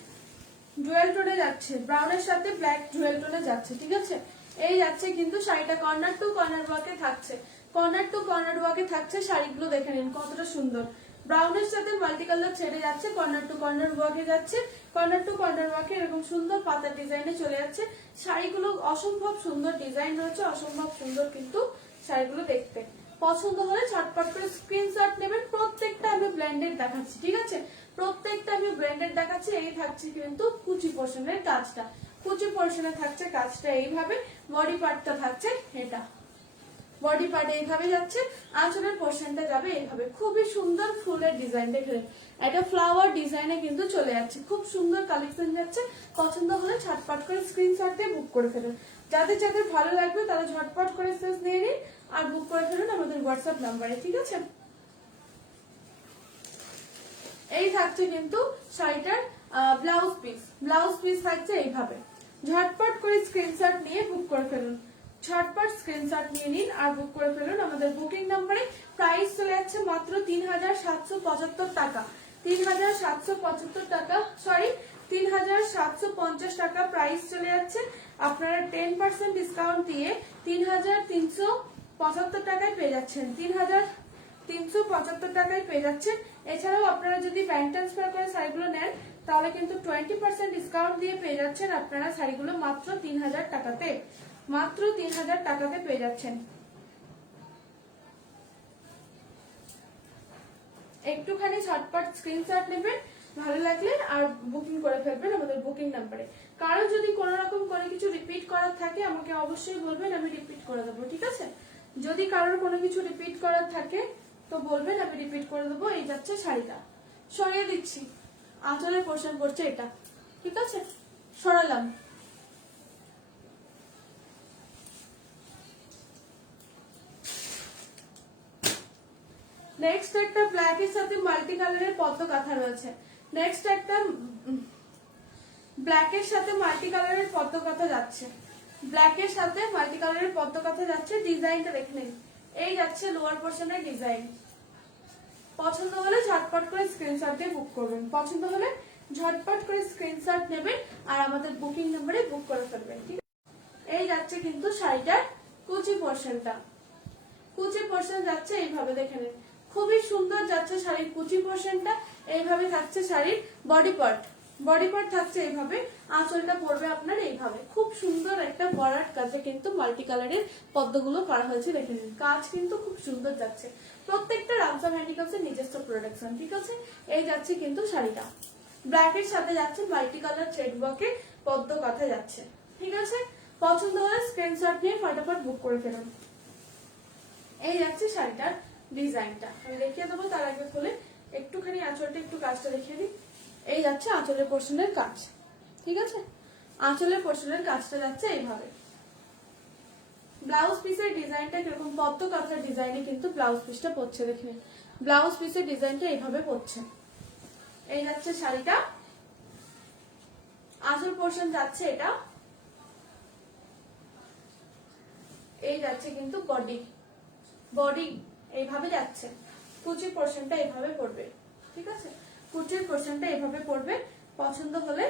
জুয়েল টোনে যাচ্ছে, ব্রাউনের সাথে ব্ল্যাক জুয়েল টোনে যাচ্ছে, ঠিক আছে। এই যাচ্ছে কিন্তু শাড়িটা কর্নার টু কর্নার ওয়ার্কে থাকছে, কর্নার টু কর্নার ওয়ার্কে থাকছে। শাড়িগুলো দেখে নিন কতটা সুন্দর, ব্রাউনের সাথে মাল্টি কালার ছেড়ে যাচ্ছে, কর্নার টু কর্নার ওয়ার্কে যাচ্ছে, কর্নার টু কর্নার ওয়ার্কে এরকম সুন্দর পাতার ডিজাইনে চলে যাচ্ছে। শাড়িগুলো অসম্ভব সুন্দর ডিজাইন রয়েছে, অসম্ভব সুন্দর কিন্তু শাড়িগুলো দেখতে। পছন্দ হলে ঝটপট করে স্ক্রিনশট নেবেন। প্রত্যেকটা আমি ব্র্যান্ডেড দেখাচ্ছি, ঠিক আছে, প্রত্যেকটা আমি ব্র্যান্ডেড দেখাচ্ছি। এই থাকছে কিন্তু কুচি পোর্শনের কাজটা, কুচি পোর্শনে থাকছে কাজটা এইভাবে, বডি পার্টটা থাকছে এটা, বডি পার্ট এইভাবে যাচ্ছে, আঁচলের পোর্শনটা যাবে এইভাবে। খুবই সুন্দর ফুলের ডিজাইন, দেখলেন, একটা ফ্লাওয়ার ডিজাইনে কিন্তু চলে যাচ্ছে, খুব সুন্দর কালেকশন যাচ্ছে। পছন্দ হলে ঝটপট করে স্ক্রিনশট দিয়ে বুক করে ফেলুন। যাদের যাদের ভালো লাগবে তারা ঝটপট করে সেস নিয়ে নিন আর বুক করে ফেলুন আমাদের হোয়াটসঅ্যাপ নাম্বারে, ঠিক আছে। এই থাকছে কিন্তু শাড়িটার ব্লাউজ পিস, ব্লাউজ পিস থাকছে এইভাবে। ঝটপট করে স্ক্রিনশট নিয়ে বুক করে ফেলুন, ঝটপট স্ক্রিনশট নিয়ে নিন আর বুক করে ফেলুন আমাদের বুকিং নাম্বারে। প্রাইস চলে যাচ্ছে মাত্র 3775 টাকা, 3775 টাকা, সরি 3750 টাকা প্রাইস চলে যাচ্ছে। আপনারা 10% ডিসকাউন্ট দিয়ে 3375 টাকায় পেয়ে যাচ্ছেন, 375 টাকায় পেয়ে যাচ্ছেন। এছাড়াও আপনারা যদি ব্যাংক ট্রান্সফার করে শাড়িগুলো নেন তাহলে কিন্তু 20% ডিসকাউন্ট দিয়ে পেয়ে যাচ্ছেন আপনারা শাড়িগুলো মাত্র 3000 টাকাতে, মাত্র 3000 টাকাতে পেয়ে যাচ্ছেন। একটুখানি ঝটপট স্ক্রিনশট নেবেন, ভালো লাগলে আর বুকিং করে ফেলবেন আমাদের বুকিং নাম্বারে। কারো যদি কোনো রকম করে কিছু রিপিট করার থাকে আমাকে অবশ্যই বলবেন, আমি রিপিট করে দেবো, ঠিক আছে? যদি কারোর কোনো কিছু রিপিট করার থাকে তো বলবেন, আমি রিপিট করে দেবো। এই যাচ্ছে শাড়িটা, সরিয়ে দিচ্ছি, আঁচলের পোর্শন পড়ছে এটা, ঠিক আছে? সরালাম। নেক্সট একটা ব্ল্যাকের সাথে মাল্টি কালারের পদ্ম কাঁথা রয়েছে। নেক্সট একটা ব্ল্যাকের সাথে মাল্টি কালারের পদ্ম কাঁথা যাচ্ছে, ব্ল্যাকের সাথে মাল্টি কালারের পদ্ম কাঁথা যাচ্ছে। ডিজাইনটা দেখে নিন, এই যাচ্ছে লোয়ার পোর্শনের ডিজাইন। পছন্দ হলে ঝটপট করে স্ক্রিনশট দিয়ে বুক করবেন, পছন্দ হলে ঝটপট করে স্ক্রিনশট নেবেন আর আমাদের বুকিং নাম্বারে বুক করে ফেলবেন, ঠিক আছে? এই যাচ্ছে কিন্তু শাড়িটার কুচি পোর্শনটা, কুচি পোর্শন যাচ্ছে এইভাবে, দেখে নিন খুবই সুন্দর যাচ্ছে শাড়ির কুচি পোর্শনটা। এইভাবে থাকছে শাড়ির বডি পার্ট, বডি পার্ট থাকছে এইভাবে, আঁচলটা পড়বে আপনার এইভাবে। খুব সুন্দর একটা বরাট কাজে কিন্তু মাল্টি কালারের পদ্মগুলো করা হয়েছে, দেখে নিন কাজ কিন্তু খুব সুন্দর যাচ্ছে। প্রত্যেকটা রামসাম হ্যান্ডিক্রাফটসের নিজস্ব প্রোডাকশন, ঠিক আছে? এই যাচ্ছে কিন্তু শাড়িটা, ব্ল্যাকের সাথে যাচ্ছে মাল্টি কালার থ্রেড ওয়ার্কে পদ্ম কাঁথা যাচ্ছে, ঠিক আছে? পছন্দ হলে স্ক্রিনশট নিয়ে ফটাফট বুক করে ফেলুন। এই যাচ্ছে শাড়িটার ডিজাইনটা, আমি দেখিয়ে দেবো। তার আগে খুলে একটুখানি আঁচলটা একটু কাজটা দেখিয়ে দিই। এই যাচ্ছে আঁচলের পোর্শনের কাজ, ঠিক আছে? আঁচলের পোর্শনের কাজটা যাচ্ছে এইভাবে। ব্লাউজ পিসের ডিজাইনটা কিরকম, পদ্ম কাঁথার ডিজাইনে কিন্তু ব্লাউজ পিসটা পড়ছে, দেখে নিন ব্লাউজ পিসের ডিজাইনটা এইভাবে পড়ছে। এই যাচ্ছে শাড়িটা, আঁচল পোর্শন যাচ্ছে এটা। এই যাচ্ছে কিন্তু বডি, বডি এইভাবে যাচ্ছে। কুচির পোর্শনটা এইভাবে পড়বে, ঠিক আছে? কুচির পোর্শনটা এইভাবে পড়বে। পছন্দ হলে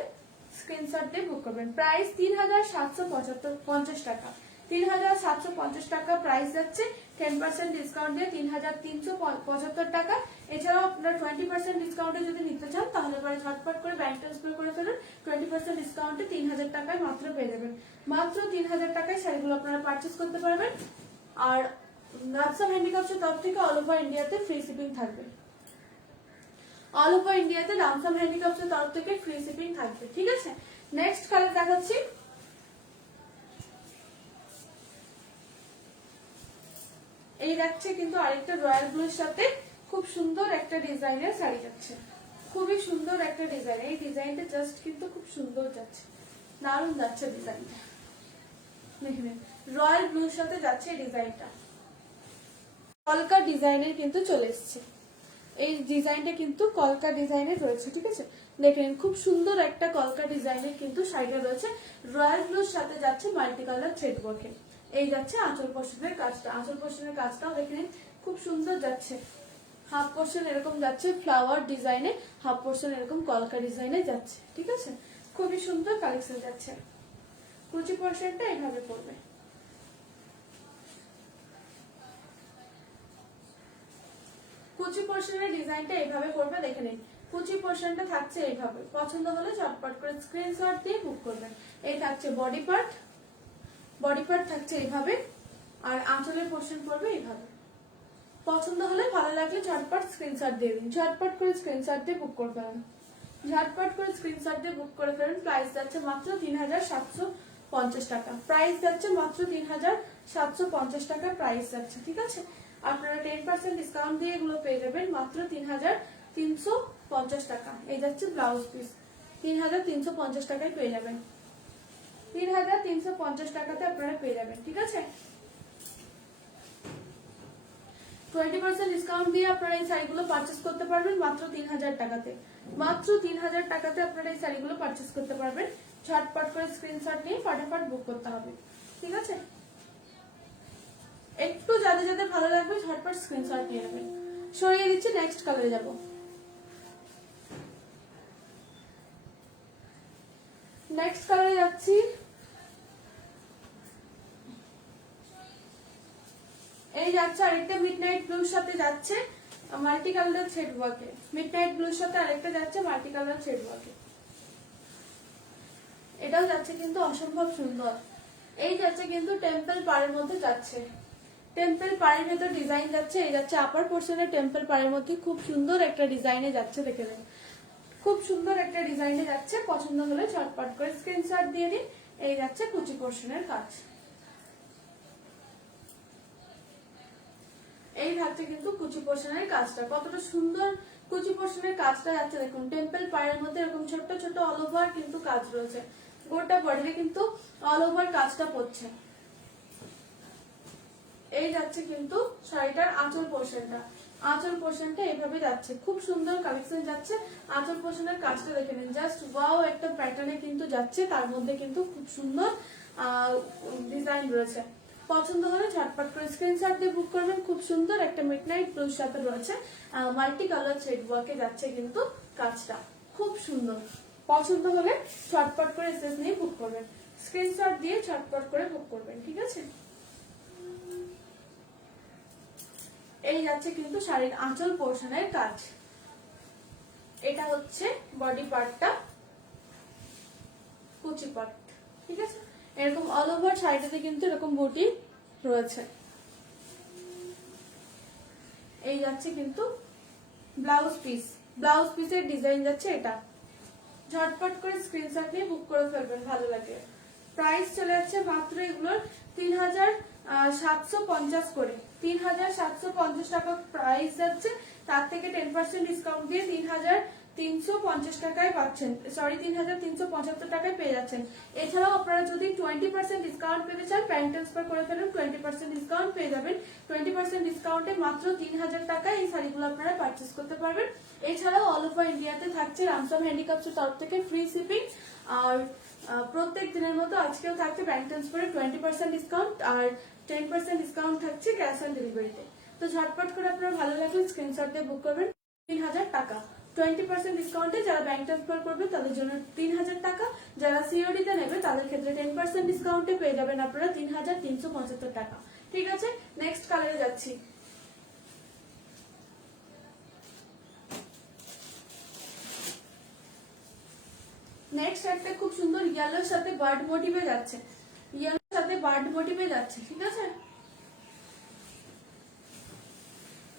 স্ক্রিনশট দিয়ে বুক করবেন। প্রাইস 3750 টাকা, 3750 টাকা প্রাইস যাচ্ছে। 10% ডিসকাউন্ট দিয়ে 3375 টাকা। এছাড়াও আপনারা 20% ডিসকাউন্টে যদি নিতে চান তাহলে পরে ঝটপট করে ব্যাংক ট্রান্সফার করে ফেলুন। 20% ডিসকাউন্টে 3000 টাকায় মাত্র পেয়ে যাবেন। মাত্র 3000 টাকায় শাড়িগুলো আপনারা পারচেস করতে পারবেন। আর রামসাম হ্যান্ডিক্রাফটসের তরফ থেকে অল ওভার ইন্ডিয়াতে ফ্রি শিপিং থাকবে, অল ওভার ইন্ডিয়াতে রামসাম হ্যান্ডিক্রাফটসের তরফ থেকে ফ্রি শিপিং থাকবে, ঠিক আছে? নেক্সট কালার দেখাচ্ছি। এই যাচ্ছে কিন্তু আরেকটা রয়্যাল ব্লুর সাথে খুব সুন্দর একটা ডিজাইনের শাড়ি যাচ্ছে, খুবই সুন্দর একটা ডিজাইন। এই ডিজাইনটা জাস্ট কিন্তু খুব সুন্দর যাচ্ছে, দারুণ যাচ্ছে ডিজাইনটা, দেখে নিন রয়্যাল ব্লুর সাথে যাচ্ছে এই ডিজাইনটা। কলকা ডিজাইনের কিন্তু চলে এসছে, এই ডিজাইনটা কিন্তু কলকা ডিজাইনের রয়েছে, ঠিক আছে? দেখেন খুব সুন্দর একটা কলকা ডিজাইনের কিন্তু শাড়িটা রয়েছে। রয়্যাল ব্লুর সাথে যাচ্ছে মাল্টি কালার থ্রেড ওয়ার্কে। এই যাচ্ছে আঁচল পোর্শনের কাজটা, আঁচল পোর্শনের কাজটাও দেখেন খুব সুন্দর যাচ্ছে। হাফ পোর্শন এরকম যাচ্ছে ফ্লাওয়ার ডিজাইনে, হাফ পোর্শন এরকম কলকা ডিজাইনে যাচ্ছে, ঠিক আছে? খুবই সুন্দর কালেকশন যাচ্ছে। কুচি পোর্শনটা এইভাবে পড়বে, কুচি পোর্শনের ডিজাইনটা এইভাবে করবে, দেখে নিন কুচি পোর্শনটা থাকছে এইভাবে। পছন্দ হলে ঝটপট করে স্ক্রিনশট দিয়ে বুক করবেন। এই থাকছে বডি পার্ট, বডি পার্ট থাকছে এইভাবে, আর আঁচলের পোর্শন পড়বে এইভাবে। পছন্দ হলে ভালো লাগলে ঝটপট স্ক্রিনশট দিয়ে দিন, ঝটপট করে স্ক্রিনশট দিয়ে বুক করে ফেলুন, ঝটপট করে স্ক্রিনশট দিয়ে বুক করে ফেলুন। প্রাইস যাচ্ছে মাত্র 3750 টাকা, প্রাইস যাচ্ছে মাত্র 3750 টাকা প্রাইস যাচ্ছে, ঠিক আছে? আপনারা 10% ডিসকাউন্ট দিয়ে এগুলো পেয়ে যাবেন মাত্র 3350 টাকা। এই যাচ্ছে ব্লাউজ পিস, 3350 টাকায় পেয়ে যাবেন, 3350 টাকাতে আপনারা পেয়ে যাবেন, ঠিক আছে? 20% ডিসকাউন্ট দিয়ে আপনারা এই শাড়িগুলো পারচেস করতে পারবেন মাত্র 3000 টাকাতে, মাত্র 3000 টাকাতে আপনারা এই শাড়িগুলো পারচেস করতে পারবেন। ঝটপট করে স্ক্রিনশট নিয়ে ফটাফট বুক করতে হবে, ঠিক আছে? একটু যাদের যাদের ভালো লাগবে ঝটপট স্ক্রিনশট নিয়ে নেবেন। সরিয়ে দিচ্ছি, নেক্সট কালারে যাব। নেক্সট কালারে যাচ্ছি। এই যাচ্ছে আরেকটা মিডনাইট ব্লুর সাথে যাচ্ছে মাল্টি কালার থ্রেড ওয়ার্কে, মিডনাইট ব্লুর সাথে আরেকটা যাচ্ছে মাল্টি কালার থ্রেড ওয়ার্কে। এটাও যাচ্ছে কিন্তু অসম্ভব সুন্দর। এই যাচ্ছে কিন্তু টেম্পল পাড়ের মধ্যে যাচ্ছে, টেম্পল পাড়ের ভেতর ডিজাইন যাচ্ছে। এই যাচ্ছে আপার পোর্শনের টেম্পল পাড়ের মধ্যে খুব সুন্দর একটা ডিজাইনে যাচ্ছে, দেখে নেন খুব সুন্দর একটা ডিজাইনে যাচ্ছে। পছন্দ হলে ঝটপট করে স্ক্রিনশট দিয়ে দিন। এই যাচ্ছে কুচি পোর্শনের কাজ। এই থাকছে কিন্তু কুচি পোর্শনের কাজটা, কতটা সুন্দর কুচি পোর্শনের কাজটা যাচ্ছে দেখুন। টেম্পল পাড়ের মধ্যে এরকম ছোট্ট ছোট অল ওভার কিন্তু কাজ রয়েছে, গোটা বডিতে কিন্তু অল ওভার কাজটা পড়ছে। এই যাচ্ছে কিন্তু শাড়িটার আঁচল পোর্শনটা, আঁচল পোর্শনটা এইভাবে যাচ্ছে, খুব সুন্দর কালেকশন যাচ্ছে। আঁচল পোর্শনের কাজটা দেখে নিন, জাস্ট ওয়াও একটা প্যাটার্নে কিন্তু যাচ্ছে, তার মধ্যে কিন্তু খুব সুন্দর ডিজাইন রয়েছে। পছন্দ হলে ঝটপট করে স্ক্রিনশট দিয়ে বুক করবেন। খুব সুন্দর একটা মিডনাইট ব্লুর সাথে রয়েছে মাল্টি কালার থ্রেড ওয়ার্কে যাচ্ছে কিন্তু কাজটা, খুব সুন্দর। পছন্দ হলে ঝটপট করে এসএস নিয়ে বুক করবেন, স্ক্রিনশট দিয়ে ঝটপট করে বুক করবেন, ঠিক আছে। এই যাচ্ছে কিন্তু শাড়ির আঁচল পোর্শনের কাজ। এটা হচ্ছে বডি পার্টটা, কুচি পার্ট, ঠিক আছে। এরকম অল ওভার শাড়িটাতে কিন্তু এরকম বুটি রয়েছে। এই যাচ্ছে কিন্তু ব্লাউজ পিস, ব্লাউজ পিসের ডিজাইন যাচ্ছে এটা। ঝটপট করে স্ক্রিনশট নিয়ে বুক করে ফেলবেন, ভালো লাগে। প্রাইস চলে যাচ্ছে মাত্র এগুলোর 3750 করে, 3750 টাকা প্রাইস যাচ্ছে। তার থেকে 10% ডিসকাউন্ট দিয়ে 3350 টাকায় পাচ্ছেন, সরি 3375 টাকায় পেয়ে যাচ্ছেন। এছাড়াও আপনারা যদি 20% ডিসকাউন্ট পেতে চান, ব্যাংক ট্রান্সফার করে ফেলুন, 20% ডিসকাউন্ট পেয়ে যাবেন। 20% ডিসকাউন্টে মাত্র 3000 টাকায় এই শাড়িগুলো আপনারা পারচেস করতে পারবেন। এছাড়াও অল ওভার ইন্ডিয়াতে থাকছে রামসাম হ্যান্ডিক্রাফটসের তরফ থেকে ফ্রি শিপিং। আর প্রত্যেক দিনের মতো আজকেও থাকছে ব্যাংক ট্রান্সফারে 20% ডিসকাউন্ট, আর 10% ডিসকাউন্ট থাকছে ক্যাশ অন ডেলিভারিতে। তো ঝটপট করে আপনারা ভালো লাগলে স্ক্রিনশট দিয়ে বুক করবেন। 3000 টাকা 20% ডিসকাউন্টে যারা ব্যাংক ট্রান্সফার করবে তাদের জন্য 3000 টাকা, যারা সিওডি তে নেবে তাদের ক্ষেত্রে 10% ডিসকাউন্টে পেয়ে যাবেন আপনারা 3375 টাকা, ঠিক আছে। নেক্সট কালারে যাচ্ছি। নেক্সট একটা খুব সুন্দর ইয়েলোর সাথে বার্ড মোটিভে যাচ্ছে, ইয়েলোর সাথে বার্ড মোটিভে যাচ্ছে, ঠিক আছে।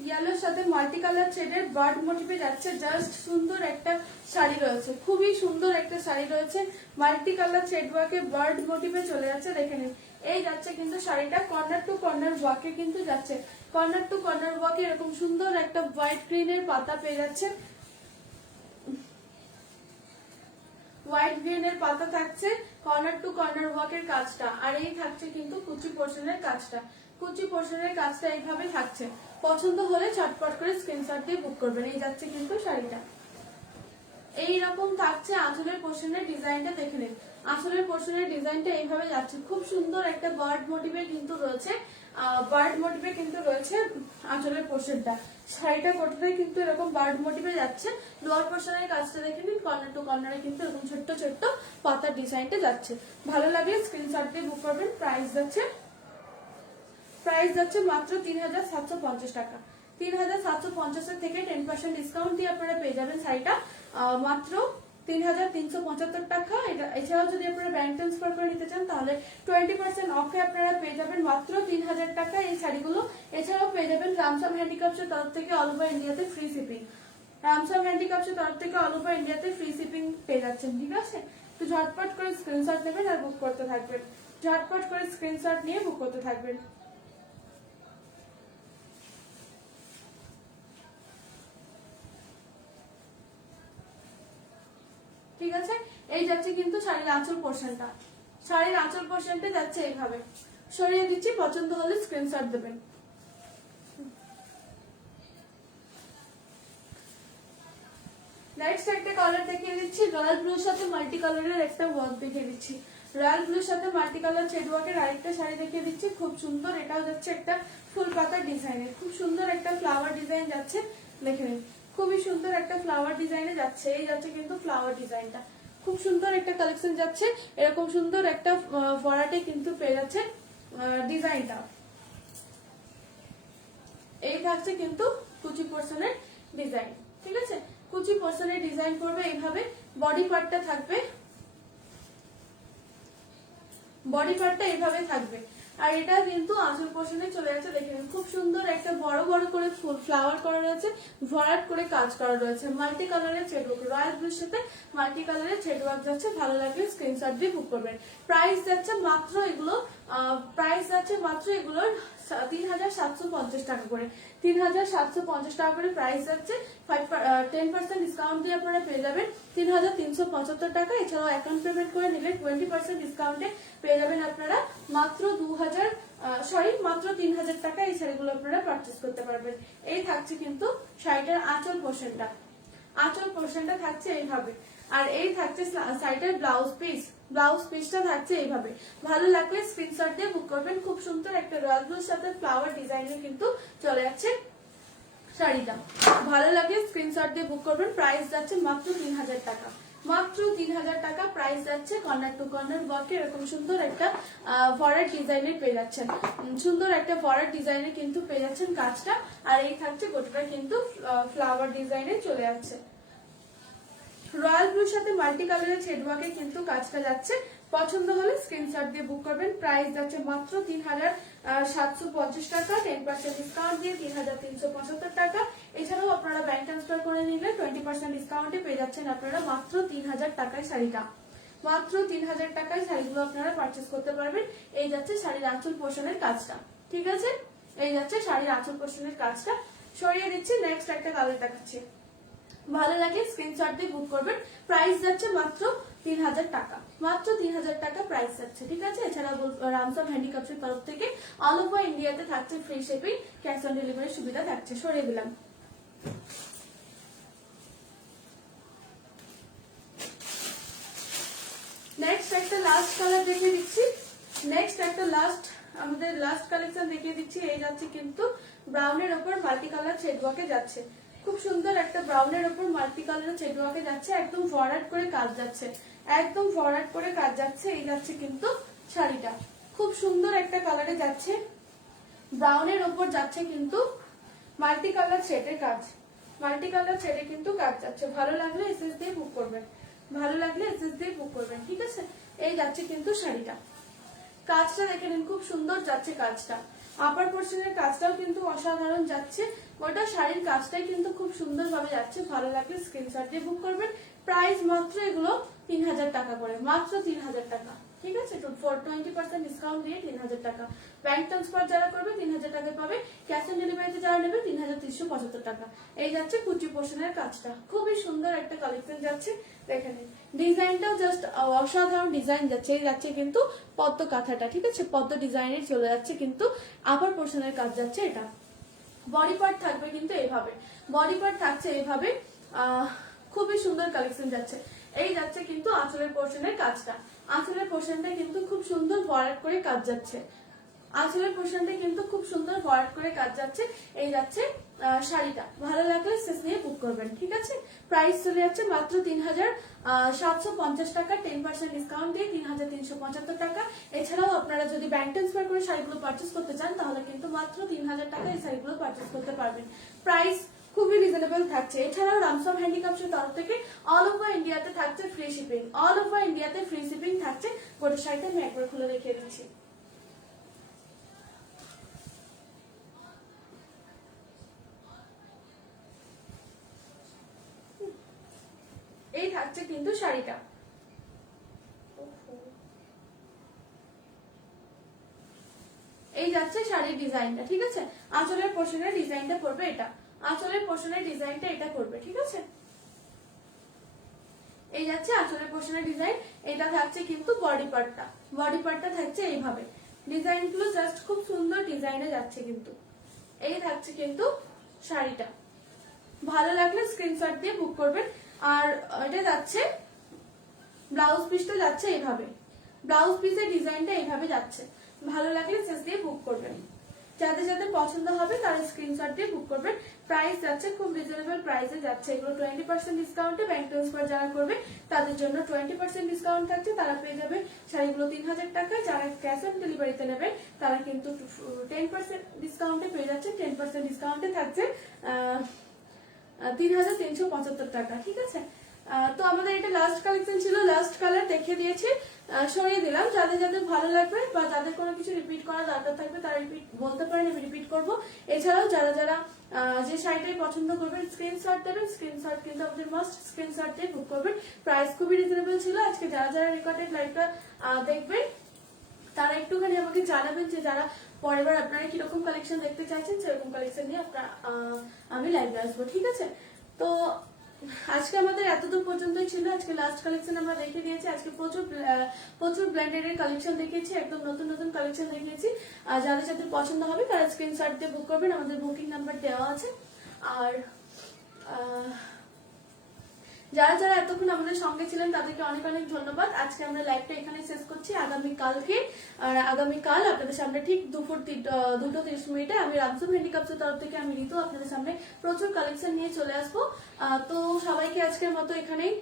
ইয়েলোর সাথে মাল্টি কালার থ্রেডের বার্ড মোটিভে যাচ্ছে। জাস্ট সুন্দর একটা শাড়ি রয়েছে, খুবই সুন্দর একটা শাড়ি রয়েছে। মাল্টি কালার থ্রেড ওয়ার্কে বার্ড মোটিভে চলে যাচ্ছে, দেখে নিন। এই যাচ্ছে কিন্তু শাড়িটা কর্নার টু কর্নার ওয়ার্কে কিন্তু যাচ্ছে, কর্নার টু কর্নার ওয়ার্কে এরকম সুন্দর একটা হোয়াইট গ্রিনের পাতা পেয়ে যাচ্ছে, হোয়াইট গ্রিনের পাতা থাকছে, কর্নার টু কর্নার ওয়ার্কের কাজটা। আর এই থাকছে কিন্তু কুচি পোর্শনের কাজটা, কুচি পোর্শনের কাজটা এইভাবে থাকছে। পছন্দ হলে ঝটপট করে স্ক্রিনশট দিয়ে বুক করবেন। এই যাচ্ছে কিন্তু শাড়িটা, এইরকম থাকছে আঁচলের পোর্শনের ডিজাইনটা, দেখে নিন। আঁচলের পোর্শনের ডিজাইনটা এইভাবে যাচ্ছে, খুব সুন্দর একটা বার্ড মোটিভে কিন্তু রয়েছে, বার্ড মোটিভে কিন্তু রয়েছে আঁচলের পোর্শনটা। শাড়িটা কোটাটাই কিন্তু এরকম বার্ড মোটিভে যাচ্ছে। লোয়ার পোর্শনের কাজটা দেখে নিন, কর্নার টু কর্নারে কিন্তু এরকম ছোট্ট ছোট্ট পাতার ডিজাইনটা যাচ্ছে। ভালো লাগলে স্ক্রিনশট দিয়ে বুক করবেন। প্রাইস যাচ্ছে মাত্র 3750 টাকা। 3750 থেকে 10% ডিসকাউন্ট দিয়ে আপনারা পেয়ে যাবেন শাড়িটা মাত্র 3375 টাকা। এছাড়াও যদি আপনারা ব্যাংক ট্রান্সফার করে নিতে চান তাহলে 20% অফে আপনারা পেয়ে যাবেন মাত্র 3000 টাকা এই শাড়িগুলো। এছাড়াও পেয়ে যাবেন রামসাম হ্যান্ডিক্রাফটসের তরফ থেকে অল ওভার ইন্ডিয়াতে ফ্রি শিপিং, রামসাম হ্যান্ডিক্রাফটসের তরফ থেকে অল ওভার ইন্ডিয়াতে ফ্রি শিপিং পেয়ে যাচ্ছেন, ঠিক আছে। তো ঝটপট করে স্ক্রিনশট নেবেন আর বুক করতে থাকবেন, ঝটপট করে স্ক্রিনশট নিয়ে বুক করতে থাকবেন। ঠিক আছে। এই যাচ্ছে কিন্তু শাড়ির আঁচল পোর্শনটা, শাড়ির আঁচল পোর্শনটা যাচ্ছে এইভাবে। সরিয়ে দিচ্ছি, পছন্দ হলে স্ক্রিনশট দেবেন। নেক্সট একটা কালার দেখিয়ে দিচ্ছি, রয়্যাল ব্লুর সাথে মাল্টি কালারের একটা ওয়ার্ক দেখিয়ে দিচ্ছি। রয়্যাল ব্লুর সাথে মাল্টি কালার থ্রেড ওয়ার্কের আরেকটা শাড়ি দেখিয়ে দিচ্ছি, খুব সুন্দর। এটাও যাচ্ছে একটা ফুল পাতার ডিজাইনের, খুব সুন্দর একটা ফ্লাওয়ার ডিজাইন যাচ্ছে, দেখে নিন। খুবই সুন্দর একটা ফ্লাওয়ার ডিজাইনে যাচ্ছে। এই যাচ্ছে কিন্তু ফ্লাওয়ার ডিজাইনটা, খুব সুন্দর একটা কালেকশন যাচ্ছে। এরকম সুন্দর একটা ভরাটে কিন্তু পেয়ে যাচ্ছে ডিজাইনটা। এই থাকছে কিন্তু কুচি পোর্শনের ডিজাইন, ঠিক আছে। কুচি পোর্শনের ডিজাইন করবে এইভাবে। বডি পার্টটা থাকবে, বডি পার্টটা এইভাবে থাকবে। আর এটা কিন্তু আঁচল পোর্শনে চলে যাচ্ছে, দেখে নিন খুব সুন্দর একটা বড় বড় করে ফুল ফ্লাওয়ার করা রয়েছে, ভরাট করে কাজ করা রয়েছে, মাল্টি কালারের থ্রেডওয়ার্ক, রয়্যাল ব্লুর সাথে মাল্টি কালারের থ্রেডওয়ার্ক যাচ্ছে। ভালো লাগলে স্ক্রিনশট দিয়ে বুক করবেন। প্রাইস যাচ্ছে মাত্র এগুলো, প্রাইস যাচ্ছে মাত্র এগুলোর 3750 টাকা করে, 3750 টাকা করে প্রাইস যাচ্ছে। 10% ডিসকাউন্ট দিয়ে আপনারা পেয়ে যাবেন 3375 টাকা। এছাড়াও অ্যাকাউন্ট পেমেন্ট করে নিলে 20% ডিসকাউন্টে পেয়ে যাবেন আপনারা মাত্র 3000 টাকা। এই শাড়িগুলো আপনারা পারচেস করতে পারবেন। এই থাকছে কিন্তু শাড়িটার আঁচল পোর্শনটা, আঁচল পোর্শনটা থাকছে এইভাবে। আর এই থাকছে শাড়িটার ব্লাউজ পিস, ব্লাউজ পিসটা থাকছে এইভাবে। ভালো লাগলে স্ক্রিনশট দিয়ে বুক করবেন। খুব সুন্দর একটা রয়্যাল ব্লুর সাথে ফ্লাওয়ার ডিজাইনে কিন্তু চলে যাচ্ছে শাড়িটা। ভালো লাগলে স্ক্রিনশট দিয়ে বুক করবেন। প্রাইস যাচ্ছে মাত্র 3000 টাকা, মাত্র 3000 টাকা প্রাইস যাচ্ছে। কর্নার টু কর্নার ওয়ার্কে এরকম সুন্দর একটা ভরাট ডিজাইনের পেয়ে যাচ্ছেন, সুন্দর একটা ভরাট ডিজাইনের কিন্তু পেয়ে যাচ্ছেন কাজটা। আর এই থাকছে গোটাটা কিন্তু ফ্লাওয়ার ডিজাইনে চলে যাচ্ছে। রয়্যাল ব্লুর সাথে মাল্টি কালারের থ্রেডওয়ার্কে কিন্তু কাজটা যাচ্ছে। পছন্দ হলে স্ক্রিনশট দিয়ে বুক করবেন। প্রাইস যাচ্ছে মাত্র 3750 টাকা, 10% ডিসকাউন্ট দিয়ে 3375 টাকা। এছাড়াও আপনারা ব্যাংক ট্রান্সফার করে নিলে 20% ডিসকাউন্টে পেয়ে যাচ্ছেন আপনারা মাত্র 3000 টাকায় শাড়িটা, মাত্র 3000 টাকায় শাড়িগুলো আপনারা পারচেস করতে পারবেন। এই যাচ্ছে শাড়ির আঁচল পোর্শনের কাজটা, ঠিক আছে। এই যাচ্ছে শাড়ির আঁচল পোর্শনের কাজটা। সরিয়ে দিচ্ছি, নেক্সট একটা কালার দেখাচ্ছি। ভালো লাগে স্ক্রিনশট দিয়ে বুক করবেন। প্রাইস যাচ্ছে মাত্র 3000 টাকা, মাত্র 3000 টাকা প্রাইস যাচ্ছে, ঠিক আছে। এছাড়া রামসাম হ্যান্ডিক্রাফটের তরফ থেকে অল ওভার ইন্ডিয়াতে থাকছে ফ্রি শিপিং, ক্যাশ অন ডেলিভারির সুবিধা থাকছে। সরিয়ে দিলাম। নেক্সট একটা লাস্ট কালার দেখিয়ে দিচ্ছি, নেক্সট একটা লাস্ট আমাদের লাস্ট কালেকশন দেখিয়ে দিচ্ছি। এই যাচ্ছে কিন্তু ব্রাউনের ওপর মাল্টি কালার থ্রেডওয়ার্কে যাচ্ছে। খুব সুন্দর একটা ব্রাউনের ওপর মাল্টি কালারের থ্রেডওয়ার্কে যাচ্ছে, একদম ভরাট করে কাজ যাচ্ছে, একদম ভরাট করে কাজ যাচ্ছে। এই যাচ্ছে কিন্তু শাড়িটা, খুব সুন্দর একটা কালারে যাচ্ছে, ব্রাউনের ওপর যাচ্ছে কিন্তু মাল্টি কালার থ্রেডের কাজ, মাল্টি কালার থ্রেডে কিন্তু কাজ যাচ্ছে। ভালো লাগলে এসএস দিয়ে বুক করবেন, ভালো লাগলে এসএস দিয়ে বুক করবেন, ঠিক আছে। এই যাচ্ছে কিন্তু শাড়িটা, কাজটা দেখে নিন খুব সুন্দর যাচ্ছে কাজটা। আপার পোর্শনের কাজটাও কিন্তু অসাধারণ যাচ্ছে, ওটা শাড়ির কাজটাই কিন্তু খুব সুন্দর ভাবে যাচ্ছে। ভালো লাগলে স্ক্রিনশট দিয়ে বুক করবেন। প্রাইস মাত্র এগুলো 3000 টাকা করে, মাত্র 3000 টাকা, ঠিক আছে। 20% ডিসকাউন্ট দিয়ে 3000 টাকা। ব্যাংক ট্রান্সফার যারা করবে 3000 টাকা পাবে, ক্যাশ অন ডেলিভারিতে যারা নেবে 3375 টাকা। এই যাচ্ছে কুচি পোর্শনের কাজটা, খুবই সুন্দর একটা কালেকশন যাচ্ছে। দেখে নিন ডিজাইনটাও জাস্ট অসাধারণ ডিজাইন যাচ্ছে। এই যাচ্ছে কিন্তু পদ্ম কাঁথাটা, ঠিক আছে, পদ্ম ডিজাইনের চলে যাচ্ছে কিন্তু আপার পোর্শনের কাজ যাচ্ছে। এটা বডি পার্ট থাকবে কিন্তু এইভাবে, বডি পার্ট থাকছে এইভাবে। খুবই সুন্দর কালেকশন যাচ্ছে। এই যাচ্ছে কিন্তু আঁচলের পোর্শনের কাজটা, আঁচলের পোর্শনটা কিন্তু খুব সুন্দর ভরাট করে কাজ যাচ্ছে, আঁচলের পোর্শনটা কিন্তু খুব সুন্দর ভরাট করে কাজ যাচ্ছে। এই যাচ্ছে শাড়িটা। ভালো লাগলে শেষ নিয়ে বুক করবেন, ঠিক আছে। প্রাইস চলে যাচ্ছে মাত্র 3750 টাকা, 10% ডিসকাউন্ট দিয়ে 3375 টাকা। এছাড়াও আপনারা যদি ব্যাংক ট্রান্সফার করে শাড়িগুলো পারচেস করতে চান তাহলে কিন্তু মাত্র 3000 টাকা এই শাড়িগুলো পারচেস করতে পারবেন। প্রাইস খুবই রিজনেবল থাকছে। এছাড়াও রামসাম হ্যান্ডিক্রাফটের তরফ থেকে অল ওভার ইন্ডিয়াতে থাকছে ফ্রি শিপিং, অল ওভার ইন্ডিয়াতে ফ্রি শিপিং থাকছে। গোটা শাড়িটা আমি একবার খুলে দেখিয়ে দিচ্ছি। এই থাকছে কিন্তু শাড়িটা, এই যাচ্ছে শাড়ির ডিজাইনটা, ঠিক আছে। আঁচলের পোর্শনের ডিজাইনটা পড়বে এটা, আঁচলের পোর্শনের ডিজাইনটা এটা করবে, ঠিক আছে। এই যাচ্ছে আঁচলের পোর্শনের ডিজাইন। এটা থাকছে কিন্তু বডি পার্টটা, বডি পার্টটা থাকছে এইভাবে। ডিজাইনগুলো জাস্ট খুব সুন্দর ডিজাইনে যাচ্ছে কিন্তু। এই থাকছে কিন্তু শাড়িটা। ভালো লাগলে স্ক্রিনশট দিয়ে বুক করবেন। আর এটা যাচ্ছে ব্লাউজ পিসটা যাচ্ছে এইভাবে, ব্লাউজ পিসের ডিজাইনটা এইভাবে যাচ্ছে। ভালো লাগলে শেষ দিয়ে বুক করবেন। যাদের যাদের পছন্দ হবে তারা স্ক্রিনশট দিয়ে বুক করবেন। প্রাইস যাচ্ছে খুব রিজনেবল প্রাইসে যাচ্ছে, এগুলো 20% ডিসকাউন্টে, ব্যাংক ট্রান্সফার যারা করবে তাদের জন্য 20% ডিসকাউন্ট থাকছে, তারা পেয়ে যাবে শাড়িগুলো 3000 টাকায়। যারা ক্যাশ অন ডেলিভারিতে নেবে তারা কিন্তু 10% ডিসকাউন্টে পেয়ে যাচ্ছে, 10% ডিসকাউন্টে থাকছে 3375 টাকা, ঠিক আছে। তো আমাদের এটা লাস্ট কালেকশন ছিল, লাস্ট কালার দেখিয়ে দিয়েছি, সরিয়ে দিলাম। যাদের যাদের ভালো লাগবে বা যাদের কোনো কিছু রিপিট করা দরকার থাকবে তারা রিপিট বলতে পারেন, আমি রিপিট করবো। এছাড়াও যারা যারা যে শাড়িটাই পছন্দ করবেন স্ক্রিনশট দেবেন, স্ক্রিনশট কিন্তু আমাদের মাস্ট, স্ক্রিনশট দিয়ে বুক করবেন। প্রাইস খুবই রিজনেবল ছিল। আজকে যারা যারা রেকর্ডেড লাইভটা দেখবেন তারা একটুখানি আমাকে জানাবেন যে যারা পরের বার আপনারা কিরকম কালেকশন দেখতে চাইছেন, সেরকম কালেকশন নিয়ে আমি লাইভে আসবো, ঠিক আছে। তো আজকে আমাদের এতদূর পর্যন্তই ছিল, আজকে লাস্ট কালেকশন আমরা দেখে দিয়েছি। আজকে প্রচুর ব্র্যান্ডেড এর কালেকশন দেখিয়েছি, একদম নতুন নতুন কালেকশন দেখিয়েছি। যাদের যাদের পছন্দ হবে তারা স্ক্রিনশট দিয়ে বুক করবেন, আমাদের বুকিং নাম্বার দেওয়া আছে। আর যারা যারা এতক্ষণ আমাদের সঙ্গে ছিলেন তাদেরকে অনেক অনেক ধন্যবাদ। আজকে আমরা লাইভটা এখানে শেষ করছি। আগামীকাল আপনাদের সামনে ঠিক দুপুর 2:30 আমি রামসু হ্যান্ডিক্রাফটসের তরফ থেকে আমি ঋতু আপনাদের সামনে প্রচুর কালেকশন নিয়ে চলে আসবো। তো সবাইকে আজকের মতো এখানেই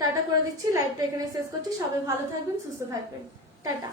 টাটা করে দিচ্ছি, লাইভটা এখানে শেষ করছি। সবাই ভালো থাকবেন, সুস্থ থাকবেন, টাটা।